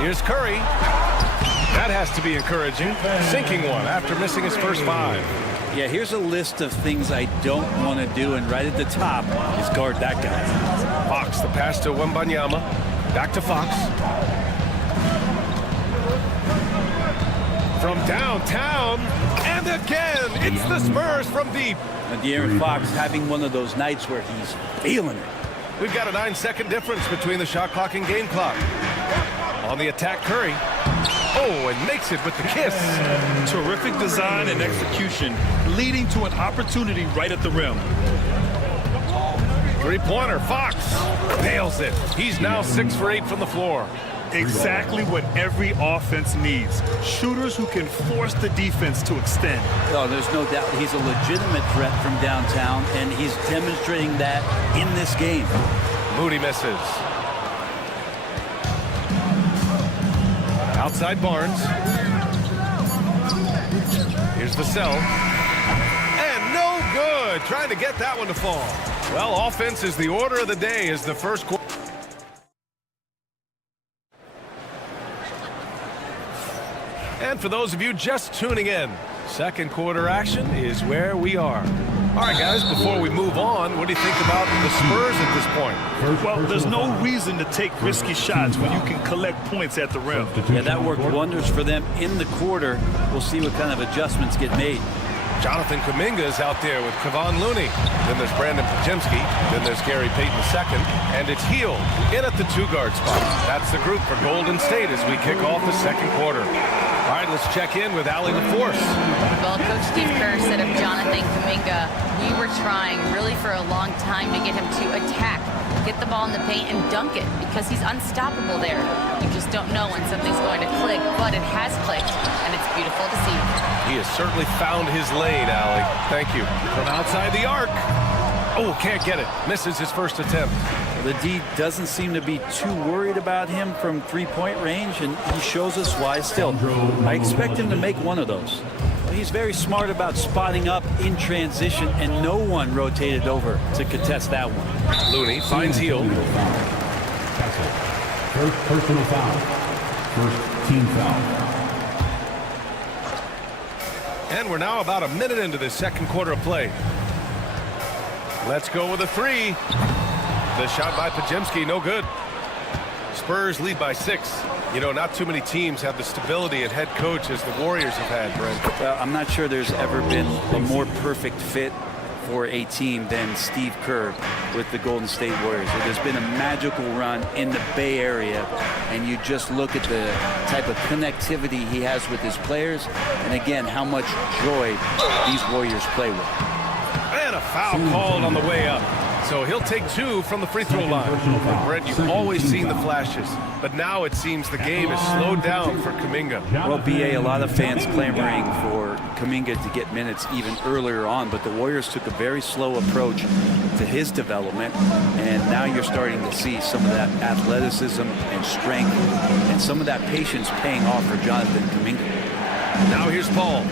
Here's Curry. That has to be encouraging. Sinking one after missing his first 5. Yeah, here's a list of things I don't want to do, and right at the top is guard that guy. Fox, the pass to Wembanyama. Back to Fox. From downtown, and again, it's the Spurs from deep. And De'Aaron Fox having one of those nights where he's feeling it. We've got a 9-second difference between the shot clock and game clock. On the attack, Curry. Oh, and makes it with the kiss. Terrific design and execution, leading to an opportunity right at the rim. Three-pointer, Fox nails it. He's now 6 for 8 from the floor. Exactly what every offense needs. Shooters who can force the defense to extend. Oh, there's no doubt he's a legitimate threat from downtown, and he's demonstrating that in this game. Moody misses. Outside Barnes. Here's Vassell. And no good. Trying to get that one to fall. Well, offense is the order of the day as the first quarter. And for those of you just tuning in, second quarter action is where we are. All right, guys, before we move on, what do you think about the Spurs at this point? Well, there's no reason to take risky shots when you can collect points at the rim. Yeah, that worked wonders for them in the quarter. We'll see what kind of adjustments get made. Jonathan Kuminga is out there with Kevon Looney. Then there's Brandon Pajemski. Then there's Gary Payton II. And it's Hield in at the 2-guard spot. That's the group for Golden State as we kick off the second quarter. All right, let's check in with Allie LaForce. Well, Coach Steve Kerr said of Jonathan Kuminga, we were trying really for a long time to get him to attack, get the ball in the paint and dunk it because he's unstoppable there. You just don't know when something's going to click, but it has clicked, and it's beautiful to see. He has certainly found his lane, Allie. Thank you. From outside the arc. Oh, can't get it. Misses his first attempt. The D doesn't seem to be too worried about him from three-point range, and he shows us why still. I expect him to make one of those. He's very smart about spotting up in transition, and no one rotated over to contest that one. Looney finds Hield. First personal foul. First team foul. And we're now about a minute into the second quarter of play. Let's go with a 3. The shot by Pajemski, no good. Spurs lead by 6. You know, not too many teams have the stability and head coach as the Warriors have had, Brent. Well, I'm not sure there's ever been a more perfect fit for a team than Steve Kerr with the Golden State Warriors. It has been a magical run in the Bay Area, and you just look at the type of connectivity he has with his players, and again, how much joy these Warriors play with. And a foul called on the way up. So he'll take 2 from the free throw line. And Brent, you've always seen the flashes, but now it seems the game is slowed down for Kuminga. Well, BA, a lot of fans clamoring for Kuminga to get minutes even earlier on, but the Warriors took a very slow approach to his development, and now you're starting to see some of that athleticism and strength and some of that patience paying off for Jonathan Kuminga. Now here's Paul.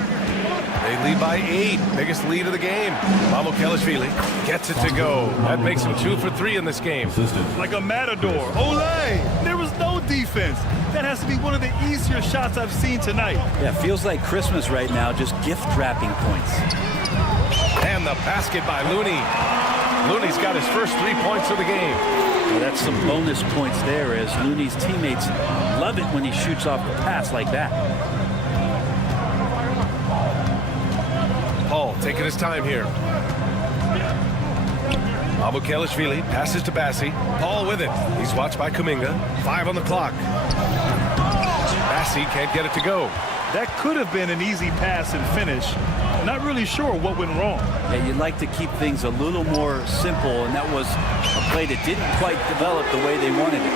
They lead by 8, biggest lead of the game. Mamukelashvili gets it to go. That makes him 2 for 3 in this game. Like a matador. Olé! There was no defense. That has to be one of the easier shots I've seen tonight. Yeah, feels like Christmas right now, just gift wrapping points. And the basket by Looney. Looney's got his first 3 points of the game. Well, that's some bonus points there, as Looney's teammates love it when he shoots off the pass like that. Paul taking his time here. Mamukelashvili passes to Bassi. Paul with it. He's watched by Kuminga. 5 on the clock. Bassi can't get it to go. That could have been an easy pass and finish. Not really sure what went wrong. Yeah, you'd like to keep things a little more simple, and that was a play that didn't quite develop the way they wanted it.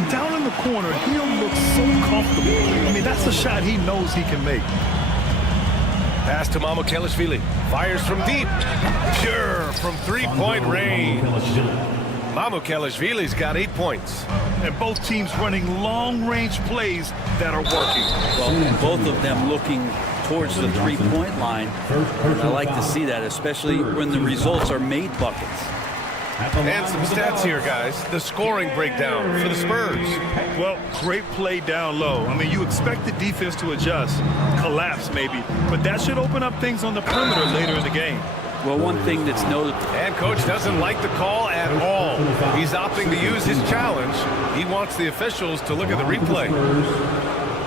And down in the corner, he'll look so comfortable. I mean, that's a shot he knows he can make. Pass to Mamukelashvili. Fires from deep. Pure from 3-point range. Mamukelashvili's got 8 points. And both teams running long-range plays that are working. Well, both of them looking towards the 3-point line. I like to see that, especially when the results are made buckets. And some stats here, guys. The scoring breakdown for the Spurs. Well, great play down low. I mean, you expect the defense to adjust, collapse maybe, but that should open up things on the perimeter later in the game. Well, one thing that's noted. And coach doesn't like the call at all. He's opting to use his challenge. He wants the officials to look at the replay.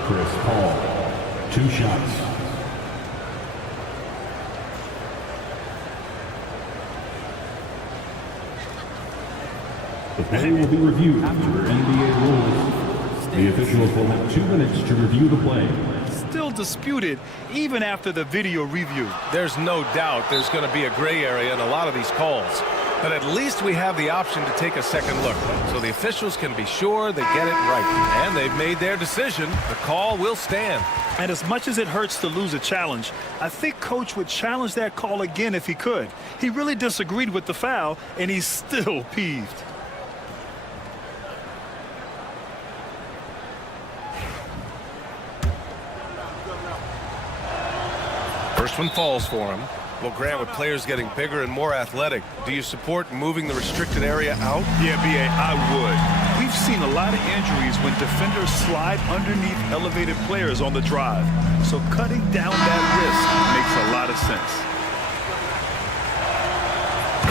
Chris Paul, 2 shots. The play will be reviewed under NBA rules. The officials will have 2 minutes to review the play. Still disputed even after the video review. There's no doubt there's going to be a gray area in a lot of these calls. But at least we have the option to take a second look, so the officials can be sure they get it right. And they've made their decision. The call will stand. And as much as it hurts to lose a challenge, I think Coach would challenge that call again if he could. He really disagreed with the foul, and he's still peeved. First one falls for him. Well, Grant, with players getting bigger and more athletic, do you support moving the restricted area out? Yeah, B.A., I would. We've seen a lot of injuries when defenders slide underneath elevated players on the drive. So cutting down that risk makes a lot of sense.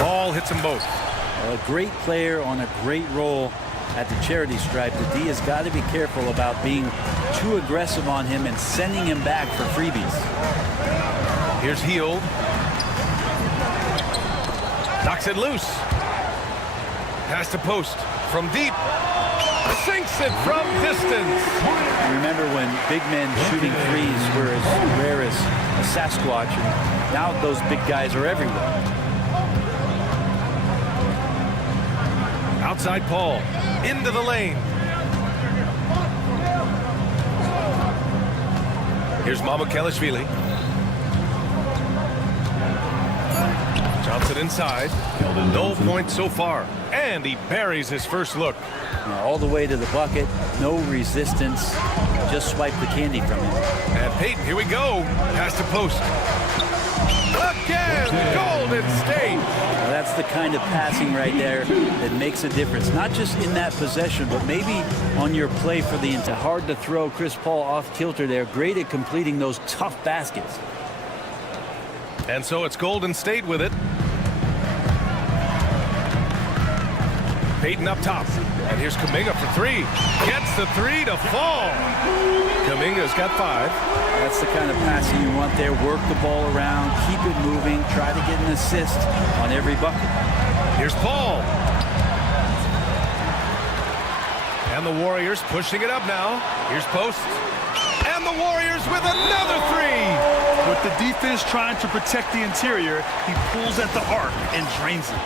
Ball hits them both. A great player on a great role at the charity stripe. The D has got to be careful about being too aggressive on him and sending him back for freebies. Here's Hield. Knocks it loose. Pass to post from deep. Sinks it from distance. Remember when big men shooting threes were as rare as a Sasquatch, and now those big guys are everywhere. Outside Paul. Into the lane. Here's Mamukelashvili. Johnson inside. No points so far. And he buries his first look. All the way to the bucket. No resistance. Just swipe the candy from him. And Peyton, here we go. Pass to post. Again, Golden State. Now that's the kind of passing right there that makes a difference. Not just in that possession, but maybe on your play for the into. Hard to throw Chris Paul off kilter there. Great at completing those tough baskets. And so it's Golden State with it. Payton up top. And here's Kuminga for three. Gets the three to fall. Kuminga's got 5. That's the kind of passing you want there. Work the ball around, keep it moving, try to get an assist on every bucket. Here's Paul. And the Warriors pushing it up now. Here's Post. And the Warriors with another 3. With the defense trying to protect the interior, he pulls at the arc and drains it.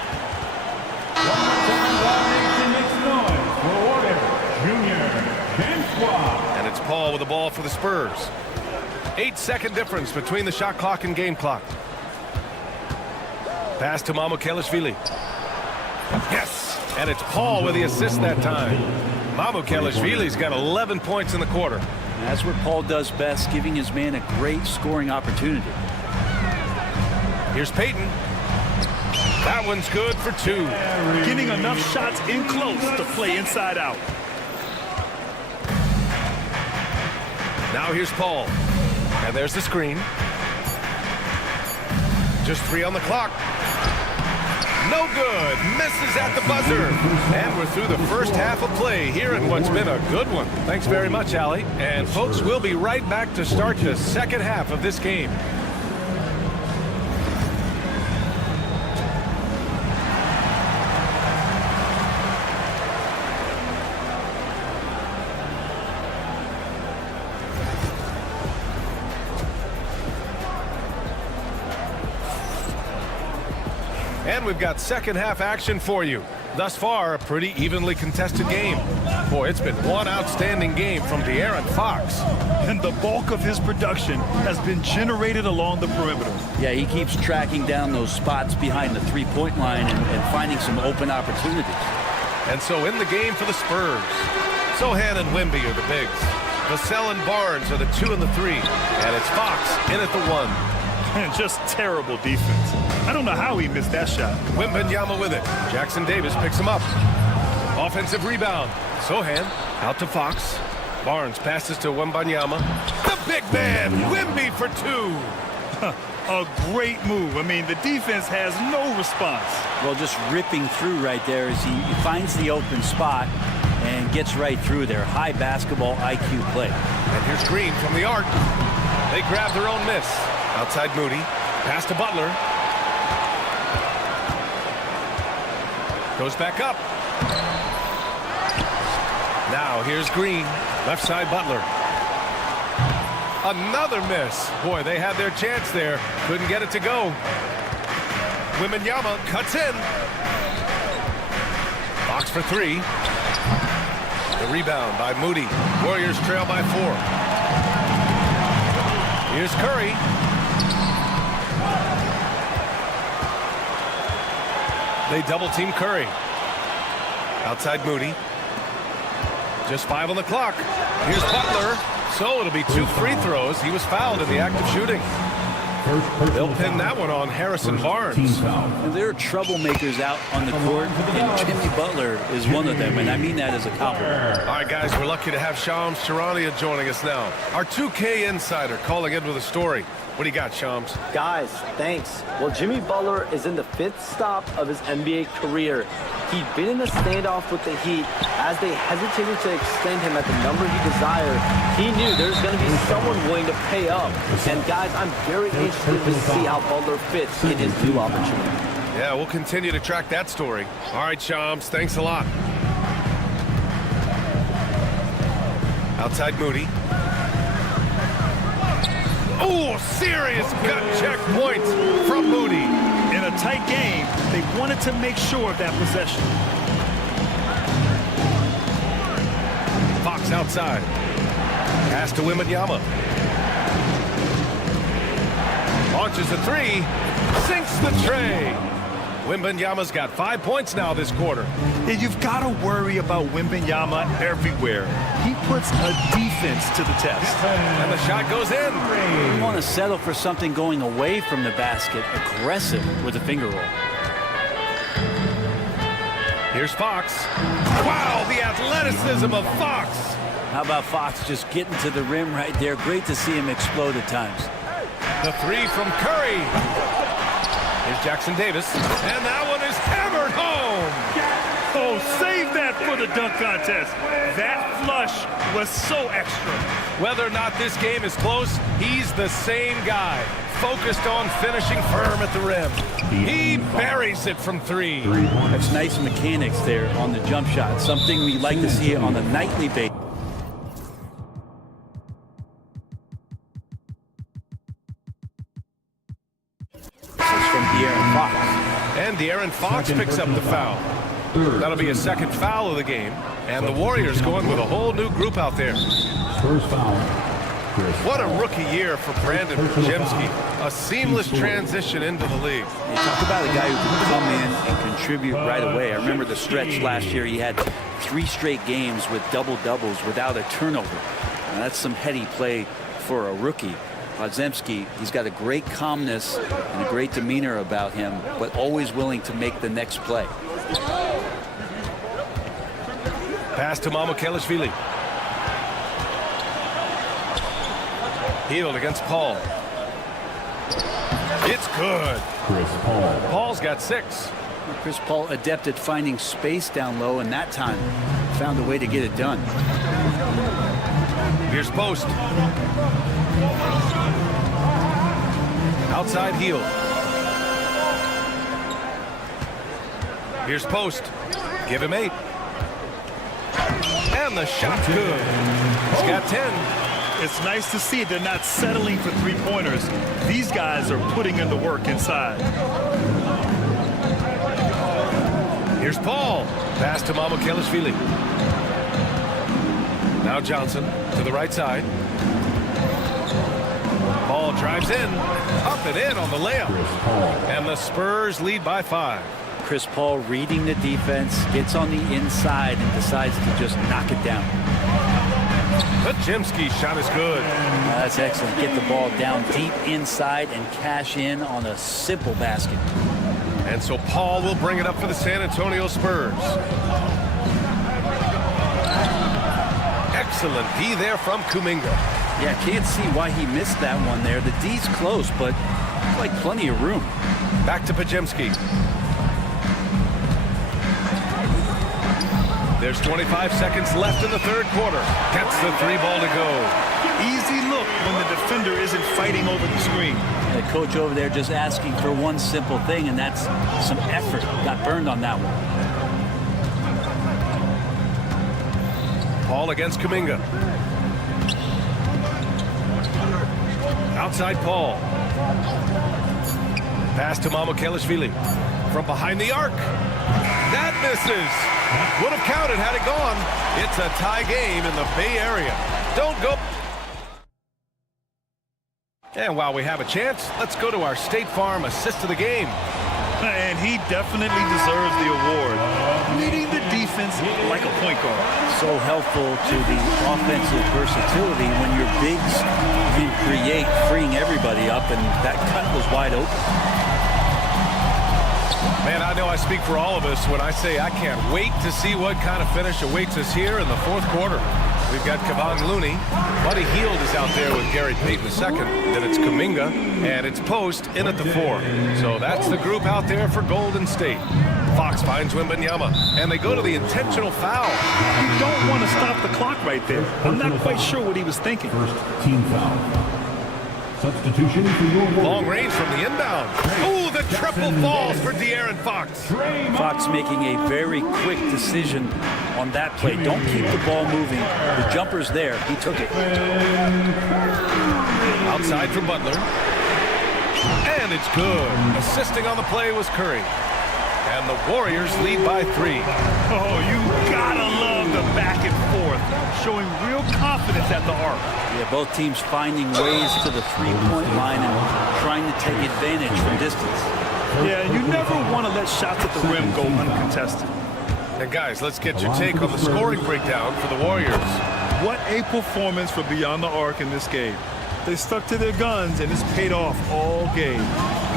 And it's Paul with the ball for the Spurs. 8-second difference between the shot clock and game clock. Pass to Mamukelashvili. Yes! And it's Paul with the assist that time. Mamukelashvili's got 11 points in the quarter. And that's what Paul does best, giving his man a great scoring opportunity. Here's Payton. That one's good for 2. Getting enough shots in close to play inside out. Now here's Paul. And there's the screen. Just 3 on the clock. No good. Misses at the buzzer. And we're through the first half of play here in what's been a good one. Thanks very much, Allie. And folks, we'll be right back to start the second half of this game. And we've got second half action for you. Thus far, a pretty evenly contested game. Boy, it's been one outstanding game from De'Aaron Fox. And the bulk of his production has been generated along the perimeter. Yeah, he keeps tracking down those spots behind the three-point line and finding some open opportunities. And so in the game for the Spurs, Sohan and Wemby are the bigs. Vassell and Barnes are the 2 and the 3. And it's Fox in at the 1. And just terrible defense. I don't know how he missed that shot. Wembanyama with it. Jackson Davis picks him up. Offensive rebound. Sohan out to Fox. Barnes passes to Wembanyama. The big man, Wemby for 2. A great move. I mean, the defense has no response. Well, just ripping through right there as he finds the open spot and gets right through there. High basketball IQ play. And here's Green from the arc. They grab their own miss. Outside Moody. Pass to Butler. Goes back up. Now here's Green. Left side Butler. Another miss. Boy, they had their chance there. Couldn't get it to go. Wembanyama cuts in. Fox for 3. The rebound by Moody. Warriors trail by 4. Here's Curry. They double team Curry. Outside Moody. Just 5 on the clock. Here's Butler. So it'll be 2 free throws. He was fouled in the act of shooting. They'll pin that one on Harrison Barnes. And there are troublemakers out on the court, and Jimmy Butler is one of them, and I mean that as a compliment. All right, guys, we're lucky to have Shams Charania joining us now. Our 2K insider calling in with a story. What do you got, Shams? Guys, thanks. Well, Jimmy Butler is in the 5th stop of his NBA career. He'd been in a standoff with the Heat. As they hesitated to extend him at the number he desired, he knew there's going to be someone willing to pay up. And guys, I'm very interested to see how Butler fits in his new opportunity. Yeah, we'll continue to track that story. All right, Shams, thanks a lot. Outside Moody. Oh, serious gut check points from Moody. In a tight game, they wanted to make sure of that possession. Fox outside. Pass to Wembanyama. Launches a 3. Sinks the tray. Wembanyama's got 5 points now this quarter. Yeah, you've got to worry about Wembanyama everywhere. He puts a defense to the test. And the shot goes in. You want to settle for something going away from the basket, aggressive with a finger roll. Here's Fox. Wow, the athleticism of Fox. How about Fox just getting to the rim right there? Great to see him explode at times. The 3 from Curry. Here's Jackson Davis. And that one is hammered home. Oh, save that for the dunk contest. That flush was so extra. Whether or not this game is close, he's the same guy, focused on finishing firm at the rim. He buries it from three. That's nice mechanics there on the jump shot, something we like to see on a nightly basis. From De'Aaron Fox. And De'Aaron Fox picks up the foul. That'll be a second foul of the game. And the Warriors going with a whole new group out there. First foul. What a rookie year for Brandon Podziemski. A seamless transition into the league. You talk about a guy who can come in and contribute right away. I remember the stretch last year. He had 3 straight games with double-doubles without a turnover. Now, that's some heady play for a rookie. Podziemski, he's got a great calmness and a great demeanor about him, but always willing to make the next play. Pass to Mamukelashvili. Healed against Paul. It's good. Chris Paul. Paul's got 6. Chris Paul adept at finding space down low, and that time found a way to get it done. Here's Post. Outside heel. Here's Post. Give him 8. And the shot's good. He's got 10. It's nice to see they're not settling for three-pointers. These guys are putting in the work inside. Here's Paul. Pass to Mamukelashvili. Now Johnson to the right side. Paul drives in. Up and in on the layup. And the Spurs lead by 5. Chris Paul reading the defense, gets on the inside and decides to just knock it down. Podziemski's shot is good. That's excellent. Get the ball down deep inside and cash in on a simple basket. And so Paul will bring it up for the San Antonio Spurs. Excellent D there from Kuminga. Yeah, can't see why he missed that one there. The D's close, but like plenty of room. Back to Podziemski. There's 25 seconds left in the third quarter. Gets the 3 ball to go. Easy look when the defender isn't fighting over the screen. The coach over there just asking for one simple thing, and that's some effort. Got burned on that one. Paul against Kuminga. Outside Paul. Pass to Mamukelashvili. From behind the arc. That misses. Would have counted had it gone. It's a tie game in the Bay Area. Don't go. And while we have a chance, let's go to our State Farm assist of the game. And he definitely deserves the award. Leading the defense like a point guard. So helpful to the offensive versatility when your bigs can create, freeing everybody up, and that cut was wide open. Man, I know I speak for all of us when I say I can't wait to see what kind of finish awaits us here in the fourth quarter. We've got Kevon Looney. Buddy Hield is out there with Gary Payton II. Then it's Kuminga, and it's Post in at the 4. So that's the group out there for Golden State. Fox finds Wembanyama, and they go to the intentional foul. You don't want to stop the clock right there. I'm not quite sure what he was thinking. First team foul. Substitution for your Warriors. Long range from the inbound. Ooh, the triple falls for De'Aaron Fox. Fox making a very quick decision on that play. Don't keep the ball moving. The jumper's there. He took it. Outside from Butler. And it's good. Assisting on the play was Curry. And the Warriors lead by 3. Oh, you gotta love the back and forth. Showing real confidence at the arc. Yeah, both teams finding ways to the three-point line and trying to take advantage from distance. Yeah, you never want to let shots at the rim go uncontested. And guys, let's get your take on the scoring breakdown for the Warriors. What a performance for Beyond the Arc in this game. They stuck to their guns, and it's paid off all game.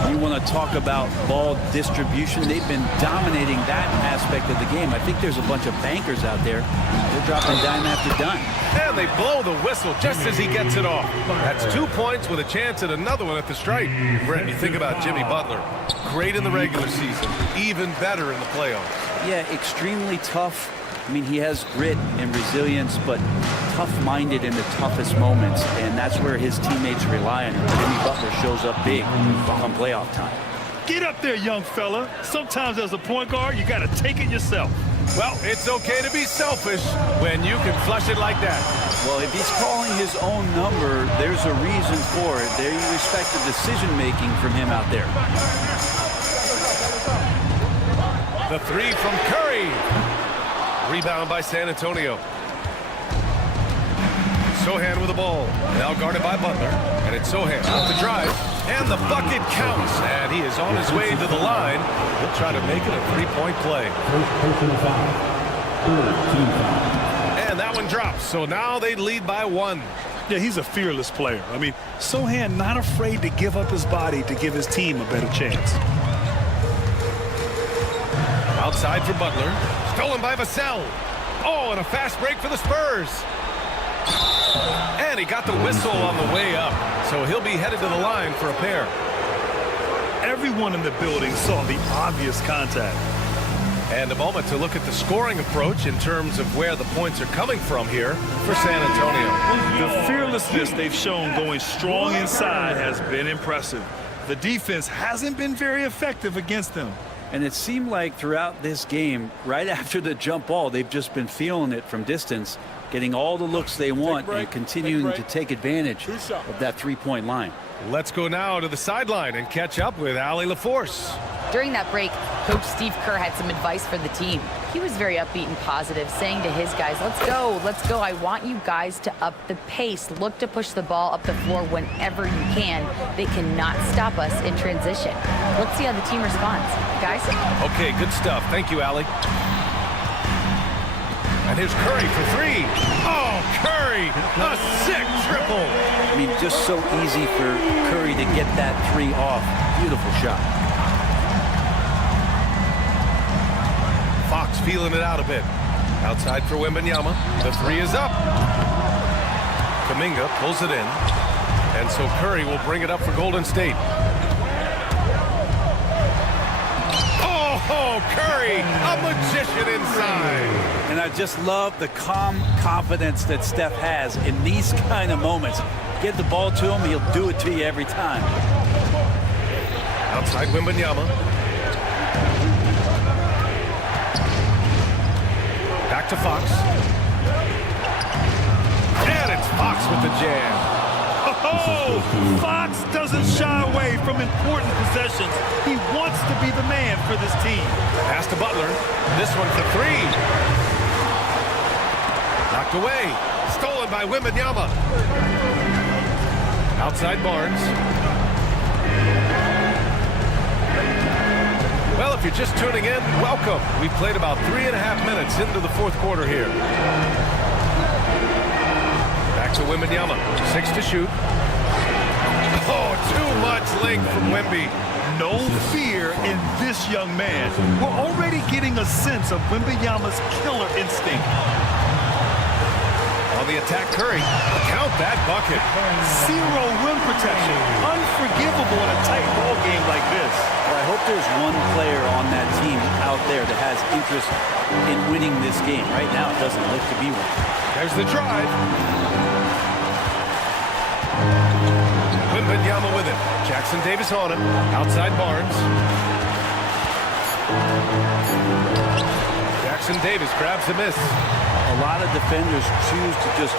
You want to talk about ball distribution. They've been dominating that aspect of the game. I think there's a bunch of bankers out there. They're dropping dime after dime. And they blow the whistle just as he gets it off. That's 2 points with a chance at another one at the stripe. Brent, you think about Jimmy Butler. Great in the regular season. Even better in the playoffs. Yeah, extremely tough. I mean, he has grit and resilience, but tough-minded in the toughest moments, and that's where his teammates rely on him. Jimmy Butler shows up big come playoff time. Get up there, young fella. Sometimes as a point guard, you got to take it yourself. Well, it's okay to be selfish when you can flush it like that. Well, if he's calling his own number, there's a reason for it. They respect the decision-making from him out there. The three from Curry. Rebound by San Antonio. Sohan with the ball. Now guarded by Butler. And it's Sohan off the drive. And the bucket counts. And he is on his way to the line. He'll try to make it a three-point play. First personal foul. Third team foul. And that one drops. So now they lead by 1. Yeah, he's a fearless player. I mean, Sohan not afraid to give up his body to give his team a better chance. Outside for Butler. Stolen by Vassell. Oh, and a fast break for the Spurs. And he got the whistle on the way up. So he'll be headed to the line for a pair. Everyone in the building saw the obvious contact. And a moment to look at the scoring approach in terms of where the points are coming from here for San Antonio. The fearlessness they've shown going strong inside has been impressive. The defense hasn't been very effective against them. And it seemed like throughout this game, right after the jump ball, they've just been feeling it from distance, getting all the looks they want and continuing to take advantage of that three-point line. Let's go now to the sideline and catch up with Allie LaForce. During that break, Coach Steve Kerr had some advice for the team. He was very upbeat and positive, saying to his guys, let's go. I want you guys to up the pace. Look to push the ball up the floor whenever you can. They cannot stop us in transition. Let's see how the team responds. Guys? Okay, good stuff. Thank you, Allie. And here's Curry for 3. Oh, Curry, a sick triple. I mean, just so easy for Curry to get that 3 off. Beautiful shot. Fox feeling it out a bit. Outside for Wembanyama. The 3 is up. Kuminga pulls it in. And so Curry will bring it up for Golden State. Oh, Curry, a magician inside. And I just love the calm confidence that Steph has in these kind of moments. Get the ball to him, he'll do it to you every time. Outside Wembanyama. Back to Fox. And it's Fox with the jam. Oh, Fox doesn't shy away from important possessions. He wants to be the man for this team. Pass to Butler. This one for 3. Knocked away. Stolen by Wembanyama. Outside Barnes. Well, if you're just tuning in, welcome. We played about 3.5 minutes into the fourth quarter here. Back to Wembanyama. 6 to shoot. Oh, too much length from Wemby. No fear in this young man. We're already getting a sense of Wembanyama's killer instinct. On the attack, Curry. Count that bucket. 0 rim protection. Unforgivable in a tight ball game like this. Well, I hope there's one player on that team out there that has interest in winning this game. Right now, it doesn't look to be one. There's the drive. Wembanyama with it. Jackson Davis on him. Outside Barnes. Jackson Davis grabs the miss. A lot of defenders choose to just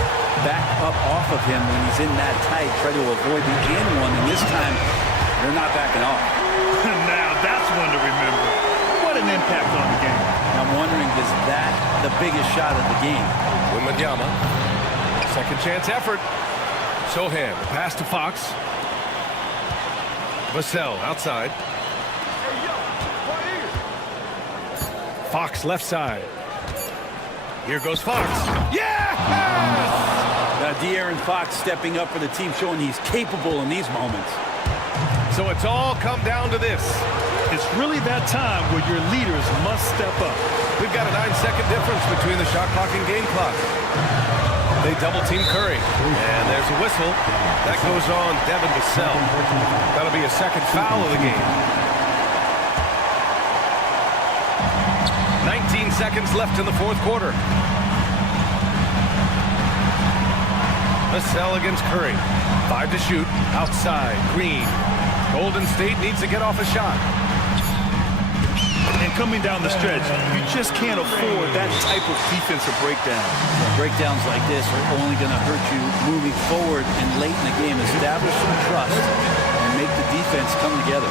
back up off of him when he's in that tight, try to avoid the in one, and this time they're not backing off. Now that's one to remember. What an impact on the game. I'm wondering, is that the biggest shot of the game? Wembanyama. Second chance effort. Sohan, the pass to Fox. Vassell outside. Fox left side. Here goes Fox. Yes! De'Aaron Fox stepping up for the team, showing he's capable in these moments. So it's all come down to this. It's really that time where your leaders must step up. We've got a 9-second difference between the shot clock and game clock. They double-team Curry. And there's a whistle. That goes on Devin Vassell. That'll be a second foul of the game. 19 seconds left in the fourth quarter. Vassell against Curry. 5 to shoot. Outside. Green. Golden State needs to get off a shot. And coming down the stretch, you just can't afford that type of defensive breakdown. Breakdowns like this are only going to hurt you moving forward and late in the game. Establish some trust and make the defense come together.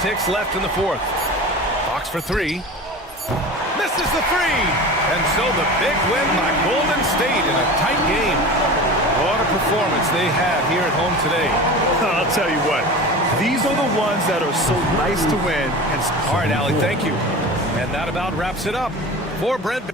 Ticks left in the fourth. Fox for 3. Misses the 3. And so the big win by Golden State in a tight game. What a performance they had here at home today. I'll tell you what. These are the ones that are so nice to win. And all right, Allie, thank you. And that about wraps it up. For Brent.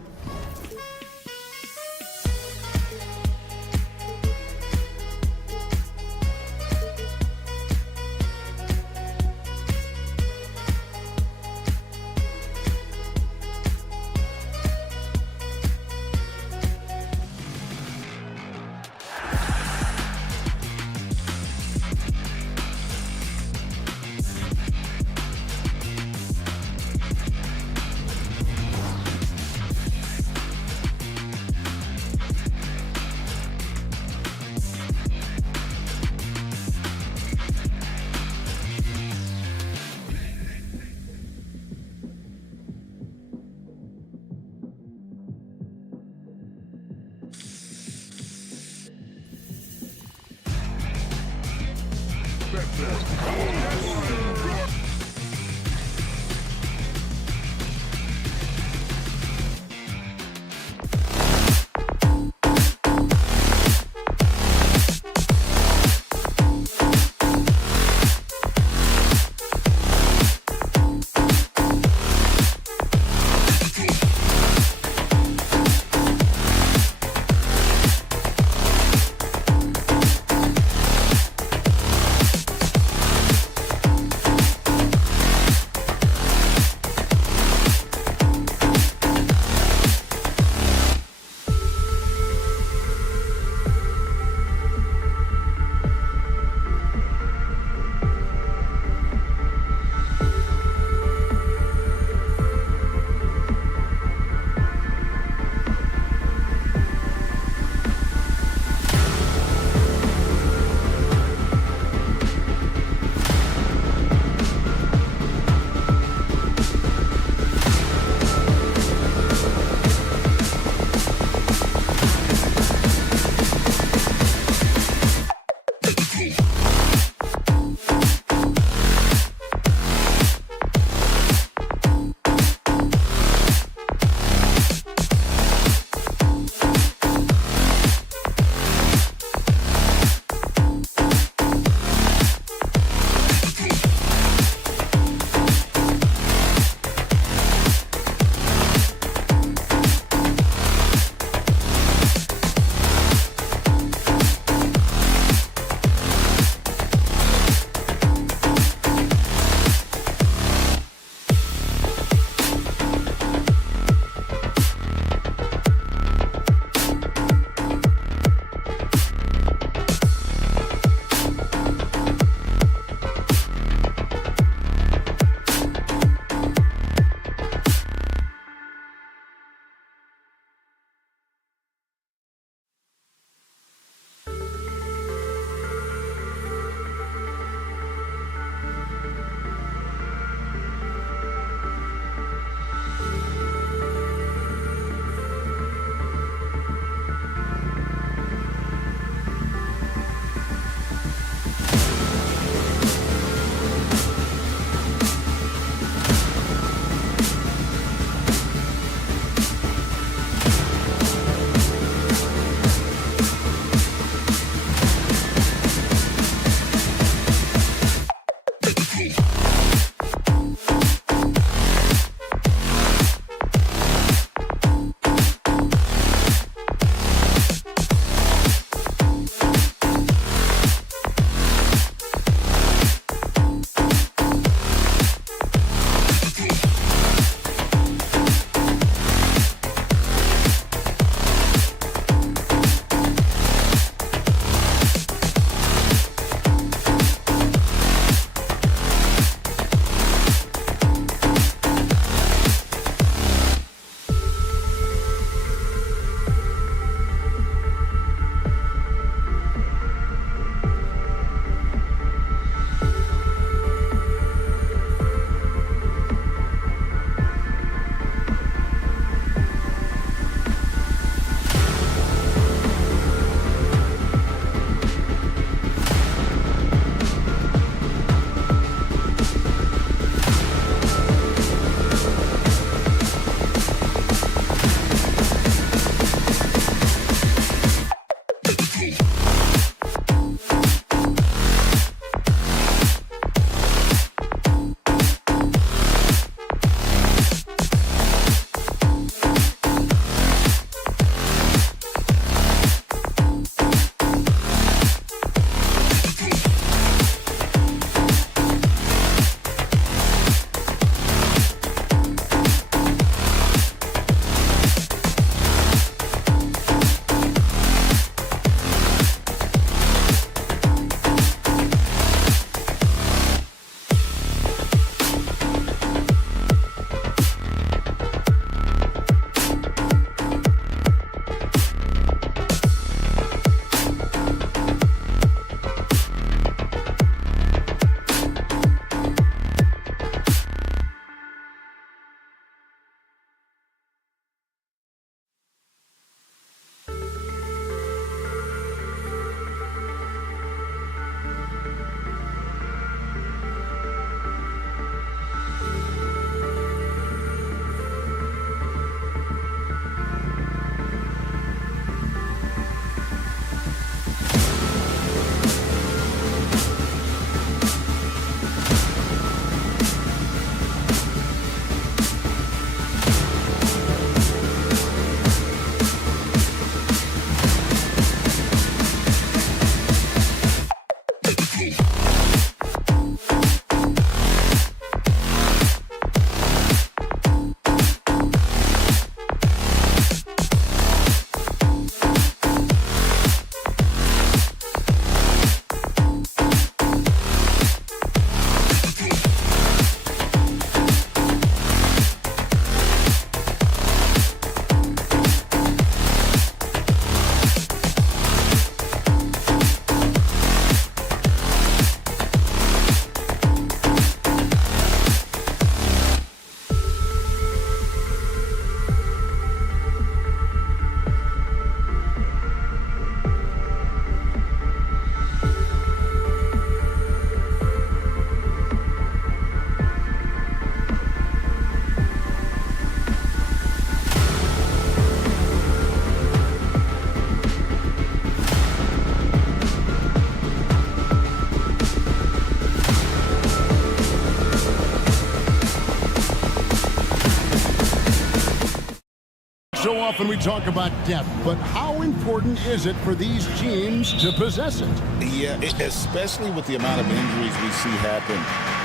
So often we talk about depth, but how important is it for these teams to possess it? Yeah, especially with the amount of injuries we see happen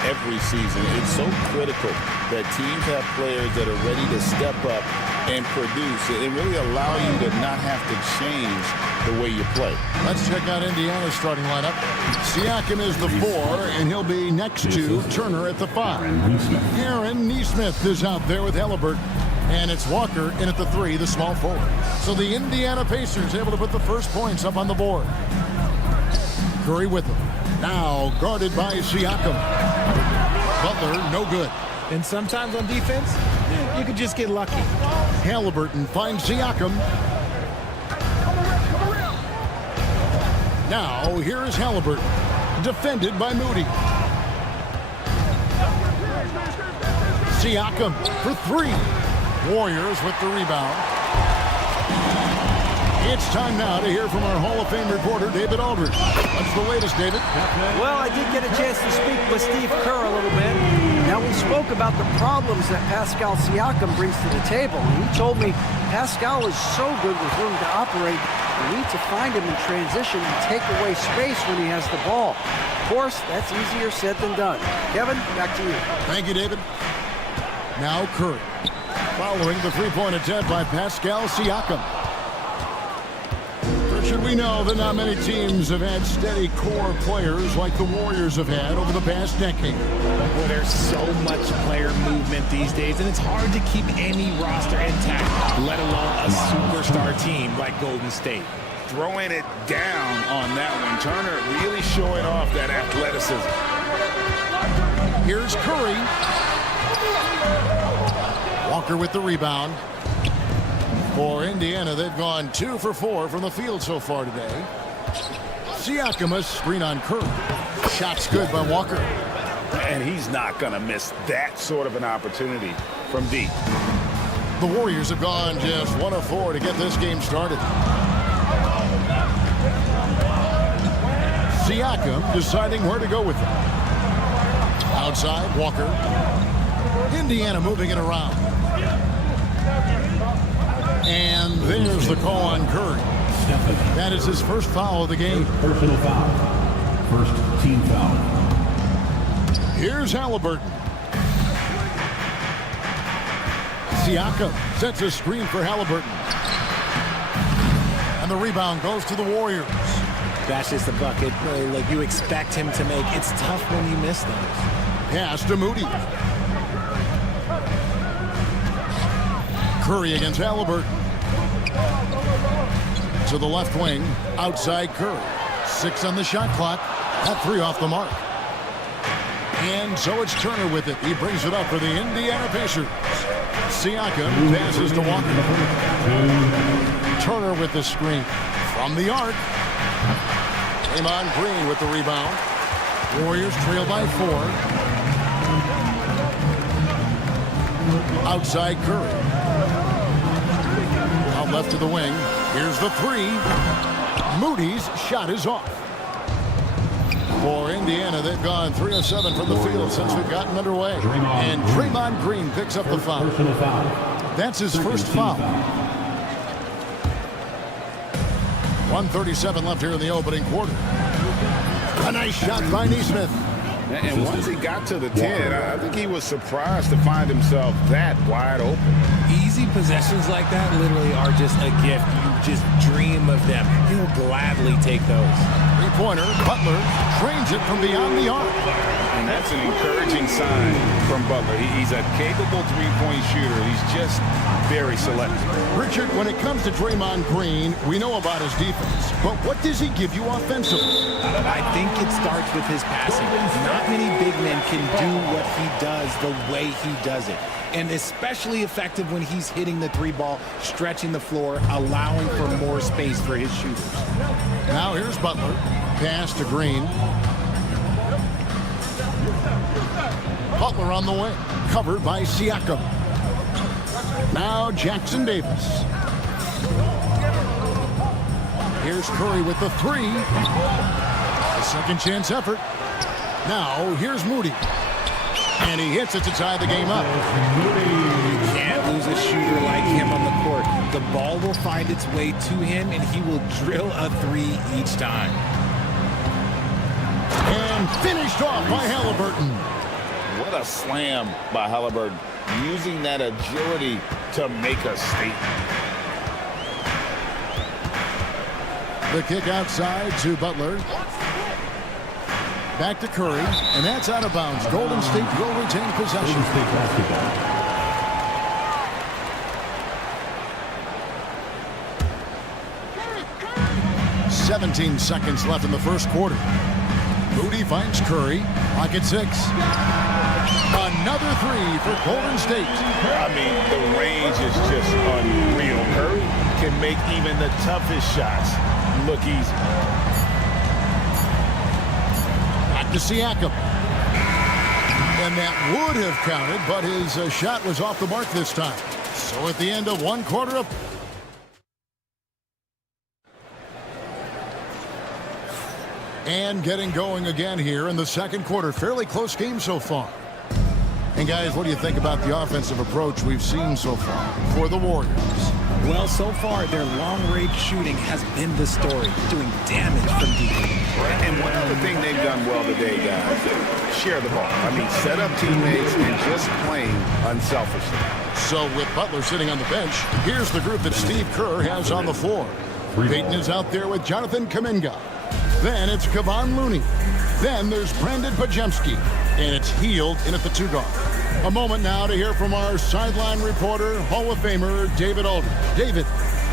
every season. It's so critical that teams have players that are ready to step up and produce and really allow you to not have to change the way you play. Let's check out Indiana's starting lineup. Siakam is the 4, and he'll be next to Turner at the 5. Aaron Nesmith is out there with Halliburton. And it's Walker in at the 3, the small forward. So the Indiana Pacers able to put the first points up on the board. Curry with them. Now guarded by Siakam. Butler, no good. And sometimes on defense, you could just get lucky. Halliburton finds Siakam. Now here is Halliburton. Defended by Moody. Siakam for 3. Warriors with the rebound. It's time now to hear from our Hall of Fame reporter, David Aldridge. What's the latest, David? Well, I did get a chance to speak with Steve Kerr a little bit. Now, we spoke about the problems that Pascal Siakam brings to the table. And he told me Pascal is so good with room to operate, we need to find him in transition and take away space when he has the ball. Of course, that's easier said than done. Kevin, back to you. Thank you, David. Now Curry. Following the three-point attempt by Pascal Siakam. Or should we know that not many teams have had steady core players like the Warriors have had over the past decade. Well, there's so much player movement these days, and it's hard to keep any roster intact, let alone a superstar team like Golden State. Throwing it down on that one. Turner really showing off that athleticism. Here's Curry. Walker with the rebound. For Indiana, they've gone 2 for 4 from the field so far today. Siakam, a screen on Curry. Shot's good by Walker. And he's not going to miss that sort of an opportunity from deep. The Warriors have gone just 1 of 4 to get this game started. Siakam deciding where to go with it. Outside, Walker. Indiana moving it around. And there's the call on Curry. That is his first foul of the game. Personal foul. First team foul. Here's Halliburton. Siakam sets a screen for Halliburton. And the rebound goes to the Warriors. That's just the bucket like you expect him to make. It's tough when you miss those. Pass to Moody. Curry against Halliburton. To the left wing, outside Curry. 6 on the shot clock. That 3 off the mark. And so it's Turner with it. He brings it up for the Indiana Pacers. Siakam passes to Walker. Turner with the screen. From the arc. Draymond Green with the rebound. Warriors trail by 4. Outside Curry. Out left to the wing. Here's the 3. Moody's shot is off. For Indiana, they've gone 3 of 7 from the field since we've gotten underway. And Draymond Green picks up the foul. That's his first foul. 1:37 left here in the opening quarter. A nice shot by Nesmith. And once he got to the 10, I think he was surprised to find himself that wide open. Easy possessions like that literally are just a gift. You just dream of them. He'll gladly take those. Three-pointer, Butler trains it from beyond the arc. And that's an encouraging sign from Butler. He's a capable three-point shooter. He's just very selective. Richard, when it comes to Draymond Green, we know about his defense. But what does he give you offensively? I think it starts with his passing. Not many big men can do what he does the way he does it. And especially effective when he's hitting the 3-ball, stretching the floor, allowing for more space for his shooters. Now here's Butler. Pass to Green. Butler on the way. Covered by Siakam. Now Jackson Davis. Here's Curry with the 3. A second chance effort. Now here's Moody. And he hits it to tie the game up. You can't lose a shooter like him on the court. The ball will find its way to him, and he will drill a three each time. And finished off by Halliburton. What a slam by Halliburton, using that agility to make a statement. The kick outside to Butler. Back to Curry, and that's out of bounds. Golden State will retain possession. Golden State basketball. 17 seconds left in the first quarter. Moody finds Curry. Pocket 6. Another three for Golden State. I mean, the range is just unreal. Curry can make even the toughest shots look easy. Back to Siakam. And that would have counted, but his shot was off the mark this time. So at the end of one quarter of... And getting going again here in the second quarter. Fairly close game so far. And guys, what do you think about the offensive approach we've seen so far for the Warriors? Well, so far, their long-range shooting has been the story, doing damage from deep. And one other thing they've done well today, guys, share the ball. I mean, set up teammates and just playing unselfishly. So with Butler sitting on the bench, here's the group that Steve Kerr has on the floor. Payton is out there with Jonathan Kuminga. Then it's Kevon Looney. Then there's Brandon Pajemski. And it's Hield in at the 2-guard. A moment now to hear from our sideline reporter, Hall of Famer David Aldridge. David.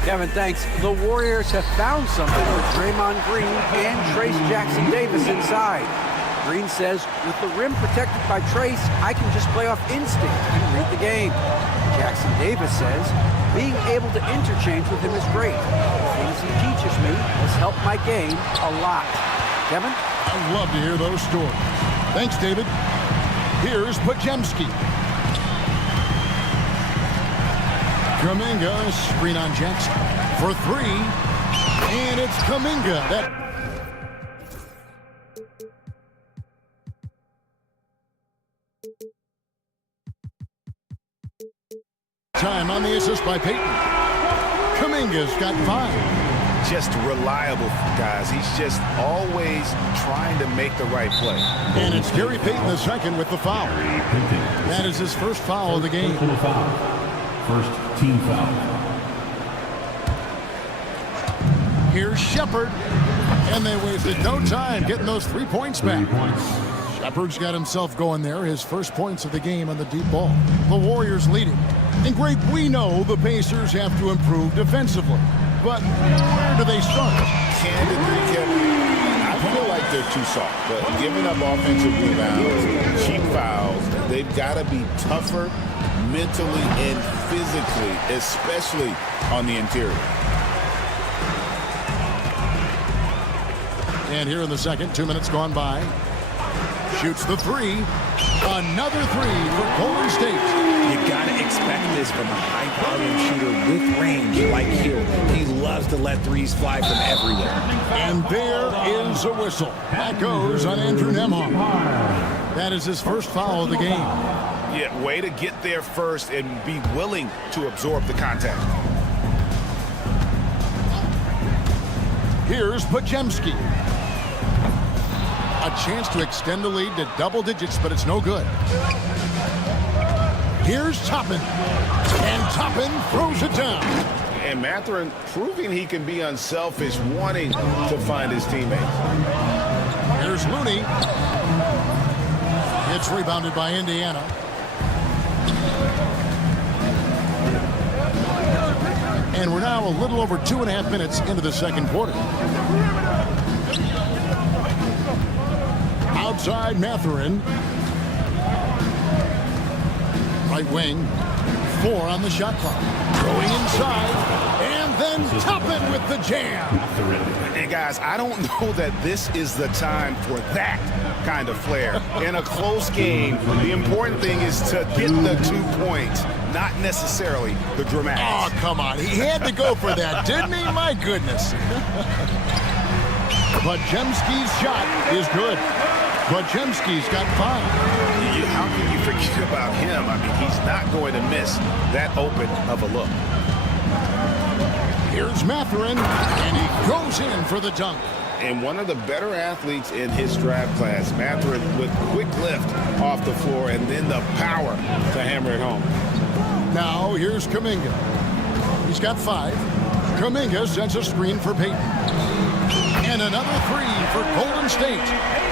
Kevin, thanks. The Warriors have found something with Draymond Green and Trace Jackson-Davis inside. Green says, with the rim protected by Trace, I can just play off instinct and read the game. Jackson-Davis says, being able to interchange with him is great. The things he teaches me has helped my game a lot. Kevin? I'd love to hear those stories. Thanks, David. Here's Pajemski. Kuminga, screen on Jackson for 3. And it's Kuminga. Time on the assist by Payton. Kuminga's got 5. Just reliable, guys. He's just always trying to make the right play. And it's Gary Payton II with the foul. That is his first foul of the game. First team foul. Here's Shepard. And they wasted no time getting those 3 points back. Shepard's got himself going there. His first points of the game on the deep ball. The Warriors leading. And Greg, we know the Pacers have to improve defensively. But where do they start? Candidly, Kevin, I feel like they're too soft. But giving up offensive rebounds, cheap fouls, they've got to be tougher mentally and physically, especially on the interior. And here in the second, 2 minutes gone by. Shoots the 3. Another 3 for Golden State. You gotta expect this from a high-volume shooter with range like Hill. He loves to let threes fly from everywhere. And there is a whistle. That goes on Andrew Nembhard. That is his first foul of the game. Yeah, way to get there first and be willing to absorb the contact. Here's Pajemski. A chance to extend the lead to double digits, but it's no good. Here's Toppin. And Toppin throws it down. And Mathurin proving he can be unselfish, wanting to find his teammates. Here's Looney. It's rebounded by Indiana. And we're now a little over 2.5 minutes into the second quarter. Outside Mathurin. Right wing. 4 on the shot clock. Going inside. And then Toppin with the jam. Hey, guys, I don't know that this is the time for that kind of flair. In a close game, the important thing is to get the 2 points, not necessarily the dramatics. Oh, come on. He had to go for that, didn't he? My goodness. Pajemski's shot is good. Pajemski's got 5. How can you forget about him? I mean, he's not going to miss that open of a look. Here's Mathurin, and he goes in for the dunk. And one of the better athletes in his draft class, Mathurin, with quick lift off the floor and then the power to hammer it home. Now here's Kuminga. He's got 5. Kuminga sends a screen for Payton. And another 3 for Golden State.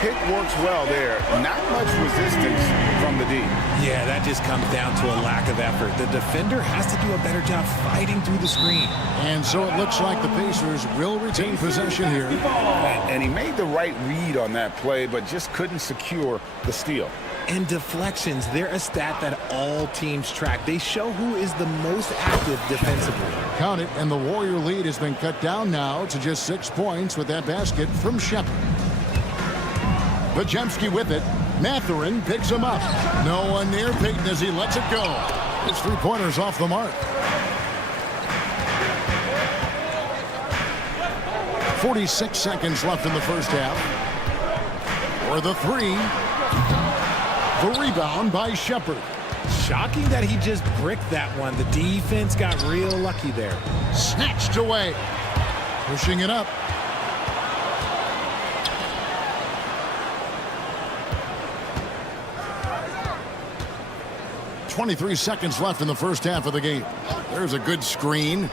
Pick works well there. Not much resistance from the D. Yeah, that just comes down to a lack of effort. The defender has to do a better job fighting through the screen. And so it looks like the Pacers will retain possession here. And he made the right read on that play, but just couldn't secure the steal. And deflections, they're a stat that all teams track. They show who is the most active defensively. Count it, and the Warrior lead has been cut down now to just 6 points with that basket from Shepard. Podziemski with it. Mathurin picks him up. No one near Payton as he lets it go. His 3-pointers off the mark. 46 seconds left in the first half. For the 3. The rebound by Shepard. Shocking that he just bricked that one. The defense got real lucky there. Snatched away. Pushing it up. .23 seconds left in the first half of the game. There's a good screen.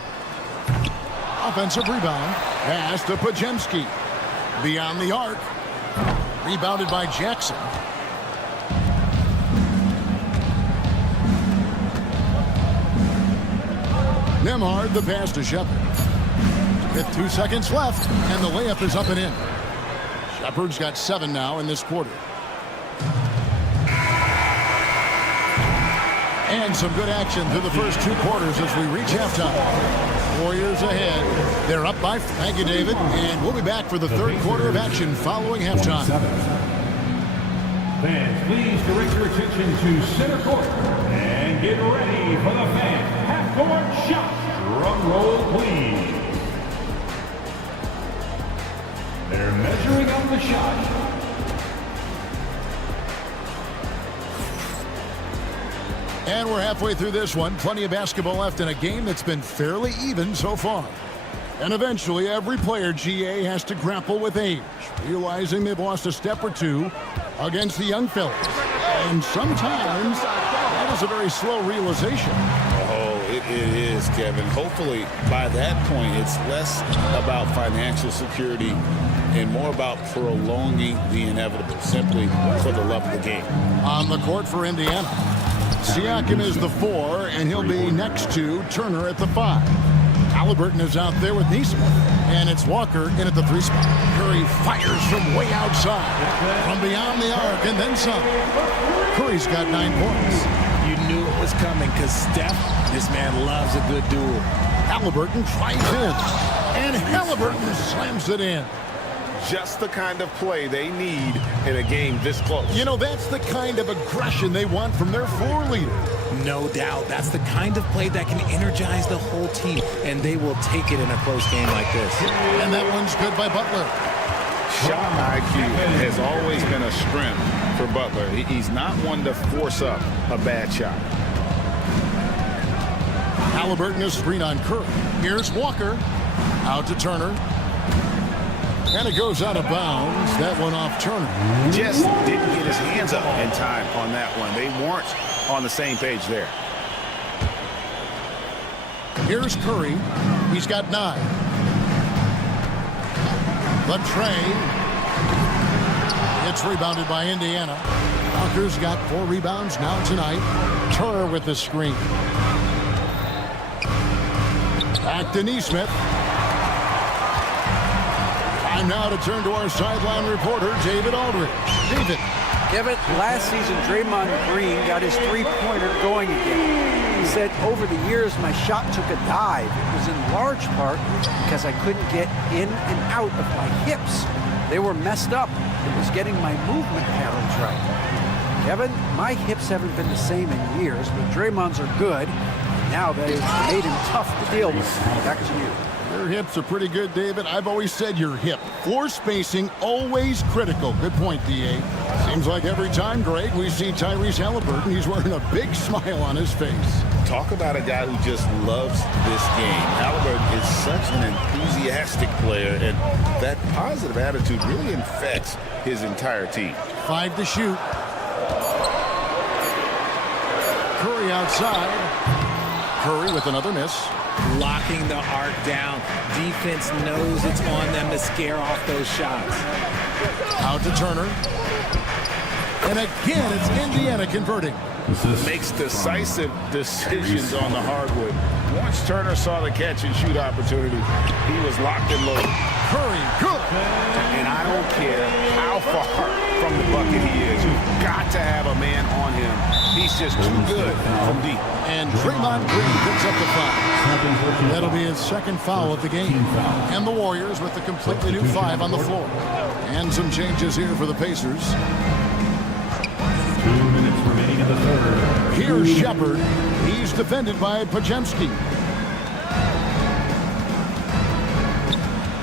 Offensive rebound. Pass to Podziemski. Beyond the arc. Rebounded by Jackson. Nembhard the pass to Shepard. With 2 seconds left, and the layup is up and in. Shepard's got 7 now in this quarter. And some good action through the first 2 quarters as we reach halftime. Warriors ahead. They're up by, thank you, David, and we'll be back for the third quarter of action following halftime. Fans, please direct your attention to center court and get ready for the fan half-court shot. Drum roll, please. They're measuring up the shot. And we're halfway through this one. Plenty of basketball left in a game that's been fairly even so far. And eventually, every player, GA, has to grapple with age, realizing they've lost a step or 2 against the young fellas. And sometimes, that is a very slow realization. Oh, it is, Kevin. Hopefully, by that point, it's less about financial security and more about prolonging the inevitable, simply for the love of the game. On the court for Indiana, Siakam is the 4, and he'll be next to Turner at the 5. Halliburton is out there with Nesmith, and it's Walker in at the 3 spot. Curry fires from way outside, from beyond the arc, and then some. Curry's got 9 points. You knew it was coming because Steph, this man loves a good duel. Halliburton drives in, and Halliburton slams it in. Just the kind of play they need in a game this close. You know, that's the kind of aggression they want from their floor leader. No doubt. That's the kind of play that can energize the whole team, and they will take it in a close game like this. And that one's good by Butler. Shot IQ has always been a strength for Butler. He's not one to force up a bad shot. Halliburton is screen on Curry. Here's Walker. Out to Turner. And it goes out of bounds. That one off Turner. Just didn't get his hands up in time on that one. They weren't on the same page there. Here's Curry. He's got 9. The tray. It's rebounded by Indiana. Walker's got 4 rebounds now tonight. Turner with the screen. Back to Nesmith. Time now to turn to our sideline reporter, David Aldridge. David. Kevin, last season, Draymond Green got his 3-pointer going again. He said, over the years, my shot took a dive. It was in large part because I couldn't get in and out of my hips. They were messed up. It was getting my movement patterns right. Kevin, my hips haven't been the same in years, but Draymond's are good. Now that it's made him tough to deal with. Back to you. Your hips are pretty good, David. I've always said your hip. Floor spacing, always critical. Good point, D.A. Seems like every time, Greg, we see Tyrese Halliburton, he's wearing a big smile on his face. talk about a guy who just loves this game. Halliburton is such an enthusiastic player, and that positive attitude really infects his entire team. 5 to shoot. Curry outside. Curry with another miss. Locking the arc down. Defense knows it's on them to scare off those shots. Out to Turner. And again, it's Indiana converting. Makes decisive decisions on the hardwood. Once Turner saw the catch and shoot opportunity, he was locked and loaded. Curry, good. And I don't care how far from the bucket he is. You've got to have a man on him. He's just too good from deep. And Draymond Green picks up the foul. That'll be his second foul of the game. And the Warriors with the completely new 5 on the floor. And some changes here for the Pacers. 2 minutes remaining in the third. Here's Shepard. He's defended by Pajemski.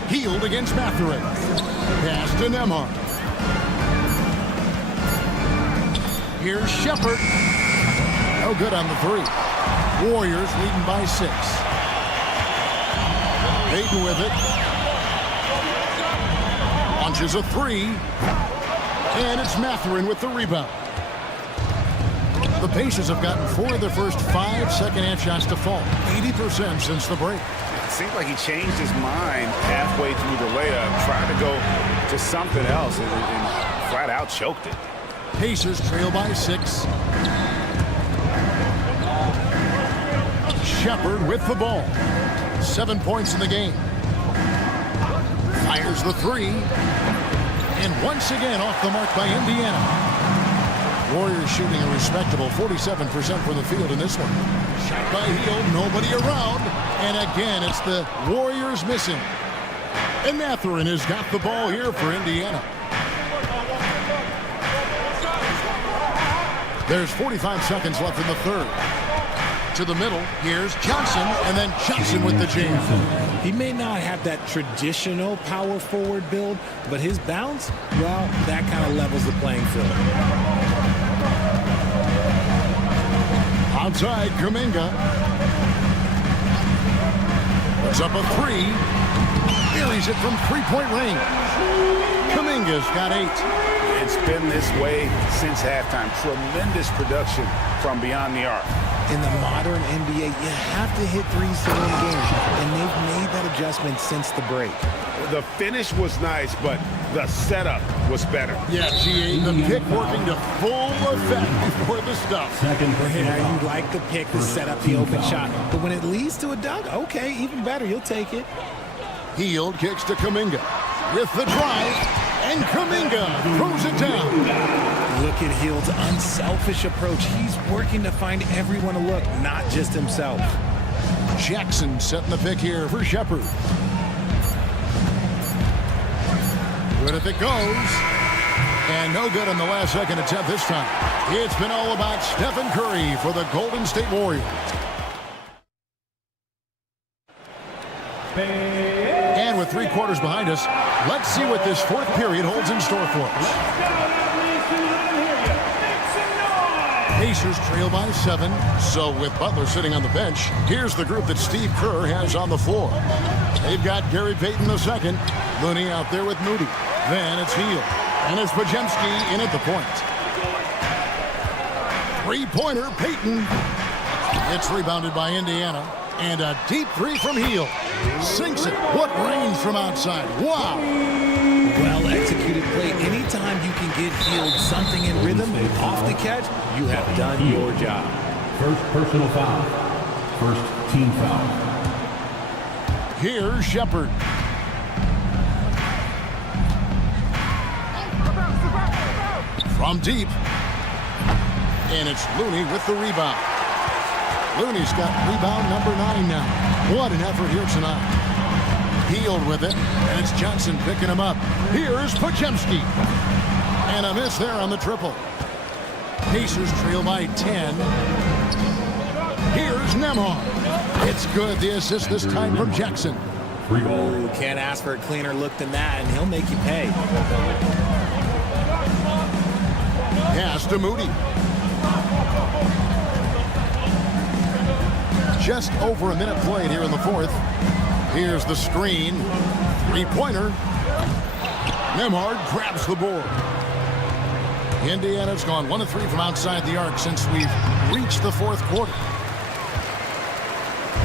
Healed against Mathurin. Pass to Nembhard. Here's Shepard. No good on the 3. Warriors leading by 6. Hayden with it. Launches a 3. And it's Mathurin with the rebound. The Pacers have gotten 4 of their first 5 second-half shots to fall. 80% since the break. It seemed like he changed his mind halfway through the layup, tried to go to something else, and flat out choked it. Pacers trail by 6. Shepard with the ball. 7 points in the game. Fires the 3. And once again off the mark by Indiana. Warriors shooting a respectable 47% from the field in this one. Shot by Hield, nobody around. And again, it's the Warriors missing. And Mathurin has got the ball here for Indiana. There's 45 seconds left in the third. To the middle, here's Johnson, and then Johnson with the jam. He may not have that traditional power forward build, but his bounce, well, that kind of levels the playing field. Outside, Kuminga. Puts up a 3. Buries it from three-point range. Kuminga's got 8. It's been this way since halftime. Tremendous production from beyond the arc. In the modern NBA, you have to hit threes to win games, and they've made that adjustment since the break. The finish was nice, but the setup was better. Yeah, GA, the pick working to full effect before the stuff. Yeah, you like the pick to set up the open shot, but when it leads to a dunk, okay, even better, you'll take it. Hield kicks to Kuminga with the drive, and Kuminga throws it down. Look at Hield's unselfish approach. He's working to find everyone to look, not just himself. Jackson setting the pick here for Shepard. Good if it goes. And no good on the last second attempt this time. It's been all about Stephen Curry for the Golden State Warriors. And with 3 quarters behind us, let's see what this fourth period holds in store for us. Pacers trail by 7. So with Butler sitting on the bench, here's the group that Steve Kerr has on the floor. They've got Gary Payton II, Looney out there with Moody. Then it's Hield. And it's Pajemski in at the point. 3-pointer, Payton. It's rebounded by Indiana. And a deep 3 from Hield. Sinks it. What range from outside. Wow. Well-executed play. Anytime you can get Hield something in rhythm off the catch, you have done your job. First personal foul. First team foul. Here's Shepard. From deep. And it's Looney with the rebound. Looney's got rebound number 9 now. What an effort here tonight. Hield with it, and it's Johnson picking him up. Here's Pajemski. And a miss there on the triple. Pacers trail by 10. Here's Nembhard. It's good. The assist this time from Jackson. Oh, can't ask for a cleaner look than that, and he'll make you pay. Pass to Moody. just over a minute played here in the fourth. Here's the screen. Three-pointer. Nembhard grabs the board. Indiana's gone 1 of 3 from outside the arc since we've reached the fourth quarter.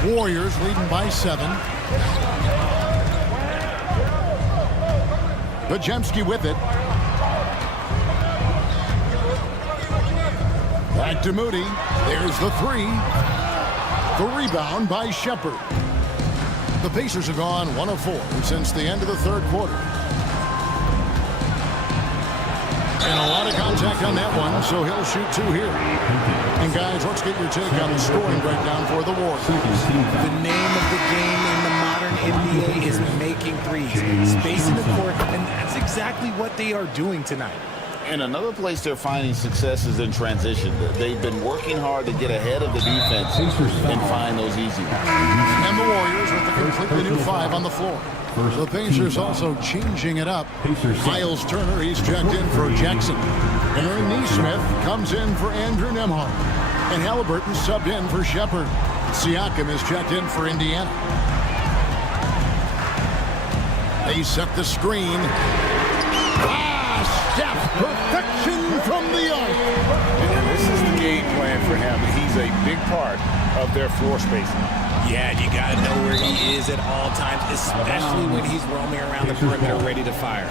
Warriors leading by 7. Bajemski with it. Back to Moody. There's the 3. The rebound by Shepherd. The Pacers have gone 1 of 4 since the end of the third quarter. And a lot of contact on that one, so he'll shoot 2 here. And guys, let's get your take on the scoring breakdown for the Warriors. The name of the game in the modern NBA is making threes, spacing the court, and that's exactly what they are doing tonight. And another place they're finding success is in transition. They've been working hard to get ahead of the defense and find those easy ones. And the Warriors with a completely new 5 on the floor. The Pacers also changing it up. Miles Turner, he's checked in for Jackson. Aaron Nesmith comes in for Andrew Nembhard. And Halliburton subbed in for Shepherd. Siakam is checked in for Indiana. They set the screen. Steph, perfection from the arc. And this is the game plan for him. He's a big part of their floor spacing. Yeah, you got to know where he is at all times, especially when he's roaming around the perimeter ready to fire.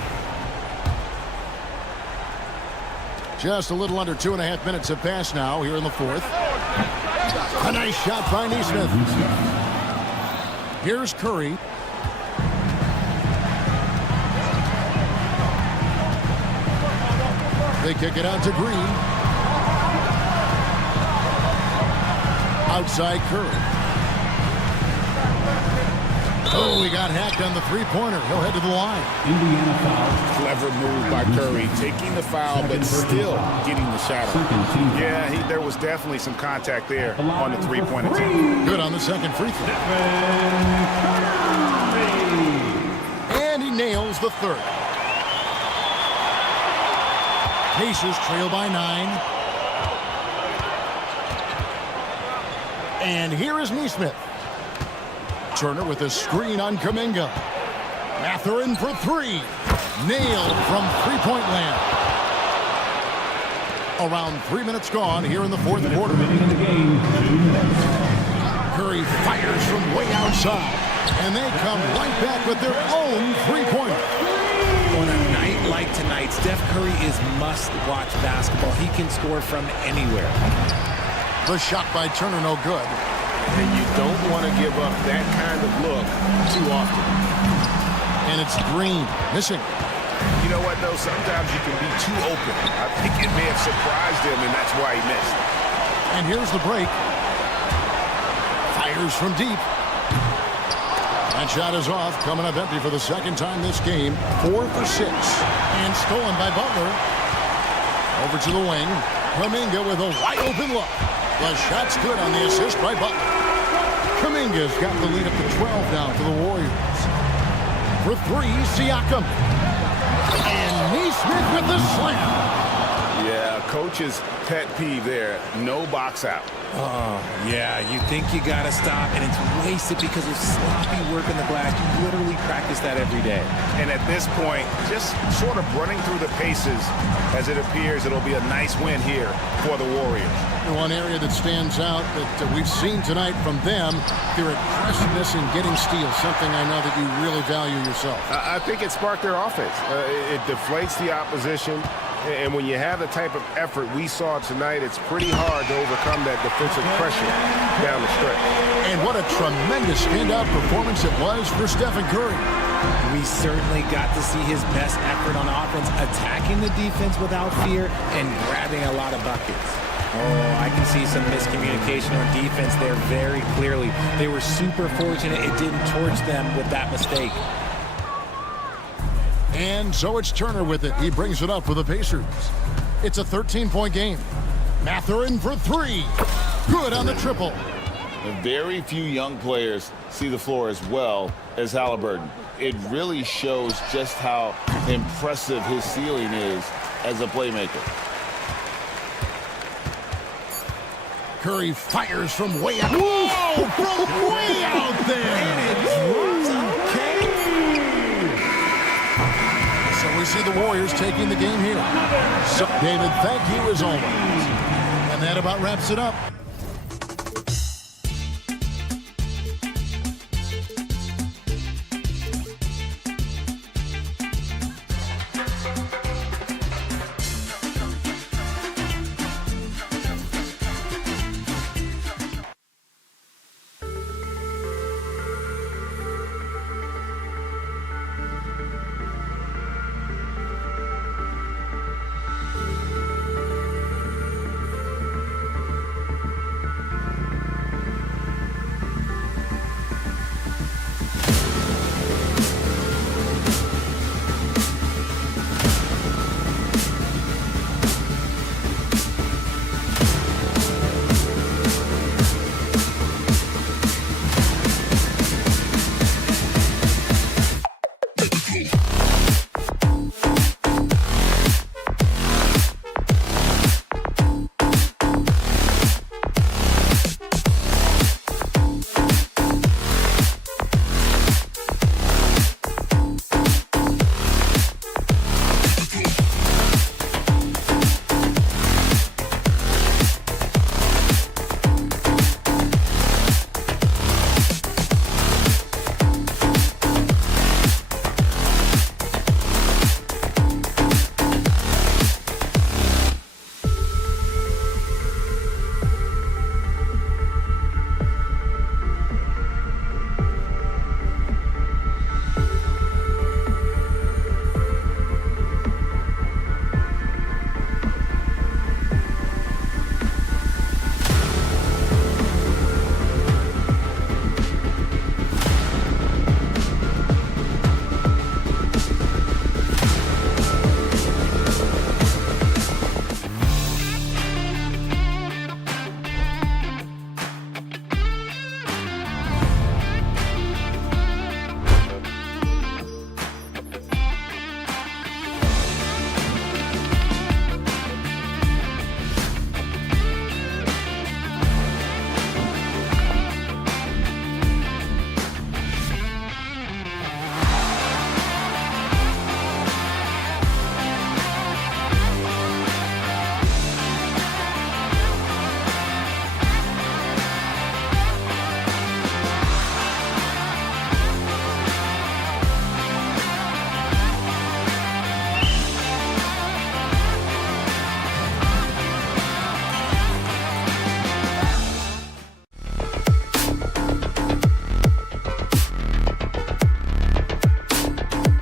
Just a little under 2.5 minutes have passed now here in the fourth. A nice shot by Nesmith. Here's Curry. They kick it out to Green. Outside Curry. Oh, he got hacked on the three-pointer. He'll head to the line. Indiana foul. Clever move by Curry, taking the foul, but still getting the shot off. Yeah, there was definitely some contact there on the three-pointer. Good on the second free throw. And he nails the third. Pacers trail by 9. And here is Nesmith. Turner with a screen on Kuminga. Mathurin for 3. Nailed from three-point land. Around 3 minutes gone here in the fourth quarter. Curry fires from way outside. And they come right back with their own three-pointer. On a night like tonight, Steph Curry is must-watch basketball. He can score from anywhere. The shot by Turner, no good. And you don't want to give up that kind of look too often. And it's Green, missing. You know what, though? Sometimes you can be too open. I think it may have surprised him, and that's why he missed. And here's the break. Fires from deep. That shot is off, coming up empty for the second time this game. 4 for 6. And stolen by Butler. Over to the wing. Kuminga with a wide open look. The shot's good on the assist by Butler. Kuminga's got the lead up to 12 now for the Warriors. For 3, Siakam. And Nesmith with the slam. Yeah, coach's pet peeve there. No box out. Oh, yeah, you think you got to stop, and it's wasted because of sloppy work in the glass. You literally practice that every day. And at this point, just sort of running through the paces, as it appears it'll be a nice win here for the Warriors. One area that stands out that we've seen tonight from them, their aggressiveness in getting steals, something I know that you really value yourself. I think it sparked their offense. It deflates the opposition. And when you have the type of effort we saw tonight, it's pretty hard to overcome that defensive pressure down the stretch. And what a tremendous standout performance it was for Stephen Curry. We certainly got to see his best effort on offense, attacking the defense without fear and grabbing a lot of buckets. Oh, I can see some miscommunication on defense there very clearly. They were super fortunate it didn't torch them with that mistake. And so it's Turner with it. He brings it up for the Pacers. It's a 13-point game. Mathurin for 3. Good on the triple. Very few young players see the floor as well as Halliburton. It really shows just how impressive his ceiling is as a playmaker. Curry fires from way out. Whoa! From way out there! And it drops. Okay. So we see the Warriors taking the game here. So, David, thank you as always. And that about wraps it up.